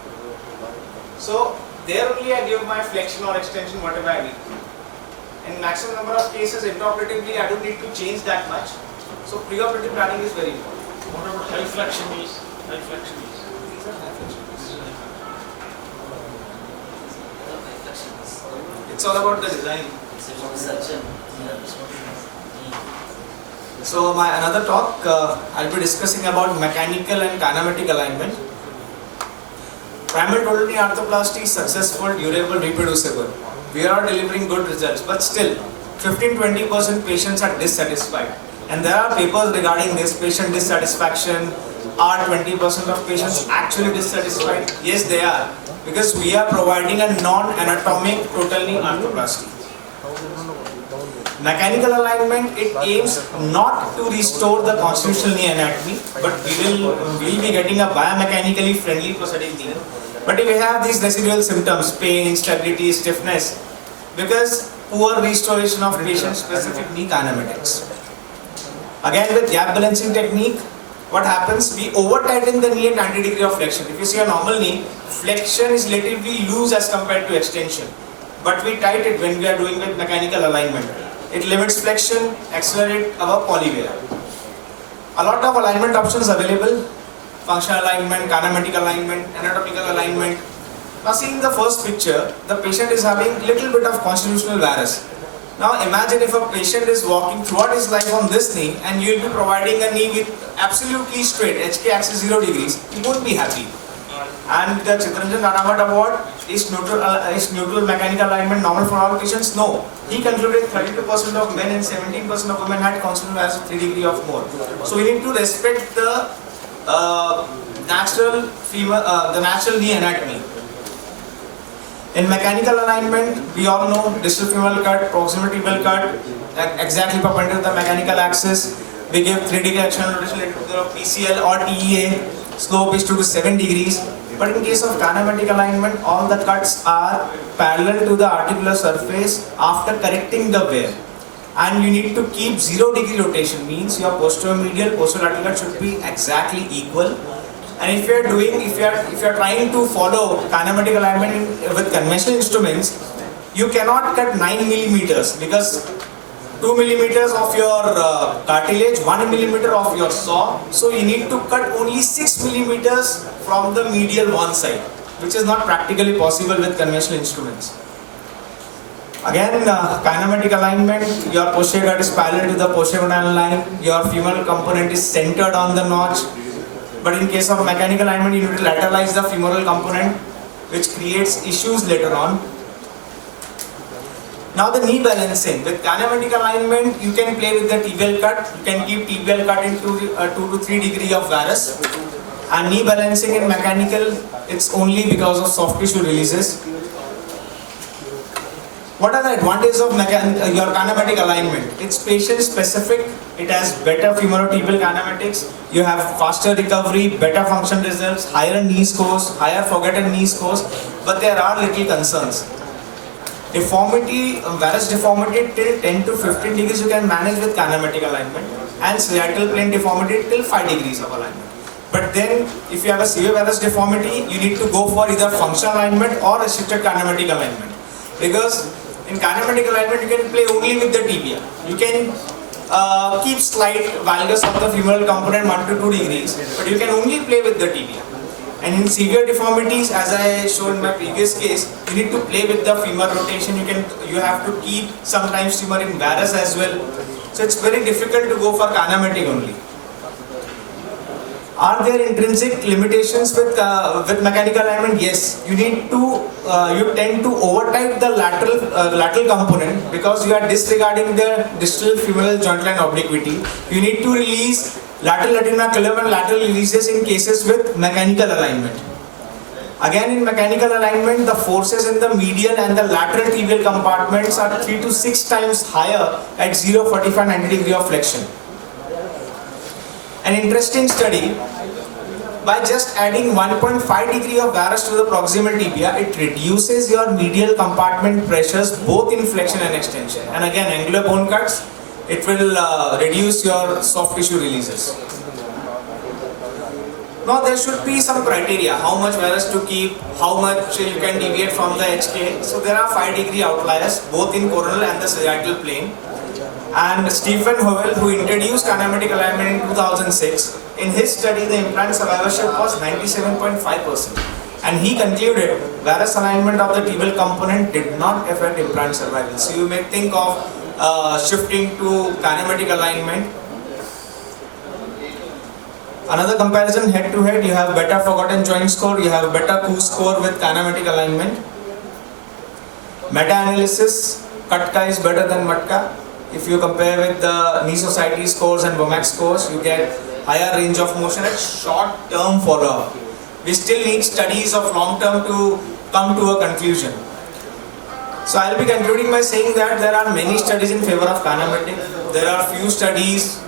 So there only I give my flexion or extension, whatever I need. In maximum number of cases, intraoperatively, I don't need to change that much. So preoperative planning is very important. What about high flexion is? High flexion is. These are high flexion. It's all about the design. So my another talk, I'll be discussing about mechanical and kinematic alignment. Primary total knee arthroplasty is successful, durable, reproducible. We are delivering good results, but still 15-20% patients are dissatisfied. And there are papers regarding this patient dissatisfaction. Are 20% of patients actually dissatisfied? Yes, they are, because we are providing a non-anatomic total knee arthroplasty. Mechanical alignment, it aims not to restore the constitutional knee anatomy, but we will be getting a biomechanically friendly prosthetic knee. But if we have these residual symptoms, pain, instability, stiffness, because poor restoration of patient-specific knee kinematics. Again, with gap balancing technique, what happens? We over-tighten the knee at 90 degree of flexion. If you see a normal knee, flexion is relatively loose as compared to extension. But we tighten it when we are doing with mechanical alignment. It limits flexion, accelerate our polywear. A lot of alignment options available. Functional alignment, kinematic alignment, anatomical alignment. Now seeing the first picture, the patient is having little bit of constitutional varus. Now imagine if a patient is walking throughout his life on this knee and you will be providing a knee with absolutely straight, HK axis 0 degrees, he won't be happy. And the Chitranjan Ranawat Award is neutral mechanical alignment normal for all patients? No. He concluded 32% of men and 17% of women had constitutional varus of 3 degree or more. So we need to respect the natural knee anatomy. In mechanical alignment, we all know distal femoral cut, proximal tibial cut, exactly perpendicular to the mechanical axis. We give 3 degree actional rotation to the PCL or TEA. Slope is 2 to 7 degrees. But in case of kinematic alignment, all the cuts are parallel to the articular surface after correcting the wear. And you need to keep 0 degree rotation, means your posterior medial, posterior lateral cut should be exactly equal. And if you are trying to follow kinematic alignment with conventional instruments, you cannot cut 9 millimeters because 2 millimeters of your cartilage, 1 millimeter of your saw. So you need to cut only 6 millimeters from the medial one side, which is not practically possible with conventional instruments. Again, kinematic alignment, your posterior cut is parallel to the posterior line, your femoral component is centered on the notch. But in case of mechanical alignment, you need to lateralize the femoral component, which creates issues later on. Now the knee balancing. With kinematic alignment, you can play with the tibial cut. You can keep tibial cut into 2 to 3 degree of varus. And knee balancing in mechanical, it's only because of soft tissue releases. What are the advantages of your kinematic alignment? It's patient specific. It has better femorotibial kinematics. You have faster recovery, better function results, higher knee scores, higher forgotten knee scores. But there are little concerns. Deformity, varus deformity till 10 to 15 degrees you can manage with kinematic alignment, and sagittal plane deformity till 5 degrees of alignment. But then, if you have a severe varus deformity, you need to go for either functional alignment or restricted kinematic alignment. Because in kinematic alignment, you can play only with the tibia. You can keep slight valgus of the femoral component 1 to 2 degrees, but you can only play with the tibia. And in severe deformities, as I showed in my previous case, you need to play with the femur rotation. You have to keep sometimes femur in varus as well. So it's very difficult to go for kinematic only. Are there intrinsic limitations with mechanical alignment? Yes, you tend to over-tight the lateral component because you are disregarding the distal femoral joint line obliquity. You need to release lateral latiner column and lateral releases in cases with mechanical alignment. Again, in mechanical alignment, the forces in the medial and the lateral tibial compartments are 3 to 6 times higher at 0, 45, 90 degree of flexion. An interesting study, by just adding 1.5 degree of varus to the proximal tibia, it reduces your medial compartment pressures both in flexion and extension. And again, angular bone cuts, it will reduce your soft tissue releases. Now there should be some criteria, how much varus to keep, how much you can deviate from the HK. So there are 5 degree outliers, both in coronal and the sagittal plane. And Stephen Howell, who introduced kinematic alignment in 2006, in his study the implant survivorship was 97.5%. And he concluded varus alignment of the tibial component did not affect implant survival. So you may think of shifting to kinematic alignment. Another comparison head to head, you have better forgotten joint score, you have better coup score with kinematic alignment. Meta-analysis, Katka is better than Matka. If you compare with the Knee Society scores and WOMAC scores, you get higher range of motion and short-term follow-up. We still need studies of long-term to come to a conclusion. So I'll be concluding by saying that there are many studies in favor of kinematic. There are few studies,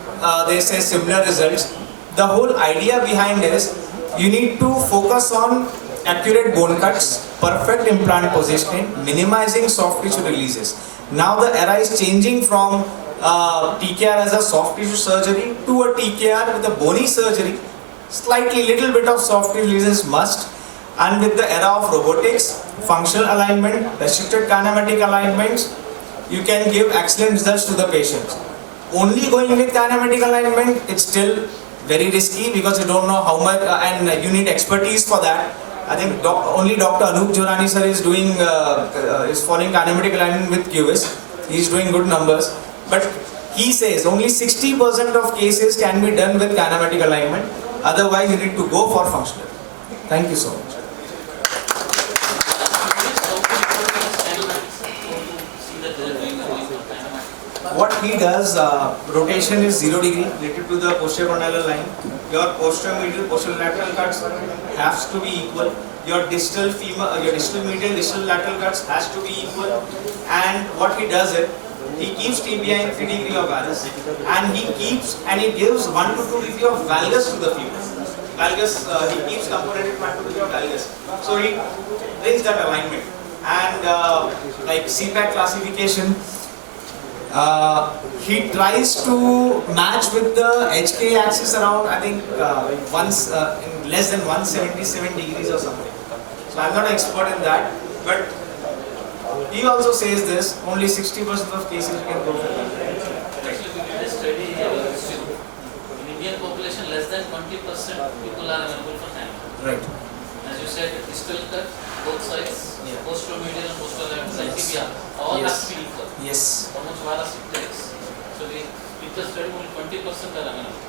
they say similar results. The whole idea behind is you need to focus on accurate bone cuts, perfect implant positioning, minimizing soft tissue releases. Now the era is changing from TKR as a soft tissue surgery to a TKR with a bony surgery. Slightly little bit of soft tissue releases must. And with the era of robotics, functional alignment, restricted kinematic alignments, you can give excellent results to the patients. Only going with kinematic alignment, it's still very risky because you don't know how much and you need expertise for that. I think only Dr. Anup Jorani sir is doing is following kinematic alignment with QS. He's doing good numbers, but he says only 60% of cases can be done with kinematic alignment. Otherwise, you need to go for functional. Thank you so much. What he does, rotation is 0 degree related to the posterior condylar line. Your posterior medial, posterior lateral cuts has to be equal. Your distal femur, your distal medial, distal lateral cuts has to be equal. And what he does is, he keeps tibia in 3 degree of valgus, and he gives 1 to 2 degree of valgus to the femur. Valgus, he keeps component 1 to 2 degree of valgus. So he brings that alignment. And like CPAC classification, he tries to match with the HK axis around, I think, once in less than 177 degrees or something. So I'm not an expert in that, but he also says this, only 60% of cases you can go for that. Actually, we did a study in Indian population, less than 20% people are available for time. Right. As you said, distal cut, both sides, Yeah. posteromedial and posterolateral side tibia, all have to be equal. Yes. How much virus it takes. So we did the study, only 20% are available.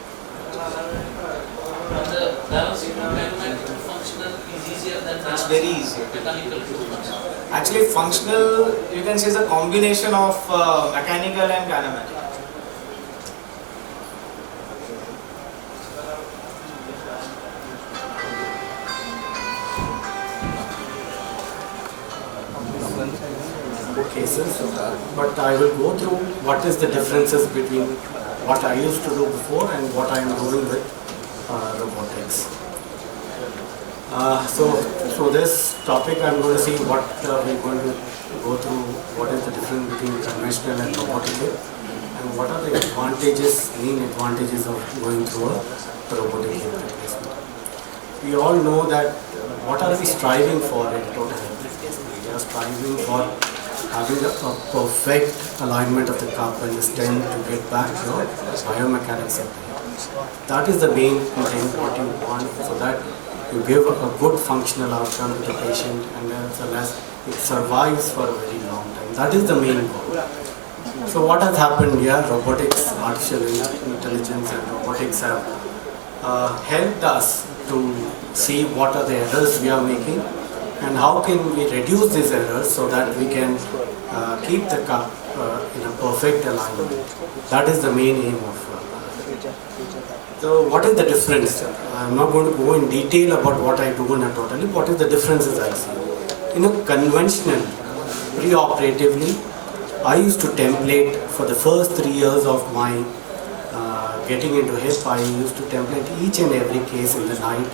And the balancing from kinematic to functional is easier than It's very easy. mechanical to functional. Actually, functional, you can say, is a combination of mechanical and kinematic. Cases, but I will go through what is the differences between what I used to do before and what I am doing with robotics. So this topic I'm going to see what we're going to go through, what is the difference between conventional and robotic hip, and what are the advantages, main advantages of going through a robotic hip replacement. We all know that what are we striving for in total health? We are striving for having a perfect alignment of the cup and the stem to get back your biomechanics of the hip. That is the main thing what you want, so that you give a good functional outcome to the patient, and as it survives for a very long time. That is the main goal. So what has happened here, robotics, artificial intelligence and robotics have helped us to see what are the errors we are making and how can we reduce these errors so that we can keep the cup in a perfect alignment. That is the main aim of So what is the difference? I am not going to go in detail about what I do in a totally. What is the differences I see? In a conventional, pre-operatively, I used to template for the first 3 years of my getting into hip. I used to template each and every case in the night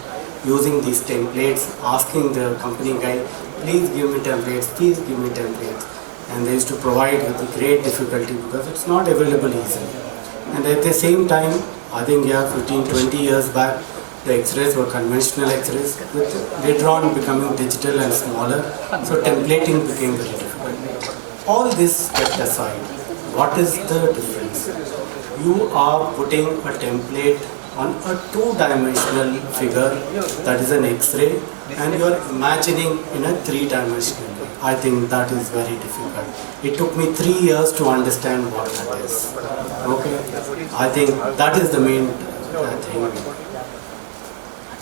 using these templates, asking the company guy, please give me templates, please give me templates. And they used to provide with great difficulty because it's not available easily. And at the same time, I think 15-20 years back, the X-rays were conventional X-rays, with later on becoming digital and smaller, so templating became very difficult. All this kept aside, what is the difference? You are putting a template on a two-dimensional figure, that is an X-ray, and you are imagining in a three-dimensional way. I think that is very difficult. It took me 3 years to understand what that is. Okay, I think that is the main thing.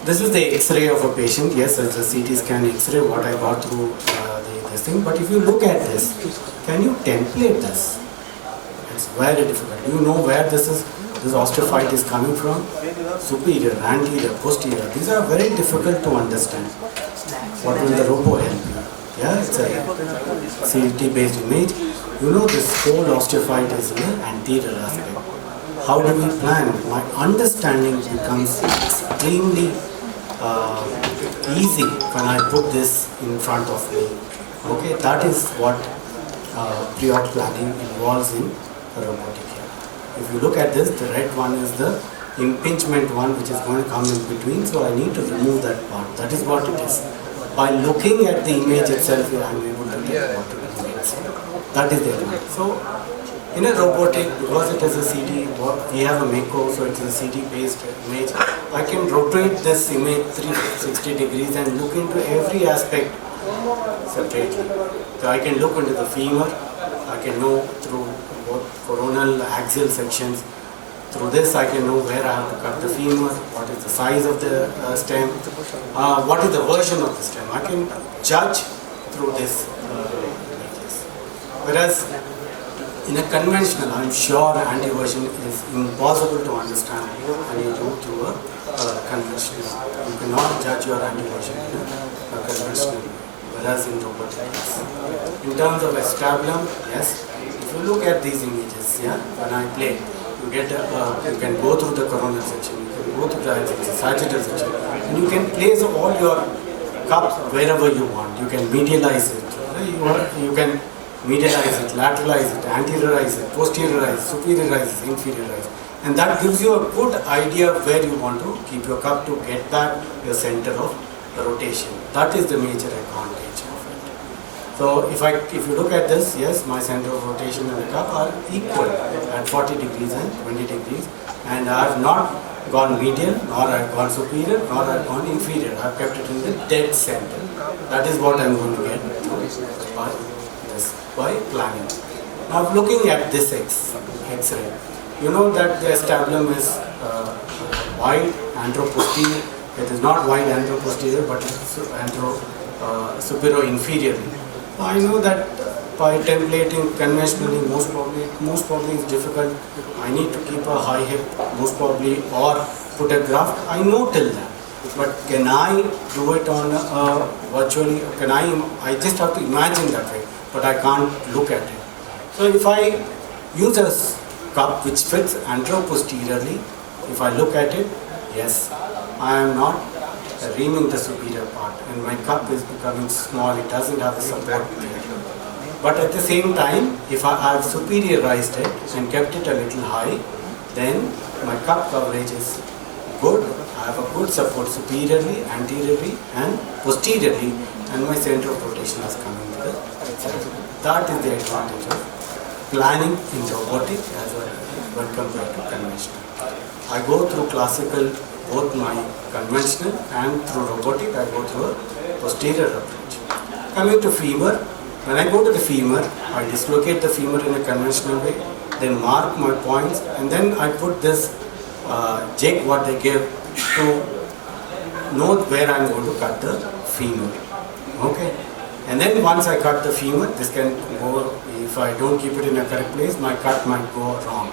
This is the X-ray of a patient. Yes, it's a CT scan X-ray, what I got through this thing. But if you look at this, can you template this? It's very difficult. Do you know where this osteophyte is coming from? Superior, anterior, posterior. These are very difficult to understand. What will the robo help you? Yeah, it's a CT based image. You know this whole osteophyte is in the anterior aspect. How do we plan? My understanding becomes extremely easy when I put this in front of me. Okay, that is what pre-op planning involves in robotic here. If you look at this, the red one is the impingement one which is going to come in between, so I need to remove that part. That is what it is. By looking at the image itself, I am able to tell what it means. That is the element. So, in a robotic, because it is a CD, we have a Mako, so it is a CD-based image, I can rotate this image 360 degrees and look into every aspect separately. So I can look into the femur, I can know through both coronal, axial sections. Through this I can know where I have to cut the femur, what is the size of the stem, what is the version of the stem. I can judge through this images. Whereas in a conventional, I'm sure anti-version is impossible to understand when you go through a conventional. You cannot judge your anti-version in a conventional, whereas in robotics. In terms of acetabulum, yes, if you look at these images, yeah, when I play, you get you can go through the coronal section, you can go through the sagittal section, and you can place all your cup wherever you want. You can medialize it. You can medialize it, lateralize it, anteriorize it, posteriorize, superiorize, inferiorize. And that gives you a good idea of where you want to keep your cup to get back your center of rotation. That is the major advantage of it. So if you look at this, yes, my center of rotation and the cup are equal at 40 degrees and 20 degrees. And I have not gone medial, nor I have gone superior, nor I have gone inferior. I have kept it in the dead center. That is what I am going to get by planning. Now looking at this X-ray, you know that the acetabulum is wide antero-posterior. It is not wide antero-posterior, but it is superior-inferior. I know that by templating conventionally, most probably it's difficult. I need to keep a high hip, most probably, or put a graft. I know till that. But can I do it on virtually? I just have to imagine that way, but I can't look at it. So if I use a cup which fits antero-posteriorly, if I look at it, yes, I am not reaming the superior part, and my cup is becoming small, it doesn't have the support there. But at the same time, if I have superiorized it and kept it a little high, then my cup coverage is good. I have a good support superiorly, anteriorly and posteriorly, and my center of rotation is coming to the center. That is the advantage of planning in robotic as well when compared to conventional. I go through classical, both my conventional and through robotic, I go through a posterior approach. Coming to femur, when I go to the femur, I dislocate the femur in a conventional way, then mark my points, and then I put this jig what they give to know where I am going to cut the femur. Okay, and then once I cut the femur, this can go, if I don't keep it in a correct place, my cut might go wrong.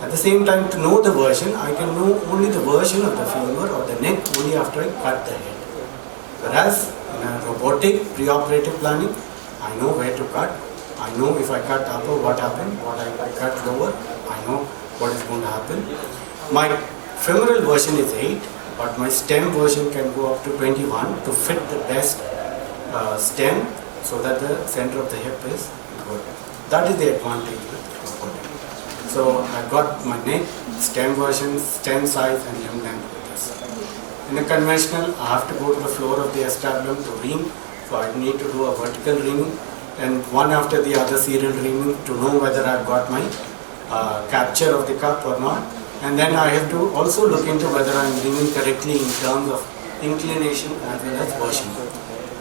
At the same time, to know the version, I can know only the version of the femur or the neck only after I cut the head. Whereas in a robotic preoperative planning, I know where to cut. I know if I cut upper, what happened, what I cut lower, I know what is going to happen. My femoral version is 8, but my stem version can go up to 21 to fit the best stem so that the center of the hip is good. That is the advantage with robotic. So I got my neck, stem version, stem size and limb length with this. In a conventional, I have to go to the floor of the acetabulum to ream, so I need to do a vertical reaming and one after the other serial reaming to know whether I've got my capture of the cup or not. And then I have to also look into whether I'm reaming correctly in terms of inclination as well as version.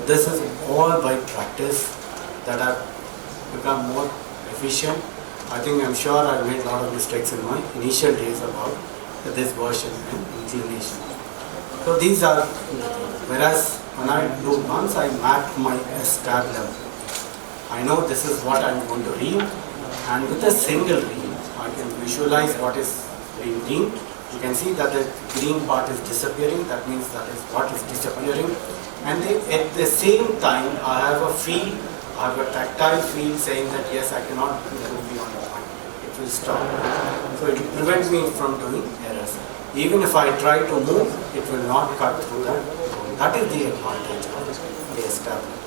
This is all by practice that I've become more efficient. I'm sure I've made a lot of mistakes in my initial days about this version and inclination. So these are, whereas when I do once I map my acetabulum, I know this is what I'm going to ream, and with a single ream, I can visualize what is being reamed. You can see that the green part is disappearing, that means that is what is disappearing. And at the same time, I have a feel, I have a tactile feel saying that yes, I cannot go beyond the point. It will stop. So it will prevent me from doing errors. Even if I try to move, it will not cut through that. That is the advantage of the established.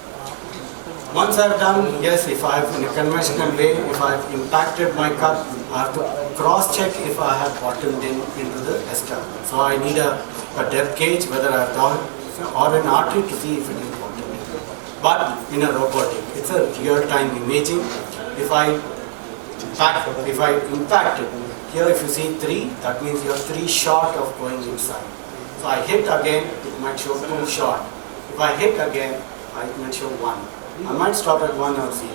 Once I've done, yes, if I've in a conventional way, if I've impacted my cup, I have to cross-check if I have bottomed into the establishment. So I need a depth gauge, whether I've done, or an artery to see if it is bottomed in. But in a robotic, it's a real-time imaging. If I impact it, here if you see 3, that means you're 3 short of going inside. So I hit again, it might show 2 short. If I hit again, it might show 1. I might stop at 1 or 0.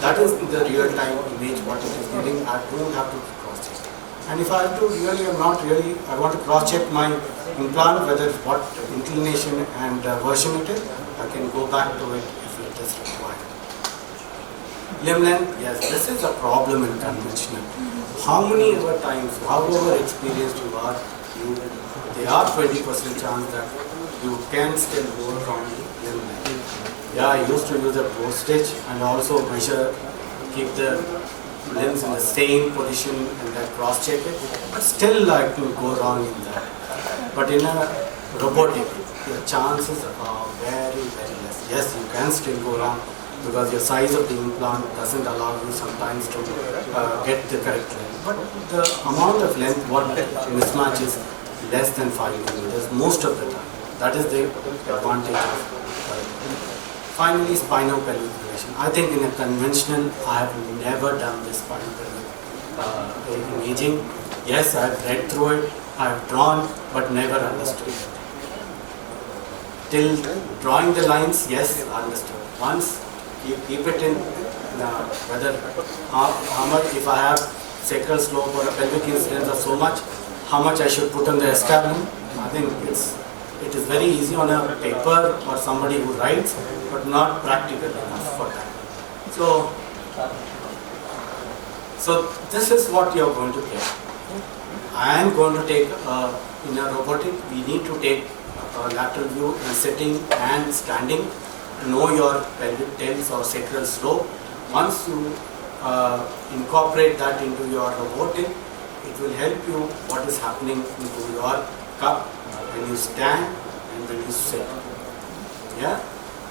That is the real-time image what it is giving. I don't have to cross-check. And if I have to really, I want to cross-check my implant, whether what inclination and version it is, I can go back to it if it is required. Limb length, yes, this is a problem in conventional. How many ever times, however experienced you are, there are 20% chance that you can still work on the limb length. Yeah, I used to use a postage and also measure, keep the limbs in the same position and then cross-check it, but still I can go wrong in that. But in a robotic, the chances are very, very less. Yes, you can still go wrong because your size of the implant doesn't allow you sometimes to get the correct length. But the amount of length, what mismatch is less than 5 millimeters most of the time. That is the advantage of Finally, spinal pelvic relation. I think in a conventional, I have never done this spinal pelvic imaging. Yes, I have read through it, I have drawn, but never understood it. Till drawing the lines, yes, understood. Once you keep it in, whether how much, if I have sacral slope or a pelvic incidence of so much, how much I should put on the escarpment, I think it is very easy on a paper or somebody who writes, but not practical enough for that. So this is what you are going to get. I am going to take, in a robotic, we need to take a lateral view in sitting and standing to know your pelvic tilt or sacral slope. Once you incorporate that into your robotic, it will help you what is happening into your cup when you stand and when you sit. Yeah?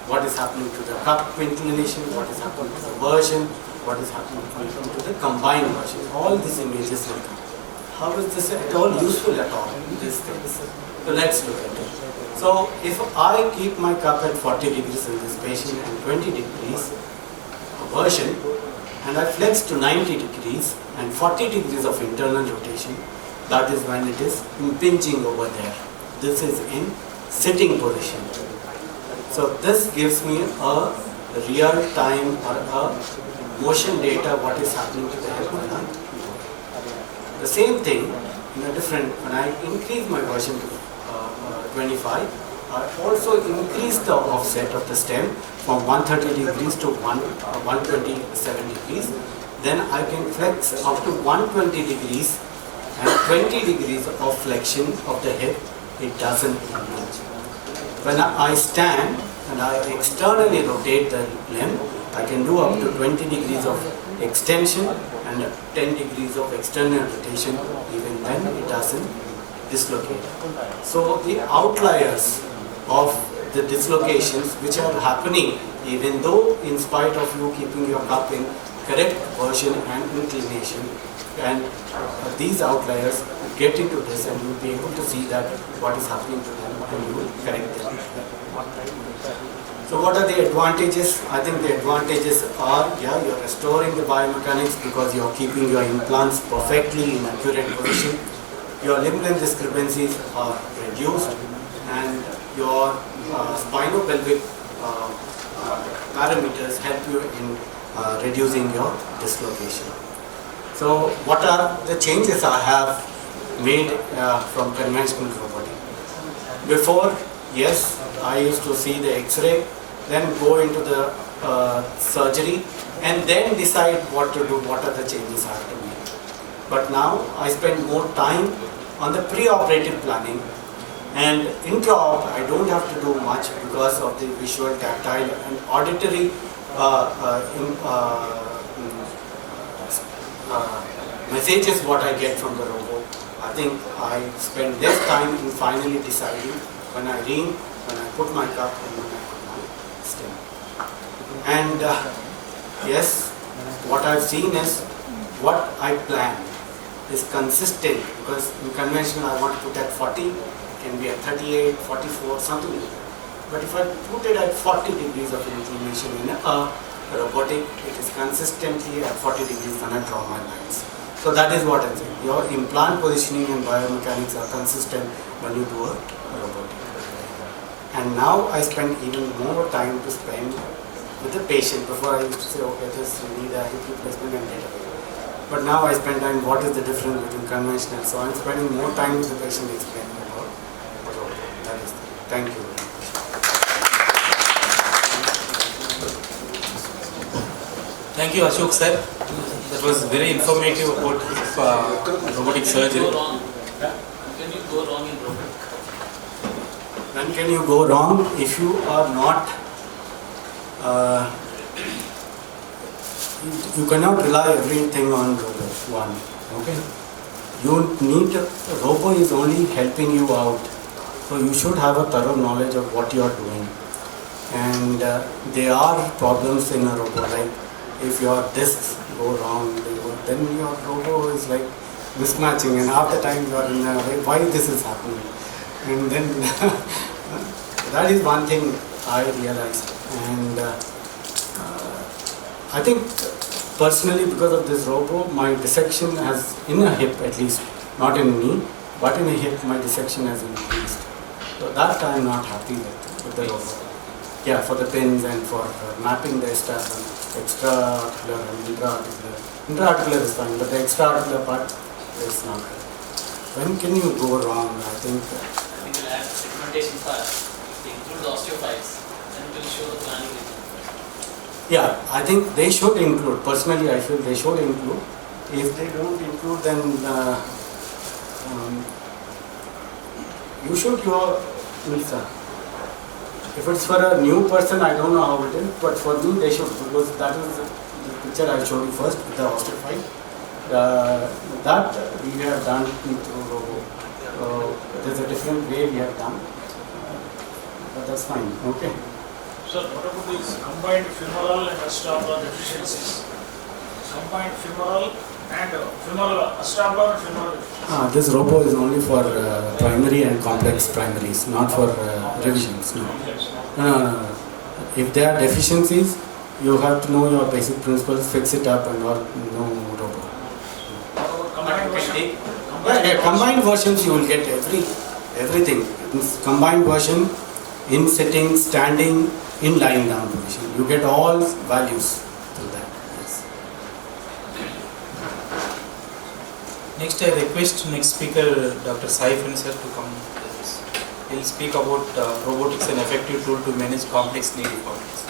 What is happening to the cup inclination, what is happening to the version, what is happening to the combined version. All these images will come. How is this at all useful at all, these things? So let's look at it. So if I keep my cup at 40 degrees in this patient and 20 degrees version, and I flex to 90 degrees and 40 degrees of internal rotation, that is when it is impinging over there. This is in sitting position. So this gives me a real time or a motion data what is happening to the hip when I move. The same thing in a different, when I increase my version to 25, I also increase the offset of the stem from 130 degrees to 127 degrees. Then I can flex up to 120 degrees and 20 degrees of flexion of the hip. It doesn't impinge. When I stand and I externally rotate the limb, I can do up to 20 degrees of extension and 10 degrees of external rotation. Even then it doesn't dislocate. So the outliers of the dislocations which are happening, even though in spite of you keeping your cup in correct version and inclination, and these outliers get into this and you will be able to see that what is happening to them and you will correct them. So what are the advantages? I think the advantages are, yeah, you're restoring the biomechanics because you're keeping your implants perfectly in accurate position. Your limb length discrepancies are reduced and your spinopelvic parameters help you in reducing your dislocation. So what are the changes I have made from conventional robotic? Before, yes, I used to see the X-ray, then go into the surgery and then decide what to do, what are the changes I have to make. But now I spend more time on the pre-operative planning, and intra-op I don't have to do much because of the visual, tactile and auditory message is what I get from the robot. I think I spend less time in finally deciding when I ring, when I put my cup, and when I put my stem. And yes, what I've seen is what I plan is consistent, because in conventional I want to put at 40, it can be at 38, 44, something like that. But if I put it at 40 degrees of inclination in a robotic, it is consistently at 40 degrees when I draw my lines. So that is what I'm saying. Your implant positioning and biomechanics are consistent when you do a robotic. And now I spend even more time to spend with the patient. Before I used to say, okay, this you need a hip replacement and get away. But now I spend time, what is the difference between conventional? So I'm spending more time with the patient explaining about the robot. That is the, thank you. Thank you, Ashok sir. That was very informative about robotic surgery. Can you go wrong in robotics? When can you go wrong? If you are not, you cannot rely everything on robot one. Okay? You need, robo is only helping you out. So you should have a thorough knowledge of what you are doing. And there are problems in a robo, like if your discs go wrong, then your robo is like mismatching, and half the time you are in a way, why this is happening? And then that is one thing I realized. And I think personally, because of this robo, my dissection has, in a hip at least, not in knee, but in a hip, my dissection has increased. So that I am not happy with the robo. Yeah, for the pins and for mapping the extra-articular and intra-articular. Intra-articular is fine, but the extra-articular part is not good. When can you go wrong? I think we'll add segmentation part. They include the osteophytes, then we'll show the planning. yeah, I think they should include. Personally, I feel they should include. If they don't include, then you should if it's for a new person, I don't know how it is, but for me they should, because that is the picture I showed you first with the osteophyte. That we have done through robo. There's a different way we have done, but that's fine. Okay. Sir, what about these combined femoral and acetabular deficiencies? Combined femoral and femoral, acetabular and femoral. This robo is only for primary and complex primaries, not for revisions. No. If there are deficiencies, you have to know your basic principles, fix it up, and all. No robo. Combined version. Combined versions you will get everything. Combined version in sitting, standing, in lying down position. You get all values through that. Yes. Next, I request next speaker, Dr. Sai sir, to come. He will speak about robotics, an effective tool to manage complex knee deformities.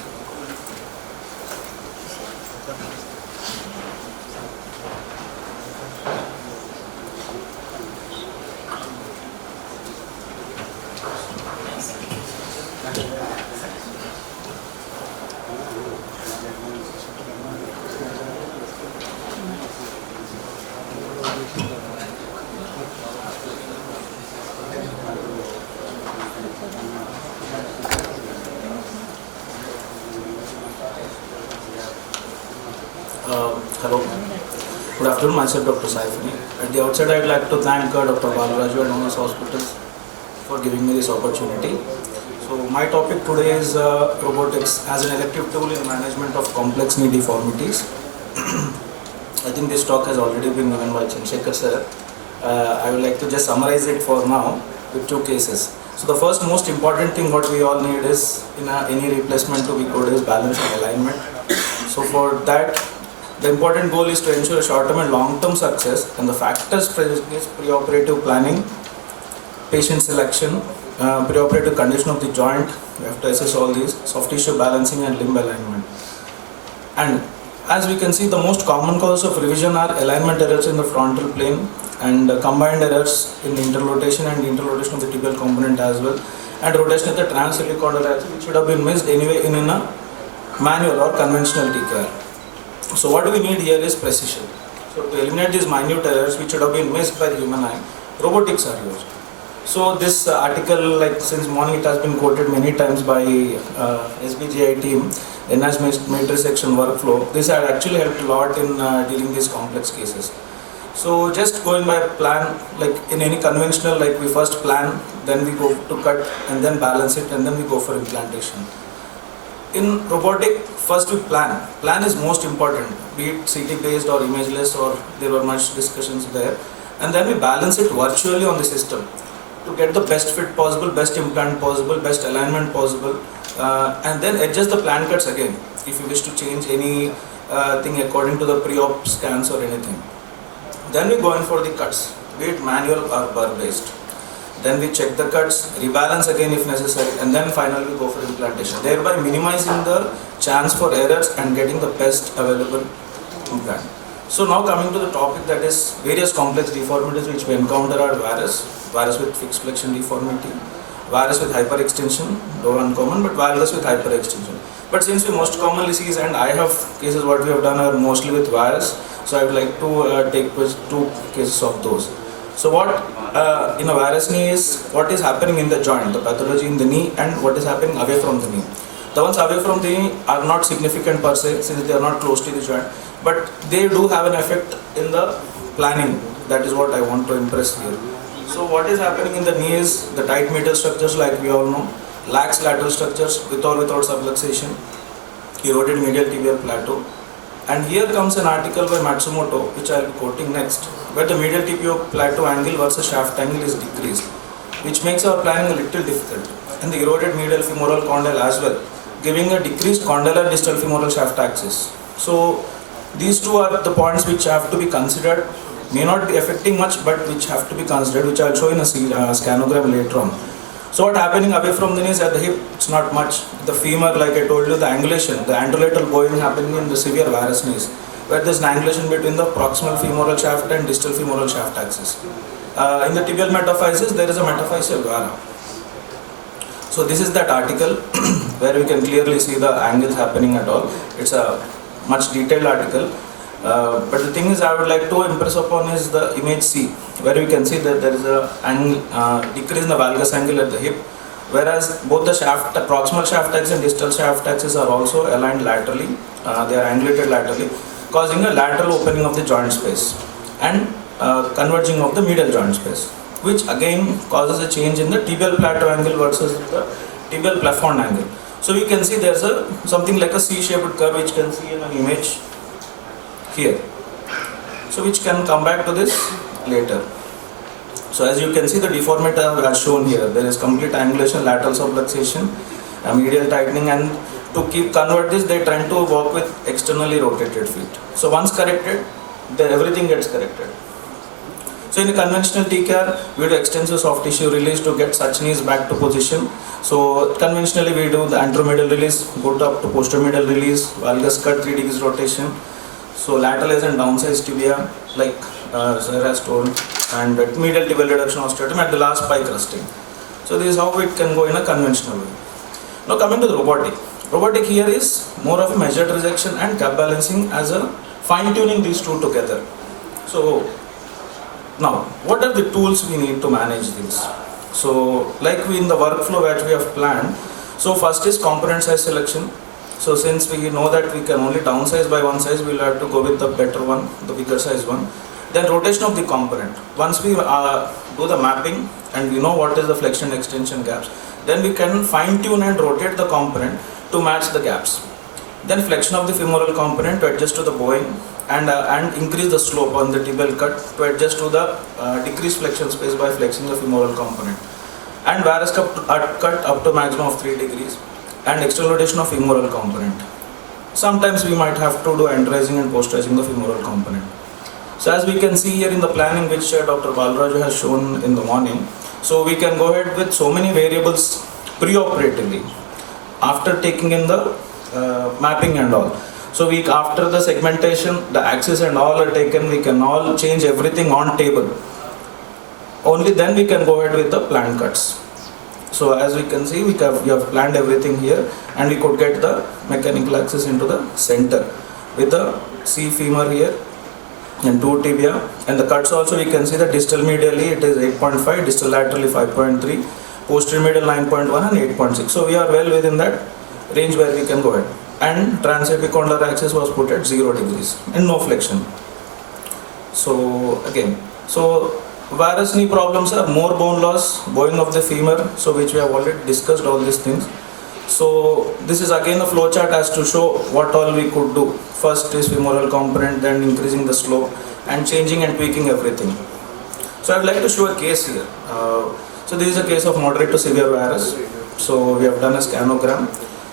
Hello. Good afternoon, myself Dr. Saifani. At the outset, I would like to thank Dr. Balaraju and ONUS Hospitals for giving me this opportunity. So my topic today is robotics as an elective tool in management of complex knee deformities. I think this talk has already been given by Chandrasekhar sir. I would like to just summarize it for now with two cases. So the first most important thing what we all need is in any replacement to be good is balance and alignment. So for that, the important goal is to ensure short-term and long-term success, and the factors present is preoperative planning, patient selection, preoperative condition of the joint. We have to assess all these, soft tissue balancing and limb alignment. And as we can see, the most common causes of revision are alignment errors in the frontal plane and combined errors in the interrotation and the interrotation of the tibial component as well, and rotation of the transsilicondylar as well, which should have been missed anyway in a manual or conventional TKR. So what we need here is precision. So to eliminate these minute errors which would have been missed by the human eye, robotics are used. So this article, like since morning it has been quoted many times by SBGI team, enhanced matrix-section workflow. This had actually helped a lot in dealing these complex cases. So just going by plan, like in any conventional, like we first plan, then we go to cut and then balance it and then we go for implantation. In robotic, first we plan. Plan is most important, be it CT based or imageless, or there were much discussions there. And then we balance it virtually on the system to get the best fit possible, best implant possible, best alignment possible, and then adjust the plan cuts again if you wish to change any thing according to the pre-op scans or anything. Then we go in for the cuts, be it manual or burr based. Then we check the cuts, rebalance again if necessary, and then finally we go for implantation, thereby minimizing the chance for errors and getting the best available implant. So now coming to the topic, that is various complex deformities which we encounter are varus with fixed flexion deformity, varus with hyperextension, though uncommon, but varus with hyperextension. But since we most commonly see, and I have cases what we have done are mostly with varus, so I would like to take two cases of those. So what in a varus knee is what is happening in the joint, the pathology in the knee, and what is happening away from the knee. The ones away from the knee are not significant per se, since they are not close to the joint, but they do have an effect in the planning. That is what I want to impress here. So what is happening in the knee is the tight medial structures, like we all know, lax lateral structures with or without subluxation, eroded medial tibial plateau. And here comes an article by Matsumoto, which I will be quoting next, where the medial tibial plateau angle versus shaft angle is decreased, which makes our planning a little difficult. And the eroded medial femoral condyle as well, giving a decreased condylar distal femoral shaft axis. So these two are the points which have to be considered, may not be affecting much, but which have to be considered, which I will show in a scanogram later on. So what happening away from the knee is at the hip, it's not much. The femur, like I told you, the angulation, the anterolateral bowing happening in the severe varus knees, where there is an angulation between the proximal femoral shaft and distal femoral shaft axis. In the tibial metaphysis, there is a metaphyseal vara. So this is that article where we can clearly see the angles happening at all. It's a much detailed article. But the thing is, I would like to impress upon is the image C, where we can see that there is a decrease in the valgus angle at the hip, whereas both the shaft, the proximal shaft axis and distal shaft axis are also aligned laterally. They are angulated laterally, causing a lateral opening of the joint space and converging of the medial joint space, which again causes a change in the tibial plateau angle versus the tibial plafond angle. So we can see there's something like a C-shaped curve which can see in an image here. So which can come back to this later. So as you can see, the deformity are shown here. There is complete angulation, lateral subluxation, medial tightening, and to convert this, they try to work with externally rotated feet. So once corrected, then everything gets corrected. So in a conventional TCAR, we do extensive soft tissue release to get such knees back to position. So conventionally we do the anteromedial release, go up to posteromedial release, valgus cut, 3 degrees rotation. So lateralize and downsize tibia, like Sir has told, and medial tibial reduction osteotomy at the last pike crusting. So this is how it can go in a conventional way. Now coming to the robotic. Robotic here is more of a measured resection and gap balancing as a fine tuning these two together. So now, what are the tools we need to manage this? So like we in the workflow that we have planned, so first is component size selection. So since we know that we can only downsize by one size, we will have to go with the better one, the bigger size one. Then rotation of the component. Once we do the mapping and we know what is the flexion extension gaps, then we can fine tune and rotate the component to match the gaps. Then flexion of the femoral component to adjust to the bowing and increase the slope on the tibial cut to adjust to the decreased flexion space by flexing the femoral component. And varus cut up to maximum of 3 degrees. And external rotation of femoral component. Sometimes we might have to do anterizing and posterizing the femoral component. So as we can see here in the planning which Dr. Balaraju has shown in the morning, so we can go ahead with so many variables pre-operatively after taking in the mapping and all. So after the segmentation, the axis and all are taken, we can all change everything on table. Only then we can go ahead with the plan cuts. So as we can see, we have planned everything here, and we could get the mechanical axis into the center with the C femur here, and 2 tibia, and the cuts also we can see that distal medially it is 8.5, distal laterally 5.3, posterior medial 9.1 and 8.6. So we are well within that range where we can go ahead. And transepicondylar axis was put at 0 degrees and no flexion. So again, so varus knee problems are more bone loss, bowing of the femur, so which we have already discussed all these things. So this is again a flow chart as to show what all we could do. First is femoral component, then increasing the slope and changing and tweaking everything. So I would like to show a case here. So this is a case of moderate to severe varus. So we have done a scanogram.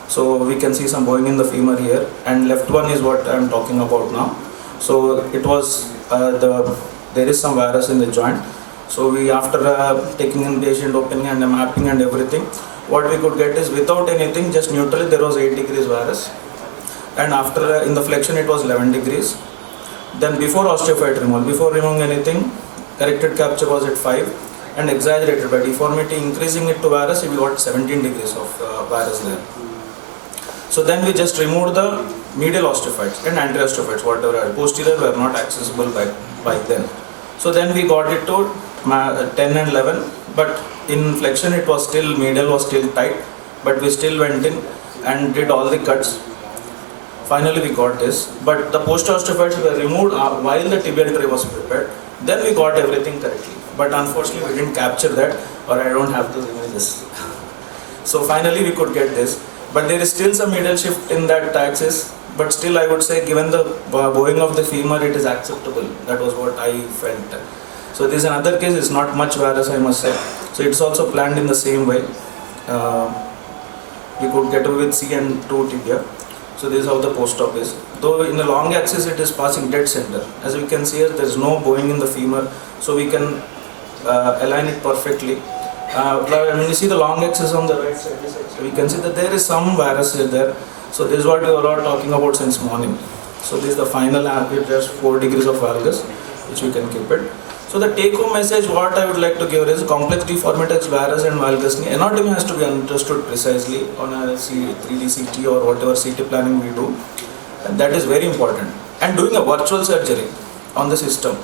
So we can see some bowing in the femur here, and left one is what I am talking about now. So it was there is some varus in the joint. So we, after taking in patient opening and mapping and everything, what we could get is without anything, just neutrally there was 8 degrees varus, and after in the flexion it was 11 degrees. Then before osteophyte removal, before removing anything, corrected capture was at 5, and exaggerated by deformity, increasing it to varus, we got 17 degrees of varus there. So then we just removed the medial osteophytes and anterior osteophytes, whatever are posterior were not accessible by then. So then we got it to 10 and 11, but in flexion it was still, medial was still tight, but we still went in and did all the cuts. Finally we got this, but the posterior osteophytes were removed while the tibial tray was prepared. Then we got everything correctly, but unfortunately we didn't capture that, or I don't have those images. So finally we could get this, but there is still some medial shift in that axis, but still I would say given the bowing of the femur it is acceptable. That was what I felt. So this is another case, it's not much varus I must say. So it's also planned in the same way. We could get away with C and 2 tibia. So this is how the post-op is. Though in the long axis it is passing dead center. As we can see here, there is no bowing in the femur, so we can align it perfectly. When you see the long axis on the right side, we can see that there is some varus here there. So this is what we were all talking about since morning. So this is the final average, just 4 degrees of valgus, which we can keep it. So the take-home message, what I would like to give is complex deformities, varus and valgus knee. Anatomy has to be understood precisely on a 3D CT or whatever CT planning we do. And that is very important. And doing a virtual surgery on the system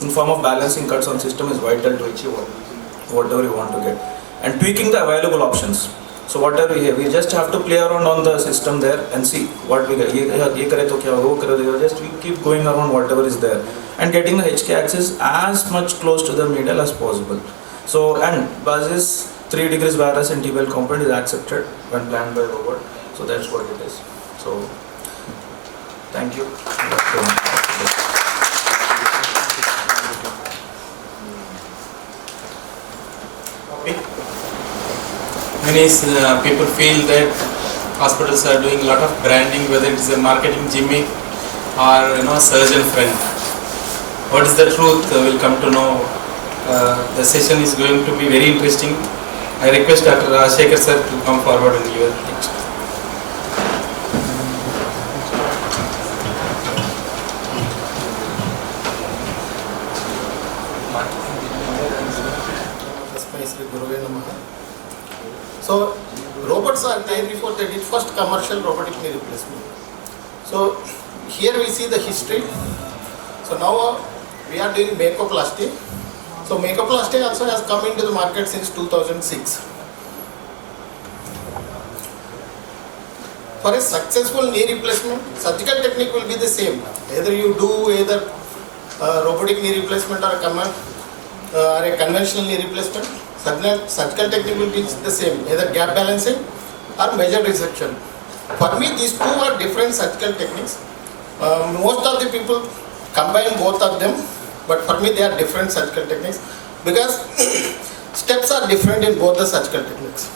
in form of balancing cuts on system is vital to achieve whatever you want to get. And tweaking the available options. So whatever we have, we just have to play around on the system there and see what we get. Just we keep going around whatever is there and getting the HK axis as much close to the middle as possible. So, and basis 3 degrees varus and tibial component is accepted when planned by robot. So that's what it is. So thank you. Many people feel that hospitals are doing a lot of branding, whether it is a marketing gimmick or surgeon friend. What is the truth? We'll come to know. The session is going to be very interesting. I request Dr. Rajshekhar sir to come forward and give a lecture. So robots are there before they did first commercial robotic knee replacement. So here we see the history. So now we are doing Makoplasty. So Makoplasty also has come into the market since 2006. For a successful knee replacement, surgical technique will be the same. Either you do robotic knee replacement or a conventional knee replacement. Surgical technique will be the same, either gap balancing or measured resection. For me, these two are different surgical techniques. Most of the people combine both of them, but for me they are different surgical techniques because steps are different in both the surgical techniques.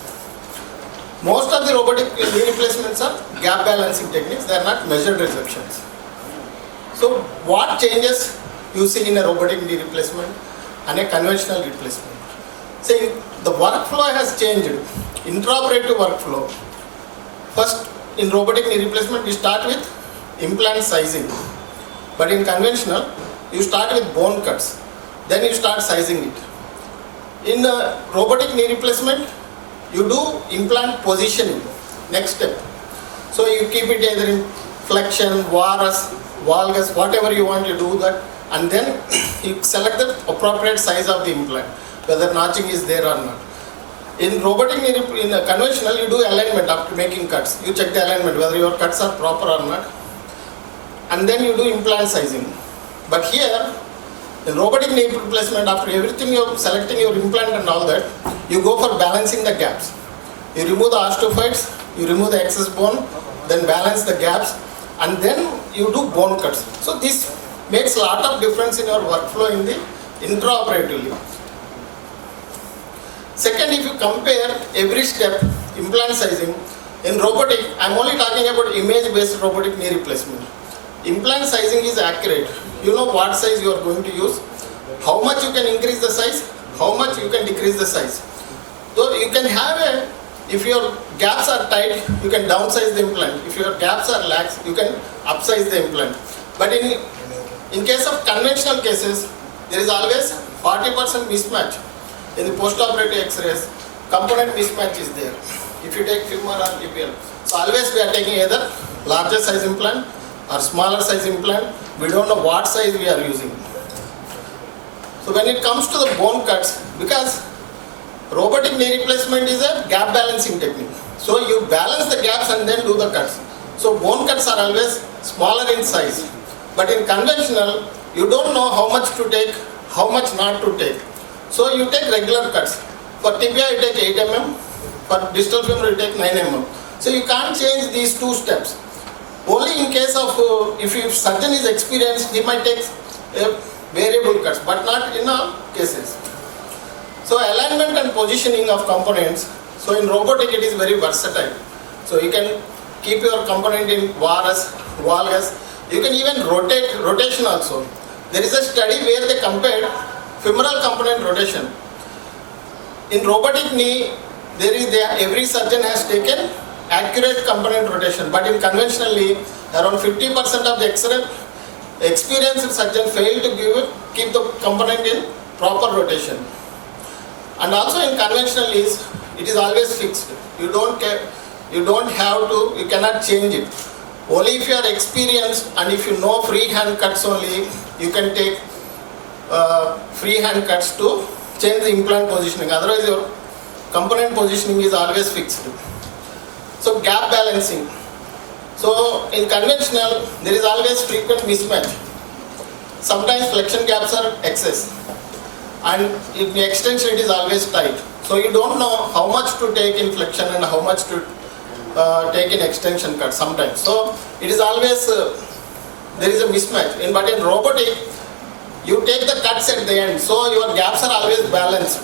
Most of the robotic knee replacements are gap balancing techniques, they are not measured resections. So what changes you see in a robotic knee replacement and a conventional replacement? See, the workflow has changed, intraoperative workflow. First, in robotic knee replacement, we start with implant sizing. But in conventional, you start with bone cuts. Then you start sizing it. In robotic knee replacement, you do implant positioning, next step. So you keep it either in flexion, varus, valgus, whatever you want to do that. and then you select the appropriate size of the implant, whether notching is there or not. In robotic knee, in a conventional, you do alignment after making cuts. You check the alignment, whether your cuts are proper or not, and then you do implant sizing. But here, in robotic knee replacement, after everything you're selecting your implant and all that, you go for balancing the gaps. You remove the osteophytes, you remove the excess bone, then balance the gaps, and then you do bone cuts. So this makes a lot of difference in your workflow in the intraoperatively. Second, if you compare every step, implant sizing, in robotic, I'm only talking about image-based robotic knee replacement. Implant sizing is accurate. You know what size you are going to use, how much you can increase the size, how much you can decrease the size. So you can have a, if your gaps are tight, you can downsize the implant. If your gaps are lax, you can upsize the implant. But in case of conventional cases, there is always 40% mismatch. In the post-operative X-rays, component mismatch is there. If you take femur or tibial, so always we are taking either larger size implant or smaller size implant. We don't know what size we are using. So when it comes to the bone cuts, because robotic knee replacement is a gap balancing technique. So you balance the gaps and then do the cuts. So bone cuts are always smaller in size. But in conventional, you don't know how much to take, how much not to take. So you take regular cuts. For tibia you take 8 mm, for distal femur you take 9 mm. So you can't change these two steps. Only in case of, if surgeon is experienced, he might take variable cuts, but not in all cases. So alignment and positioning of components. So in robotic it is very versatile. So you can keep your component in varus, valgus. You can even rotation also. There is a study where they compared femoral component rotation. In robotic knee, every surgeon has taken accurate component rotation, but in conventional knee, around 50% of the experienced surgeon fail to keep the component in proper rotation. And also in conventional knees, it is always fixed. You don't have to, you cannot change it. Only if you are experienced and if you know freehand cuts only, you can take freehand cuts to change the implant positioning. Otherwise your component positioning is always fixed. So gap balancing. So in conventional there is always frequent mismatch. Sometimes flexion gaps are excess and in the extension it is always tight. So you don't know how much to take in flexion and how much to take in extension cut sometimes. So it is always there is a mismatch. But in robotic you take the cuts at the end, so your gaps are always balanced.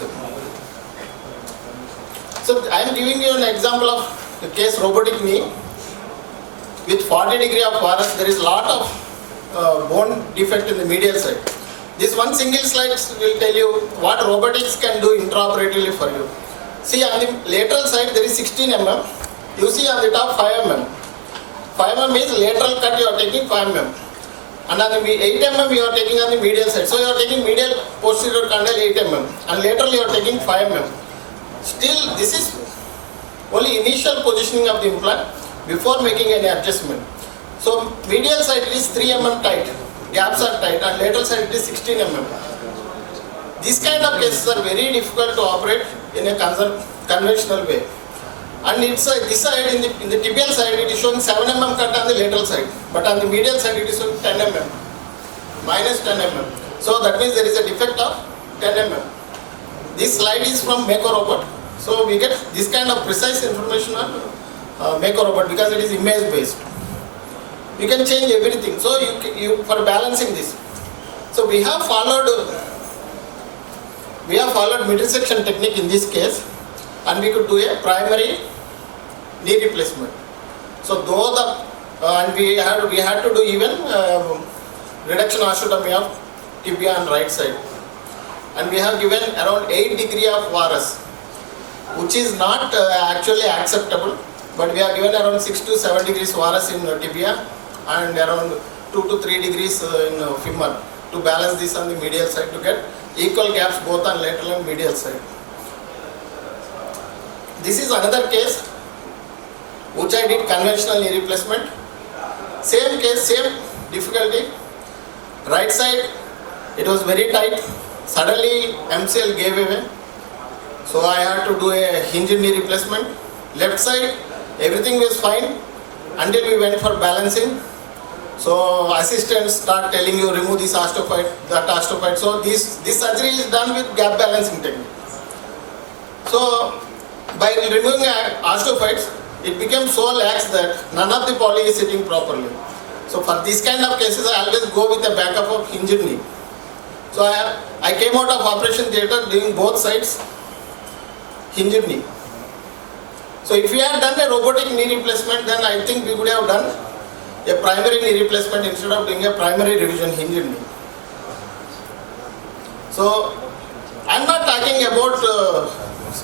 So I am giving you an example of the case robotic knee. With 40 degree of varus, there is a lot of bone defect in the medial side. This one single slide will tell you what robotics can do intraoperatively for you. See, on the lateral side there is 16 mm. You see on the top 5 mm. 5 mm means lateral cut you are taking 5 mm. And on the 8 mm you are taking on the medial side. So you are taking medial posterior condyle 8 mm and lateral you are taking 5 mm. Still this is only initial positioning of the implant before making any adjustment. So medial side is 3 mm tight, gaps are tight, and lateral side it is 16 mm. These kind of cases are very difficult to operate in a conventional way. And it's this side, in the tibial side, it is showing 7 mm cut on the lateral side, but on the medial side it is showing 10 mm, minus 10 mm. So that means there is a defect of 10 mm. This slide is from Mako Robot. So we get this kind of precise information on Mako Robot because it is image based. You can change everything. So you for balancing this. So we have followed middle section technique in this case, and we could do a primary knee replacement. So though and we had to do even reduction osteotomy of tibia on right side, and we have given around 8 degree of varus, which is not actually acceptable, but we have given around 6 to 7 degrees varus in tibia and around 2 to 3 degrees in femur to balance this on the medial side to get equal gaps both on lateral and medial side. This is another case which I did conventional knee replacement. Same case, same difficulty. Right side It was very tight. Suddenly MCL gave away. So I had to do a hinge knee replacement. Left side, everything was fine until we went for balancing. So assistants start telling you remove this osteophyte, that osteophyte. So this surgery is done with gap balancing technique. So by removing osteophytes, it became so lax that none of the poly is sitting properly. So for this kind of cases, I always go with a backup of hinged knee. So I came out of operation theatre doing both sides hinged knee. So if we had done a robotic knee replacement, then I think we would have done a primary knee replacement instead of doing a primary revision hinged knee. So I'm not talking about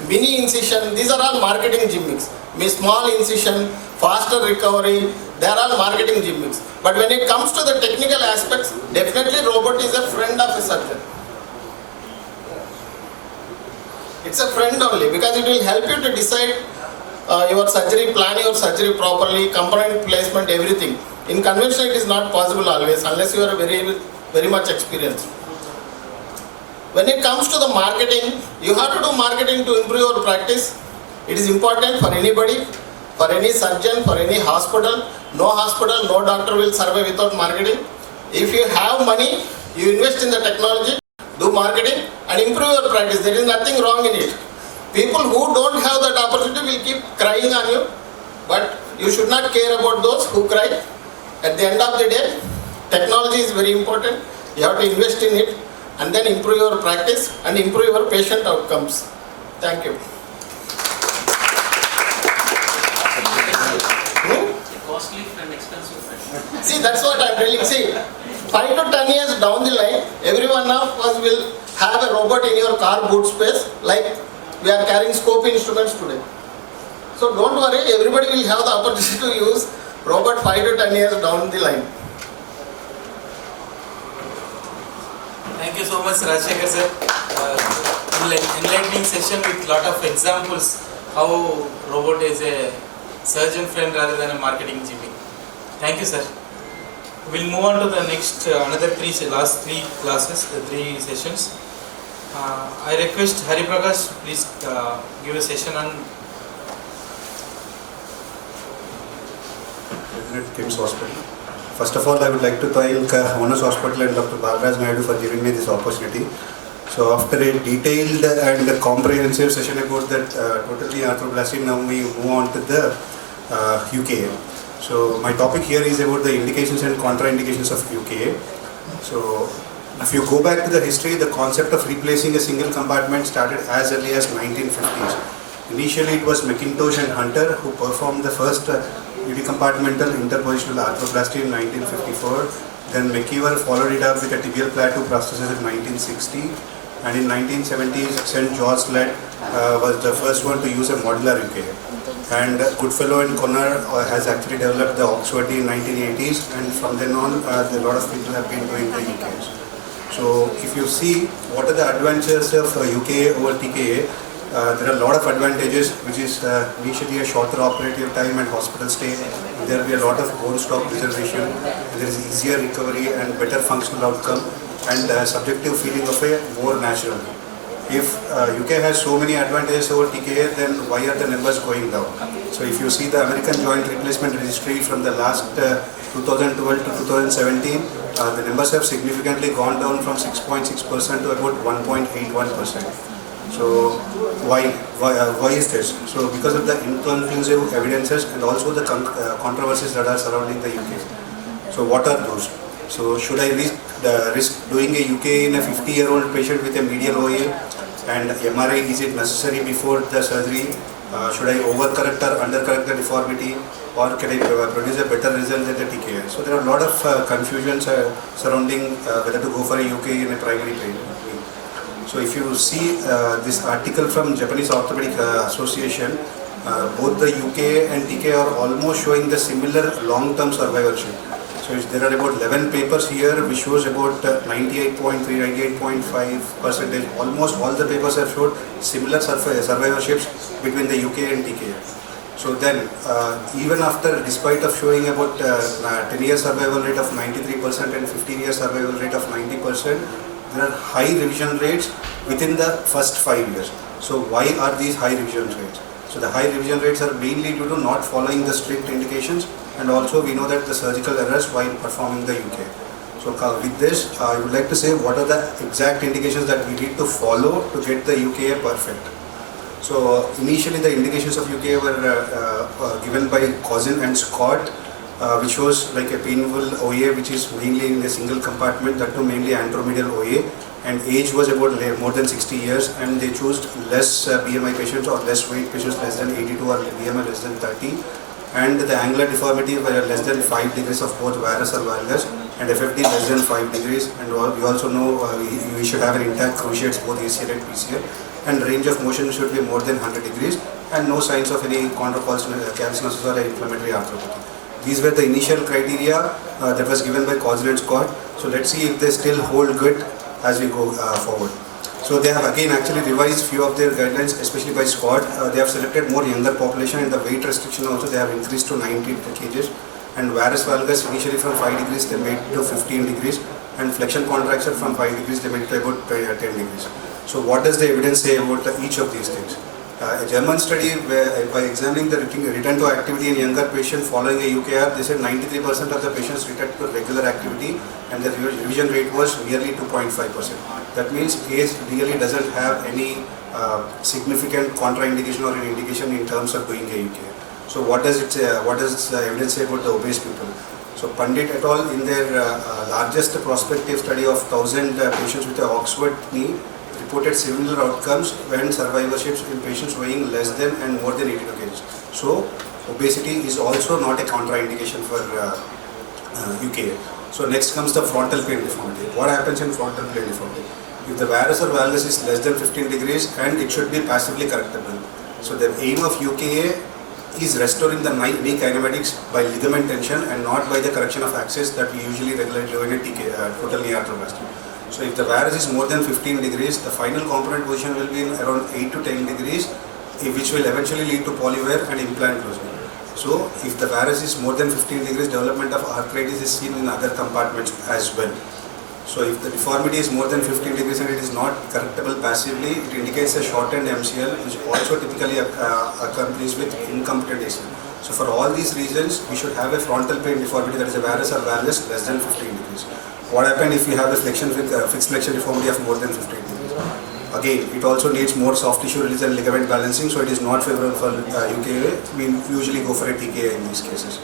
mini incision. These are all marketing gimmicks. Small incision, faster recovery, they are all marketing gimmicks. But when it comes to the technical aspects, definitely robot is a friend of a surgeon. It's a friend only because it will help you to decide your surgery, plan your surgery properly, component placement, everything. In conventional it is not possible always unless you are very much experienced. When it comes to the marketing, you have to do marketing to improve your practice. It is important for anybody, for any surgeon, for any hospital. No hospital, no doctor will survive without marketing. If you have money, you invest in the technology, do marketing and improve your practice. There is nothing wrong in it. People who don't have that opportunity will keep crying on you, but you should not care about those who cry. At the end of the day, technology is very important. You have to invest in it and then improve your practice and improve your patient outcomes. Thank you. Costly and expensive. See, that's what I'm telling. See, 5 to 10 years down the line, every one of us will have a robot in your car boot space, like we are carrying scope instruments today. So don't worry, everybody will have the opportunity to use robot 5 to 10 years down the line. Thank you so much, Rajshekhar sir. Enlightening session with lot of examples how robot is a surgeon friend rather than a marketing gimmick. Thank you, sir. We'll move on to the next last three classes, the 3 sessions. I request Hari Prakash, please give a session on KIMS Hospital. First of all, I would like to thank ONUS Hospital and Dr. Balaraju Naidu for giving me this opportunity. So after a detailed and comprehensive session about that totally arthroplasty, now we move on to the UKA. So my topic here is about the indications and contraindications of UKA. So if you go back to the history, the concept of replacing a single compartment started as early as 1950s. Initially it was McIntosh and Hunter who performed the first unicompartmental interpositional arthroplasty in 1954. Then McKeever followed it up with a tibial plateau prosthesis in 1960. And in 1970s, St. George Led was the first one to use a modular UKA. And Goodfellow and Conner has actually developed the Oxford in 1980s, and from then on, a lot of people have been doing the UKAs. So if you see what are the advantages of UKA over TKA, there are a lot of advantages, which is initially a shorter operative time and hospital stay. There will be a lot of bone stock preservation, and there is easier recovery and better functional outcome, and subjective feeling of a more natural. If UK has so many advantages over TKA, then why are the numbers going down? So if you see the American Joint Replacement Registry from the last 2012 to 2017, the numbers have significantly gone down from 6.6% to about 1.81%. So why is this? So because of the inconclusive evidences and also the controversies that are surrounding the UK. So what are those? So should I risk doing a UK in a 50-year-old patient with a medial OA, and MRI, is it necessary before the surgery? Should I overcorrect or undercorrect the deformity, or can I produce a better result than the TKA? So there are a lot of confusions surrounding whether to go for a UK in a primary pain. So if you see this article from Japanese Orthopedic Association, both the UK and TKA are almost showing the similar long-term survivorship. So there are about 11 papers here which shows about 98.3, 98.5%. Almost all the papers have showed similar survivorships between the UK and TKA. So then, even after, despite of showing about 10-year survival rate of 93% and 15-year survival rate of 90%, there are high revision rates within the first 5 years. So why are these high revision rates? So the high revision rates are mainly due to not following the strict indications, and also we know that the surgical errors while performing the UK. So with this, I would like to say what are the exact indications that we need to follow to get the UKA perfect. So initially the indications of UKA were given by Cousin and Scott, which was like a painful OA, which is mainly in a single compartment, that too mainly anteromedial OA, and age was about more than 60 years, and they chose less BMI patients or less weight patients, less than 82 or BMI less than 30, and the angular deformity were less than 5 degrees of both varus or valgus, and FFD less than 5 degrees, and we also know we should have an intact cruciates both ACL and PCL, and range of motion should be more than 100 degrees, and no signs of any chondrocalcinosis or inflammatory arthropathy. These were the initial criteria that was given by Cousin and Scott. So let's see if they still hold good as we go forward. So they have again actually revised few of their guidelines, especially by Scott. They have selected more younger population, and the weight restriction also they have increased to 90 kgs. And varus valgus initially from 5 degrees they made to 15 degrees, and flexion contraction from 5 degrees they made to about 10 degrees. So what does the evidence say about each of these things? A German study where, by examining the return to activity in younger patients following a UKR, they said 93% of the patients returned to regular activity, and the revision rate was nearly 2.5%. That means age really doesn't have any significant contraindication or an indication in terms of doing a UKR. So what does the evidence say about the obese people? So Pandit et al. In their largest prospective study of 1,000 patients with an Oxford knee reported similar outcomes when survivorships in patients weighing less than and more than 82 kg. So obesity is also not a contraindication for UKA. So next comes the frontal plane deformity. What happens in frontal plane deformity? If the varus or valgus is less than 15 degrees, and it should be passively correctable. So the aim of UKA is restoring the knee kinematics by ligament tension and not by the correction of axis that we usually regularly do in a total knee arthroplasty. So if the varus is more than 15 degrees, the final component position will be in around 8 to 10 degrees, which will eventually lead to polywear and implant closure. So if the varus is more than 15 degrees, development of arthritis is seen in other compartments as well. So if the deformity is more than 15 degrees and it is not correctable passively, it indicates a shortened MCL, which also typically accompanies with incompetent ACL. So for all these reasons, we should have a frontal plane deformity, that is a varus or valgus less than 15 degrees. What happens if you have a fixed flexion deformity of more than 15 degrees? Again, it also needs more soft tissue release and ligament balancing, so it is not favorable for UKA. We usually go for a TKA in these cases.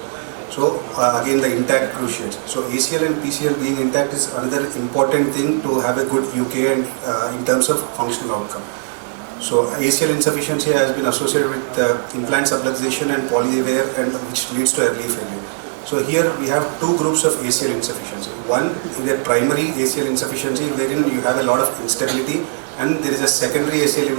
So again, the intact cruciates. So ACL and PCL being intact is another important thing to have a good UKA and in terms of functional outcome. So ACL insufficiency has been associated with implant subluxation and polywear, and which leads to early failure. So here we have two groups of ACL insufficiency. One is a primary ACL insufficiency wherein you have a lot of instability, and there is a secondary ACL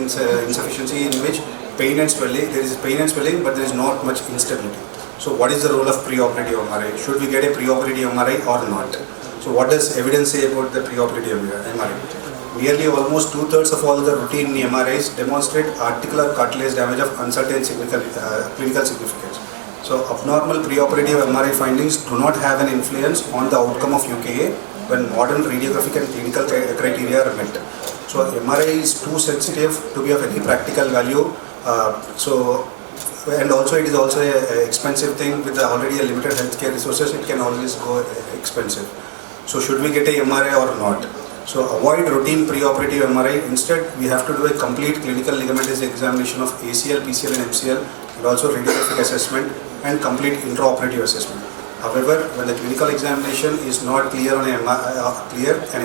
insufficiency in which pain and swelling, there is pain and swelling but there is not much instability. So what is the role of preoperative MRI? Should we get a preoperative MRI or not? So what does evidence say about the preoperative MRI? Nearly almost 2/3 of all the routine MRIs demonstrate articular cartilage damage of uncertain clinical significance. So abnormal preoperative MRI findings do not have an influence on the outcome of UKA when modern radiographic and clinical criteria are met. So MRI is too sensitive to be of any practical value. And also it is also an expensive thing with already a limited healthcare resources. It can always go expensive. So should we get a MRI or not? So avoid routine preoperative MRI. Instead, we have to do a complete clinical ligamentous examination of ACL, PCL and MCL, and also radiographic assessment and complete intraoperative assessment. However, when the clinical examination is not clear on an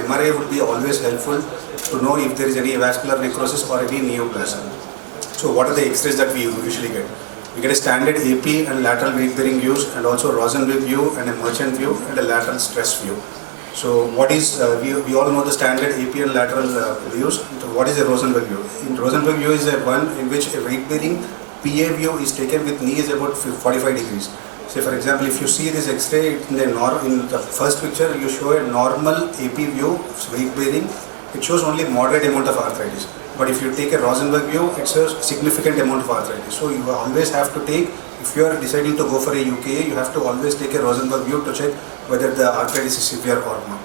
MRI would be always helpful to know if there is any vascular necrosis or any neoplasm. So what are the X-rays that we usually get? We get a standard AP and lateral weight bearing views, and also Rosenberg view and a merchant view and a lateral stress view. So what is, we all know the standard AP and lateral views. So what is a Rosenberg view? In Rosenberg view is a one in which a weight bearing PA view is taken with knee is about 45 degrees. Say for example, if you see this X-ray in the first picture, you show a normal AP view, weight bearing. It shows only moderate amount of arthritis. But if you take a Rosenberg view, it shows significant amount of arthritis. So you always have to take, if you are deciding to go for a UKA, you have to always take a Rosenberg view to check whether the arthritis is severe or not.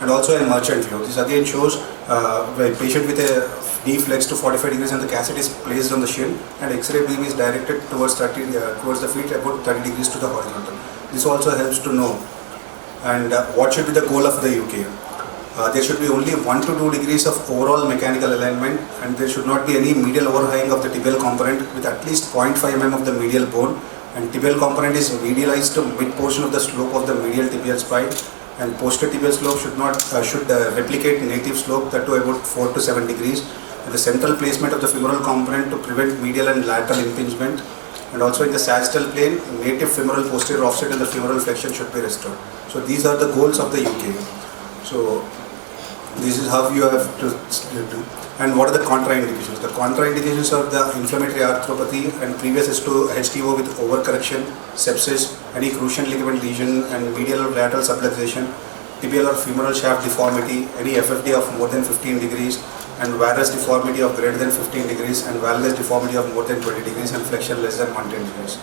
and also a merchant view. This again shows a patient with a knee flexed to 45 degrees and the cassette is placed on the shin, and X-ray beam is directed towards towards the feet about 30 degrees to the horizontal. This also helps to know. And what should be the goal of the UK? There should be only 1 to 2 degrees of overall mechanical alignment, and there should not be any medial overhang of the tibial component with at least 0.5 mm of the medial bone, and tibial component is medialized to mid portion of the slope of the medial tibial spine, and posterior tibial slope should replicate native slope, that to about 4 to 7 degrees, and the central placement of the femoral component to prevent medial and lateral impingement, and also in the sagittal plane, native femoral posterior offset and the femoral flexion should be restored. So these are the goals of the UK. So this is how you have to do. And what are the contraindications? The contraindications are the inflammatory arthropathy and previous HTO with overcorrection, sepsis, any cruciate ligament lesion, and medial or lateral subluxation, tibial or femoral shaft deformity, any FFD of more than 15 degrees, and varus deformity of greater than 15 degrees, and valgus deformity of more than 20 degrees, and flexion less than 110 degrees.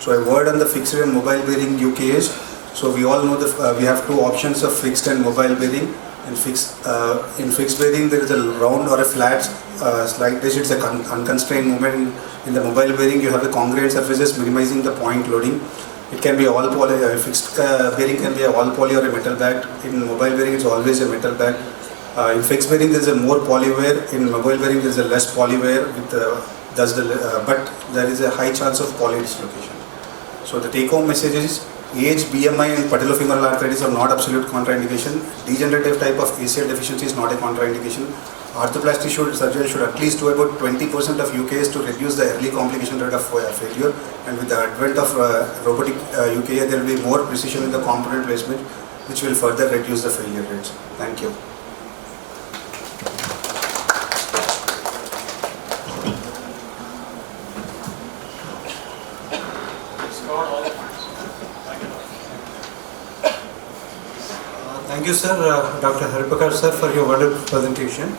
So a word on the fixed and mobile bearing UK is, so we all know that we have two options of fixed and mobile bearing. In fixed bearing, there is a round or a flat slide dish. It's a unconstrained movement. In the mobile bearing, you have a congruent surfaces minimizing the point loading. It can be all poly. Fixed bearing can be a all poly or a metal bag. In mobile bearing, it's always a metal bag. In fixed bearing, there is a more polywear. In mobile bearing, there is a less polywear. But there is a high chance of poly dislocation. So the take-home message is: age, BMI and patellofemoral arthritis are not absolute contraindication. Degenerative type of ACL deficiency is not a contraindication. Arthroplasty surgery should at least do about 20% of UKs to reduce the early complication rate of failure. And with the advent of robotic UKA, there will be more precision in the component placement, which will further reduce the failure rates. Thank you. Thank you, sir, Dr. Haripakar sir, for your wonderful presentation.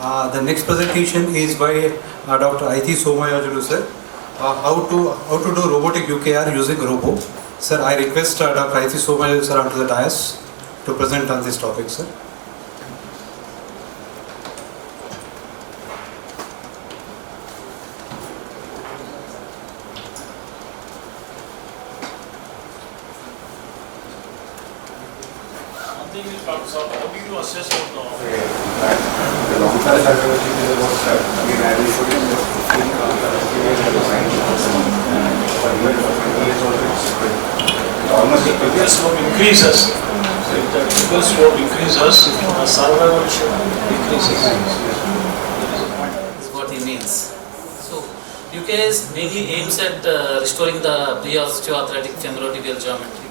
The next presentation is by Dr. Aiti Somayajulu sir. How to do robotic UKR using Robo. Sir, I request Dr. Aiti Somayajulu sir onto the dais to present on this topic, sir. Increases. If the tibial slope increases, the survival decreases. That's what he means. So, UK is mainly aims at restoring the pre-osteoarthritic femorotibial geometry.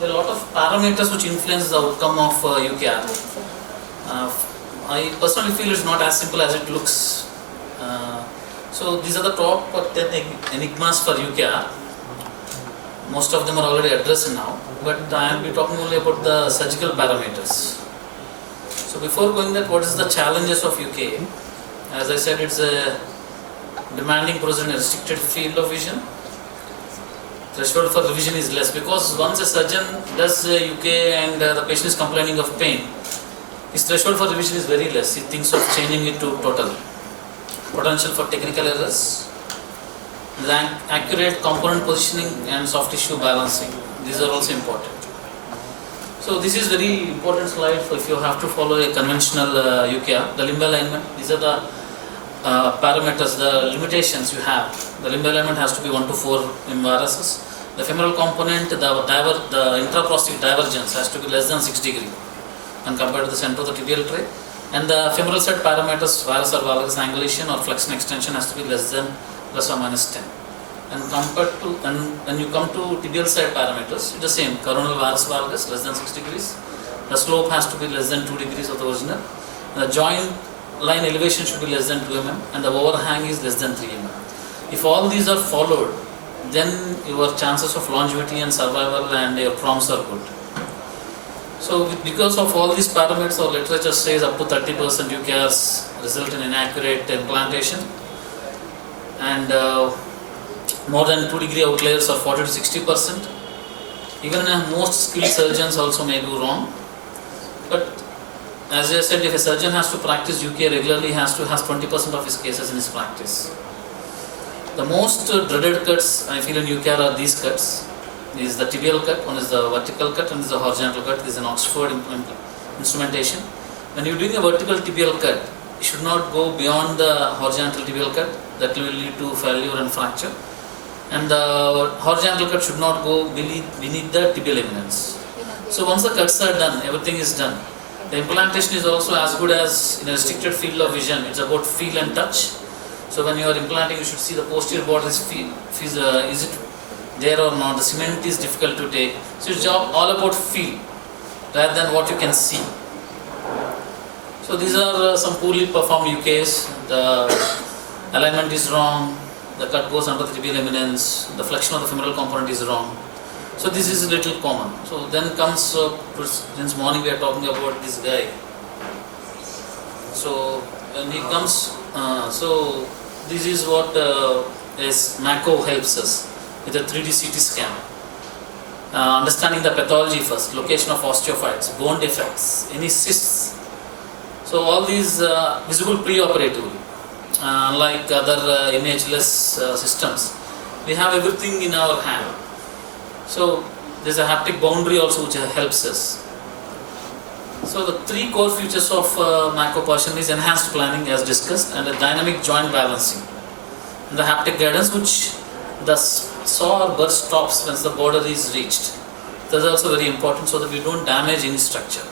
There are a lot of parameters which influence the outcome of UKR. I personally feel it's not as simple as it looks. So these are the top 10 enigmas for UKR. Most of them are already addressed now, but I will be talking only about the surgical parameters. So before going that, what is the challenges of UK? As I said, it's a demanding procedure in a restricted field of vision. Threshold for revision is less because once a surgeon does UK and the patient is complaining of pain, his threshold for revision is very less. He thinks of changing it to total. Potential for technical errors. The accurate component positioning and soft tissue balancing. These are also important. So this is very important slide for if you have to follow a conventional UKR. The limb alignment. These are the parameters, the limitations you have. The limb alignment has to be 1 to 4 varices. The femoral component, the intraprosthetic divergence has to be less than 6 degrees when compared to the center of the tibial tray. And the femoral set parameters, varus or valgus angulation or flexion extension has to be less than plus or minus 10. And compared to, and when you come to tibial side parameters, it's the same. Coronal varus valgus less than 6 degrees. The slope has to be less than 2 degrees of the original. And the joint line elevation should be less than 2 mm and the overhang is less than 3 mm. If all these are followed, then your chances of longevity and survival and your prompts are good. So because of all these parameters, our literature says up to 30% UKRs result in inaccurate implantation, and more than 2 degree outliers are 40 to 60%. Even most skilled surgeons also may do wrong. But as I said, if a surgeon has to practice UK regularly, he has 20% of his cases in his practice. The most dreaded cuts I feel in UK are these cuts. This is the tibial cut, one is the vertical cut, and this is the horizontal cut. This is an Oxford instrumentation. When you're doing a vertical tibial cut, you should not go beyond the horizontal tibial cut. That will lead to failure and fracture. And the horizontal cut should not go beneath the tibial eminence. So once the cuts are done, everything is done. The implantation is also as good as in a restricted field of vision. It's about feel and touch. So when you are implanting, you should see the posterior border is it there or not. The cement is difficult to take. So it's all about feel rather than what you can see. So these are some poorly performed UKs. The alignment is wrong. The cut goes under the tibial eminence. The flexion of the femoral component is wrong. So this is a little common. So then comes, since morning we are talking about this guy. So when he comes, so this is what MACO helps us with a 3D CT scan. Understanding the pathology first, location of osteophytes, bone defects, any cysts. So all these visible pre-operatively. Unlike other imageless systems, we have everything in our hand. So there's a haptic boundary also which helps us. So the three core features of MACO portion is enhanced planning as discussed, and a dynamic joint balancing. And the haptic guidance, which the saw or burr stops once the border is reached. That is also very important so that we don't damage any structure.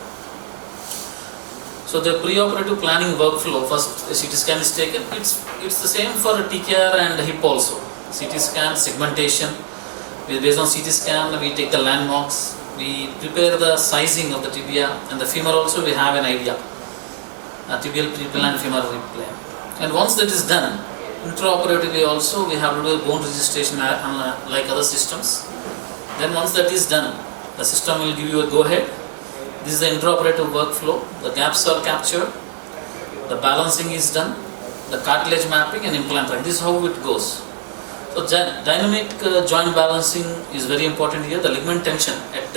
So the pre-operative planning workflow, first a CT scan is taken. It's the same for TKR and hip also. CT scan, segmentation. Based on CT scan, we take the landmarks. We prepare the sizing of the tibia and the femur also. We have an idea. Tibial pre-plan, femur pre-plan. And once that is done, intraoperatively also we have to do a bone registration like other systems. Then once that is done, the system will give you a go-ahead. This is the intraoperative workflow. The gaps are captured, the balancing is done, the cartilage mapping and implant tracking. This is how it goes. So dynamic joint balancing is very important here. The ligament tension at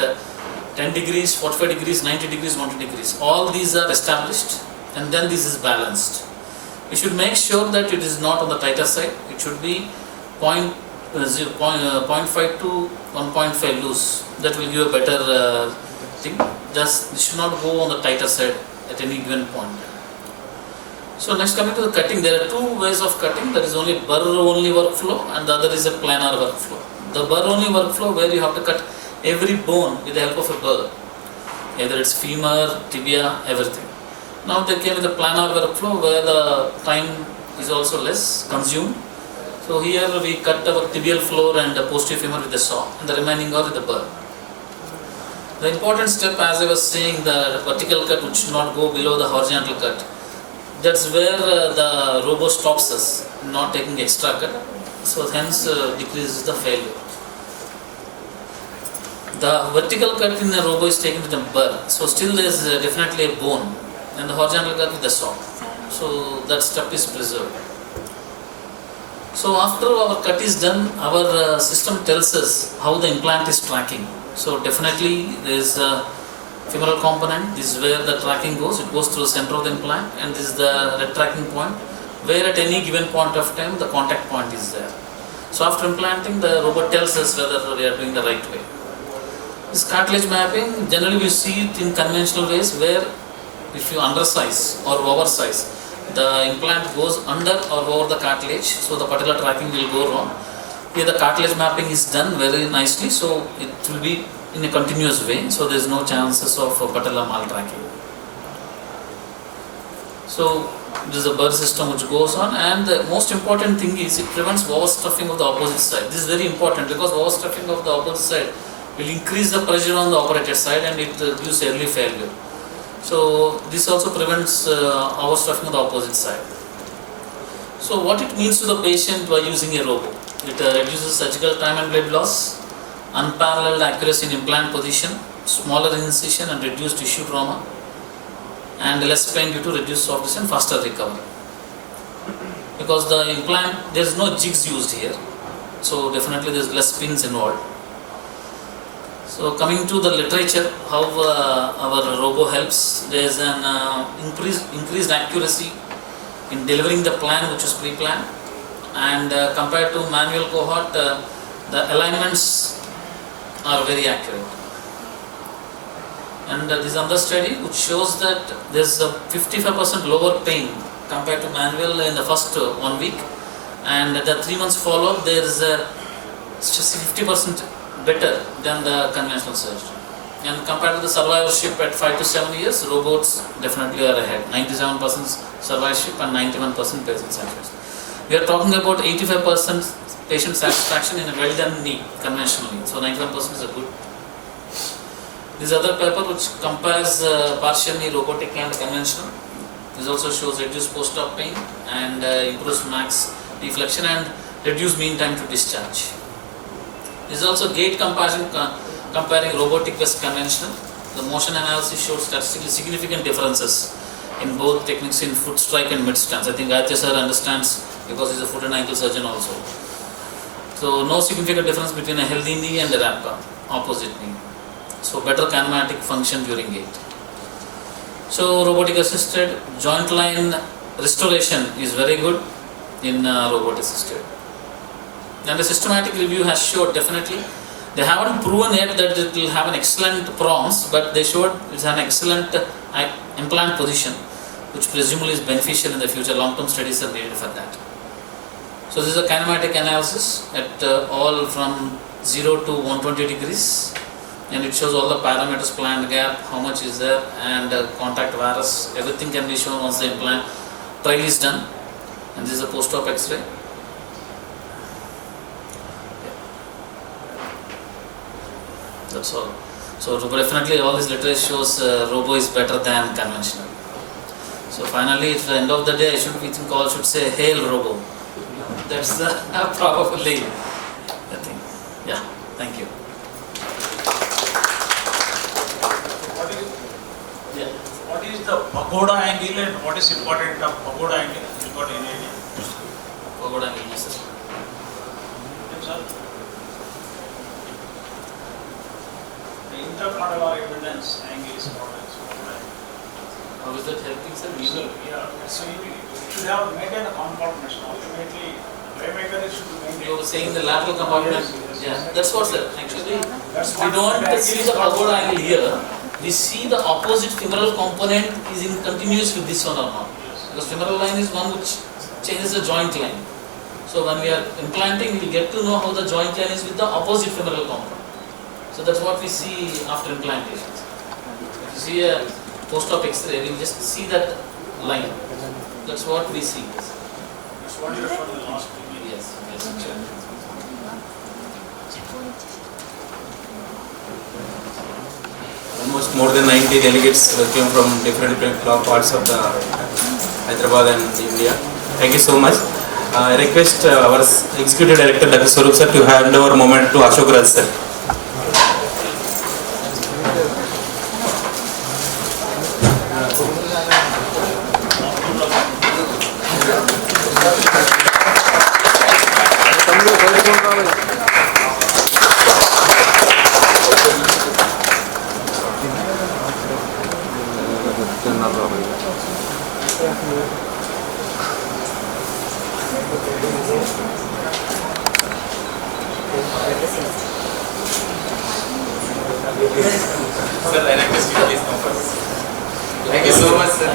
10 degrees, 45 degrees, 90 degrees, 120 degrees. All these are established and then this is balanced. We should make sure that it is not on the tighter side. It should be 0.5 to 1.5 loose. That will give a better thing. Just it should not go on the tighter side at any given point. So next, coming to the cutting, there are two ways of cutting. There is only burr only workflow and the other is a planar workflow. The burr only workflow where you have to cut every bone with the help of a burr. Either it's femur, tibia, everything. Now they came with a planar workflow where the time is also less consumed. So here we cut our tibial floor and the posterior femur with the saw and the remaining are with the burr. The important step, as I was saying, the vertical cut which should not go below the horizontal cut. That's where the robo stops us, not taking extra cut. So hence decreases the failure. The vertical cut in the robo is taken with a burr. So still there is definitely a bone, and the horizontal cut with the saw. So that step is preserved. So after our cut is done, our system tells us how the implant is tracking. So definitely there is a femoral component. This is where the tracking goes. It goes through the center of the implant, and this is the red tracking point, where at any given point of time the contact point is there. So after implanting, the robot tells us whether we are doing the right way. This cartilage mapping, generally we see it in conventional ways where if you undersize or oversize, the implant goes under or over the cartilage, so the particular tracking will go wrong. Here the cartilage mapping is done very nicely, so it will be in a continuous way, so there is no chances of patella maltracking. So this is a burr system which goes on, and the most important thing is it prevents overstuffing of the opposite side. This is very important because overstuffing of the opposite side will increase the pressure on the operated side and it gives early failure. So this also prevents overstuffing of the opposite side. So what it means to the patient by using a robo? It reduces surgical time and blood loss, unparalleled accuracy in implant position, smaller incision and reduced tissue trauma, and less pain due to reduced softness and faster recovery. Because the implant, there is no jigs used here, so definitely there is less pins involved. So coming to the literature, how our robo helps, there is an increased accuracy in delivering the plan which is pre-planned, and compared to manual cohort, the alignments are very accurate. And this other study which shows that there is a 55% lower pain compared to manual in the first 1 week, and at the 3 months follow-up there is a 50% better than the conventional surgery. And compared to the survivorship at 5 to 7 years, robots definitely are ahead. 97% survivorship and 91% patient satisfaction. We are talking about 85% patient satisfaction in a well-done knee conventionally. So 91% is a good. This other paper which compares partial knee robotic and conventional. This also shows reduced post-op pain and improves max deflection and reduced mean time to discharge. This is also gait comparison comparing robotic versus conventional. The motion analysis showed statistically significant differences in both techniques in foot strike and mid stance. I think Aditya sir understands because he's a foot and ankle surgeon also. So no significant difference between a healthy knee and a rampa, opposite knee. So better kinematic function during gait. So robotic assisted joint line restoration is very good in robot assisted. And the systematic review has showed definitely, they haven't proven yet that it will have an excellent proms, but they showed it's an excellent implant position, which presumably is beneficial in the future. Long-term studies are needed for that. So this is a kinematic analysis at all from 0 to 120 degrees, and it shows all the parameters, planned gap, how much is there, and contact varus, everything can be shown once the implant trial is done. And this is a post-op X-ray. That's all. So definitely all this literature shows robo is better than conventional. So finally at the end of the day, we think all should say hail robo. That's the probably the thing. Yeah, thank you. What is the pagoda angle and what is important of pagoda angle? You got any idea? Pagoda angle, yes sir. Yes, sir. The intermodular evidence angle is important. How is that helping sir? Yeah, so you should have maintained a compartment. Ultimately, playmaker should maintain. You were saying the lateral compartment? Yes. Yeah, that's what sir. Actually, That's we don't see the pagoda angle here. We see the opposite femoral component is in continuous with this one or not. Because femoral line is one which changes the joint line. So when we are implanting, we get to know how the joint line is with the opposite femoral component. So that's what we see after implantation. If you see a post-op X-ray, we just see that line. That's what we see. That's what you referred to the last video. Yes, yes, sure. Almost more than 90 delegates came from different parts of the Hyderabad and India. Thank you so much. I request our Executive Director Dr. Swarup sir to hand over moment to Ashok Raj sir. Sir, I request you please come first. Thank you so much, sir.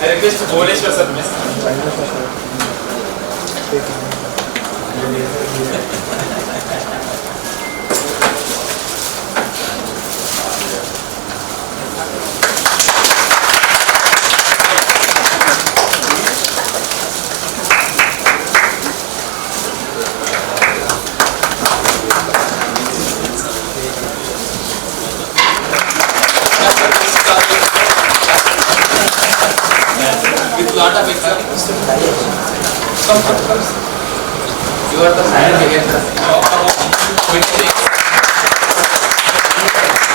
I request Bhuvneshwar sir, please. You are the man again.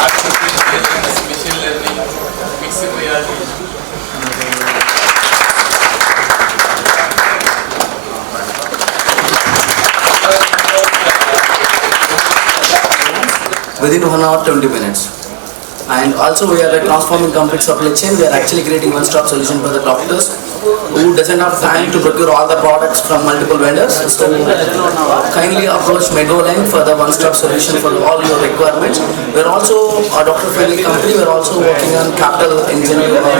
Artificial machine learning, mixed reality. Within 1 hour 20 minutes. And also we are transforming complete supply chain. We are actually creating one-stop solution for the doctors who doesn't have time to procure all the products from multiple vendors. So kindly approach Meadowline for the one-stop solution for all your requirements. We are also a doctor-friendly company. We are also working on capital engineering or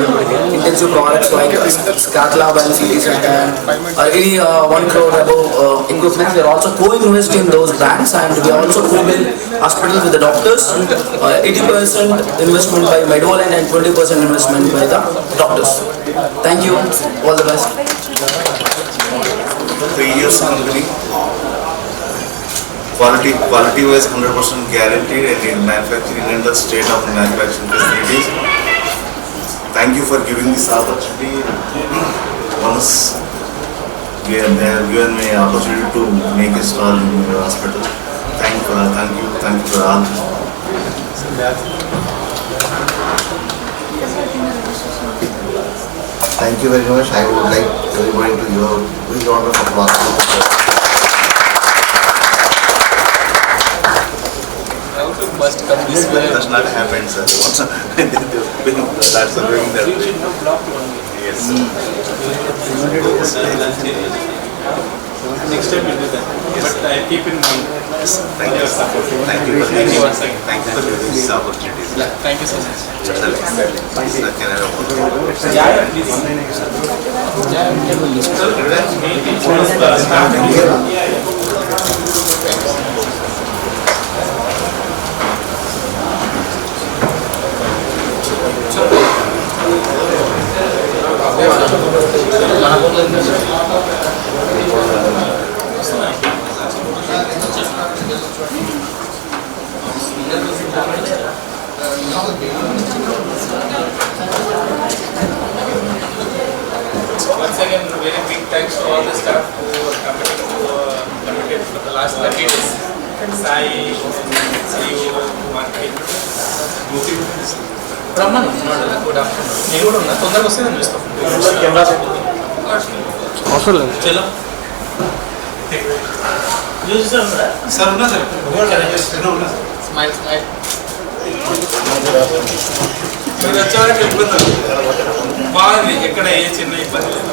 intensive products like Scat Lab and CT scan or any 1 crore above equipment. We are also co-invest in those brands, and we are also co-build hospitals with the doctors. 80% investment by Meadowline and 20% investment by the doctors. Thank you. All the best. 3 years company. Quality wise 100% guaranteed and in manufacturing and the state of manufacturing facilities. Thank you for giving this opportunity. Once they have given me opportunity to make a stall in your hospital. Thank you for all. Thank you very much. I would like everybody to give a big round of applause. Must come this way. Does not happen, sir. Once that's doing that. You should not block one. Yes. Next time we'll do that. Yes. But I keep in mind. Thank you. Thank you. Thank you once again. Thank you for giving this opportunity. Thank you so much. Can I have Once again, very big thanks to all the staff who were committed for the last 30 days. Sai, CEO, Market. Brahman, good afternoon. You don't know, tondar vaste nanu isto. Camera set. Awesome. Chalo. Use sir. Sir, unna sir. Smile, smile. మీరు వచ్చేవారికి ఇబ్బంది బాగుంది ఎక్కడ ఏ చిన్న ఇబ్బంది లేదు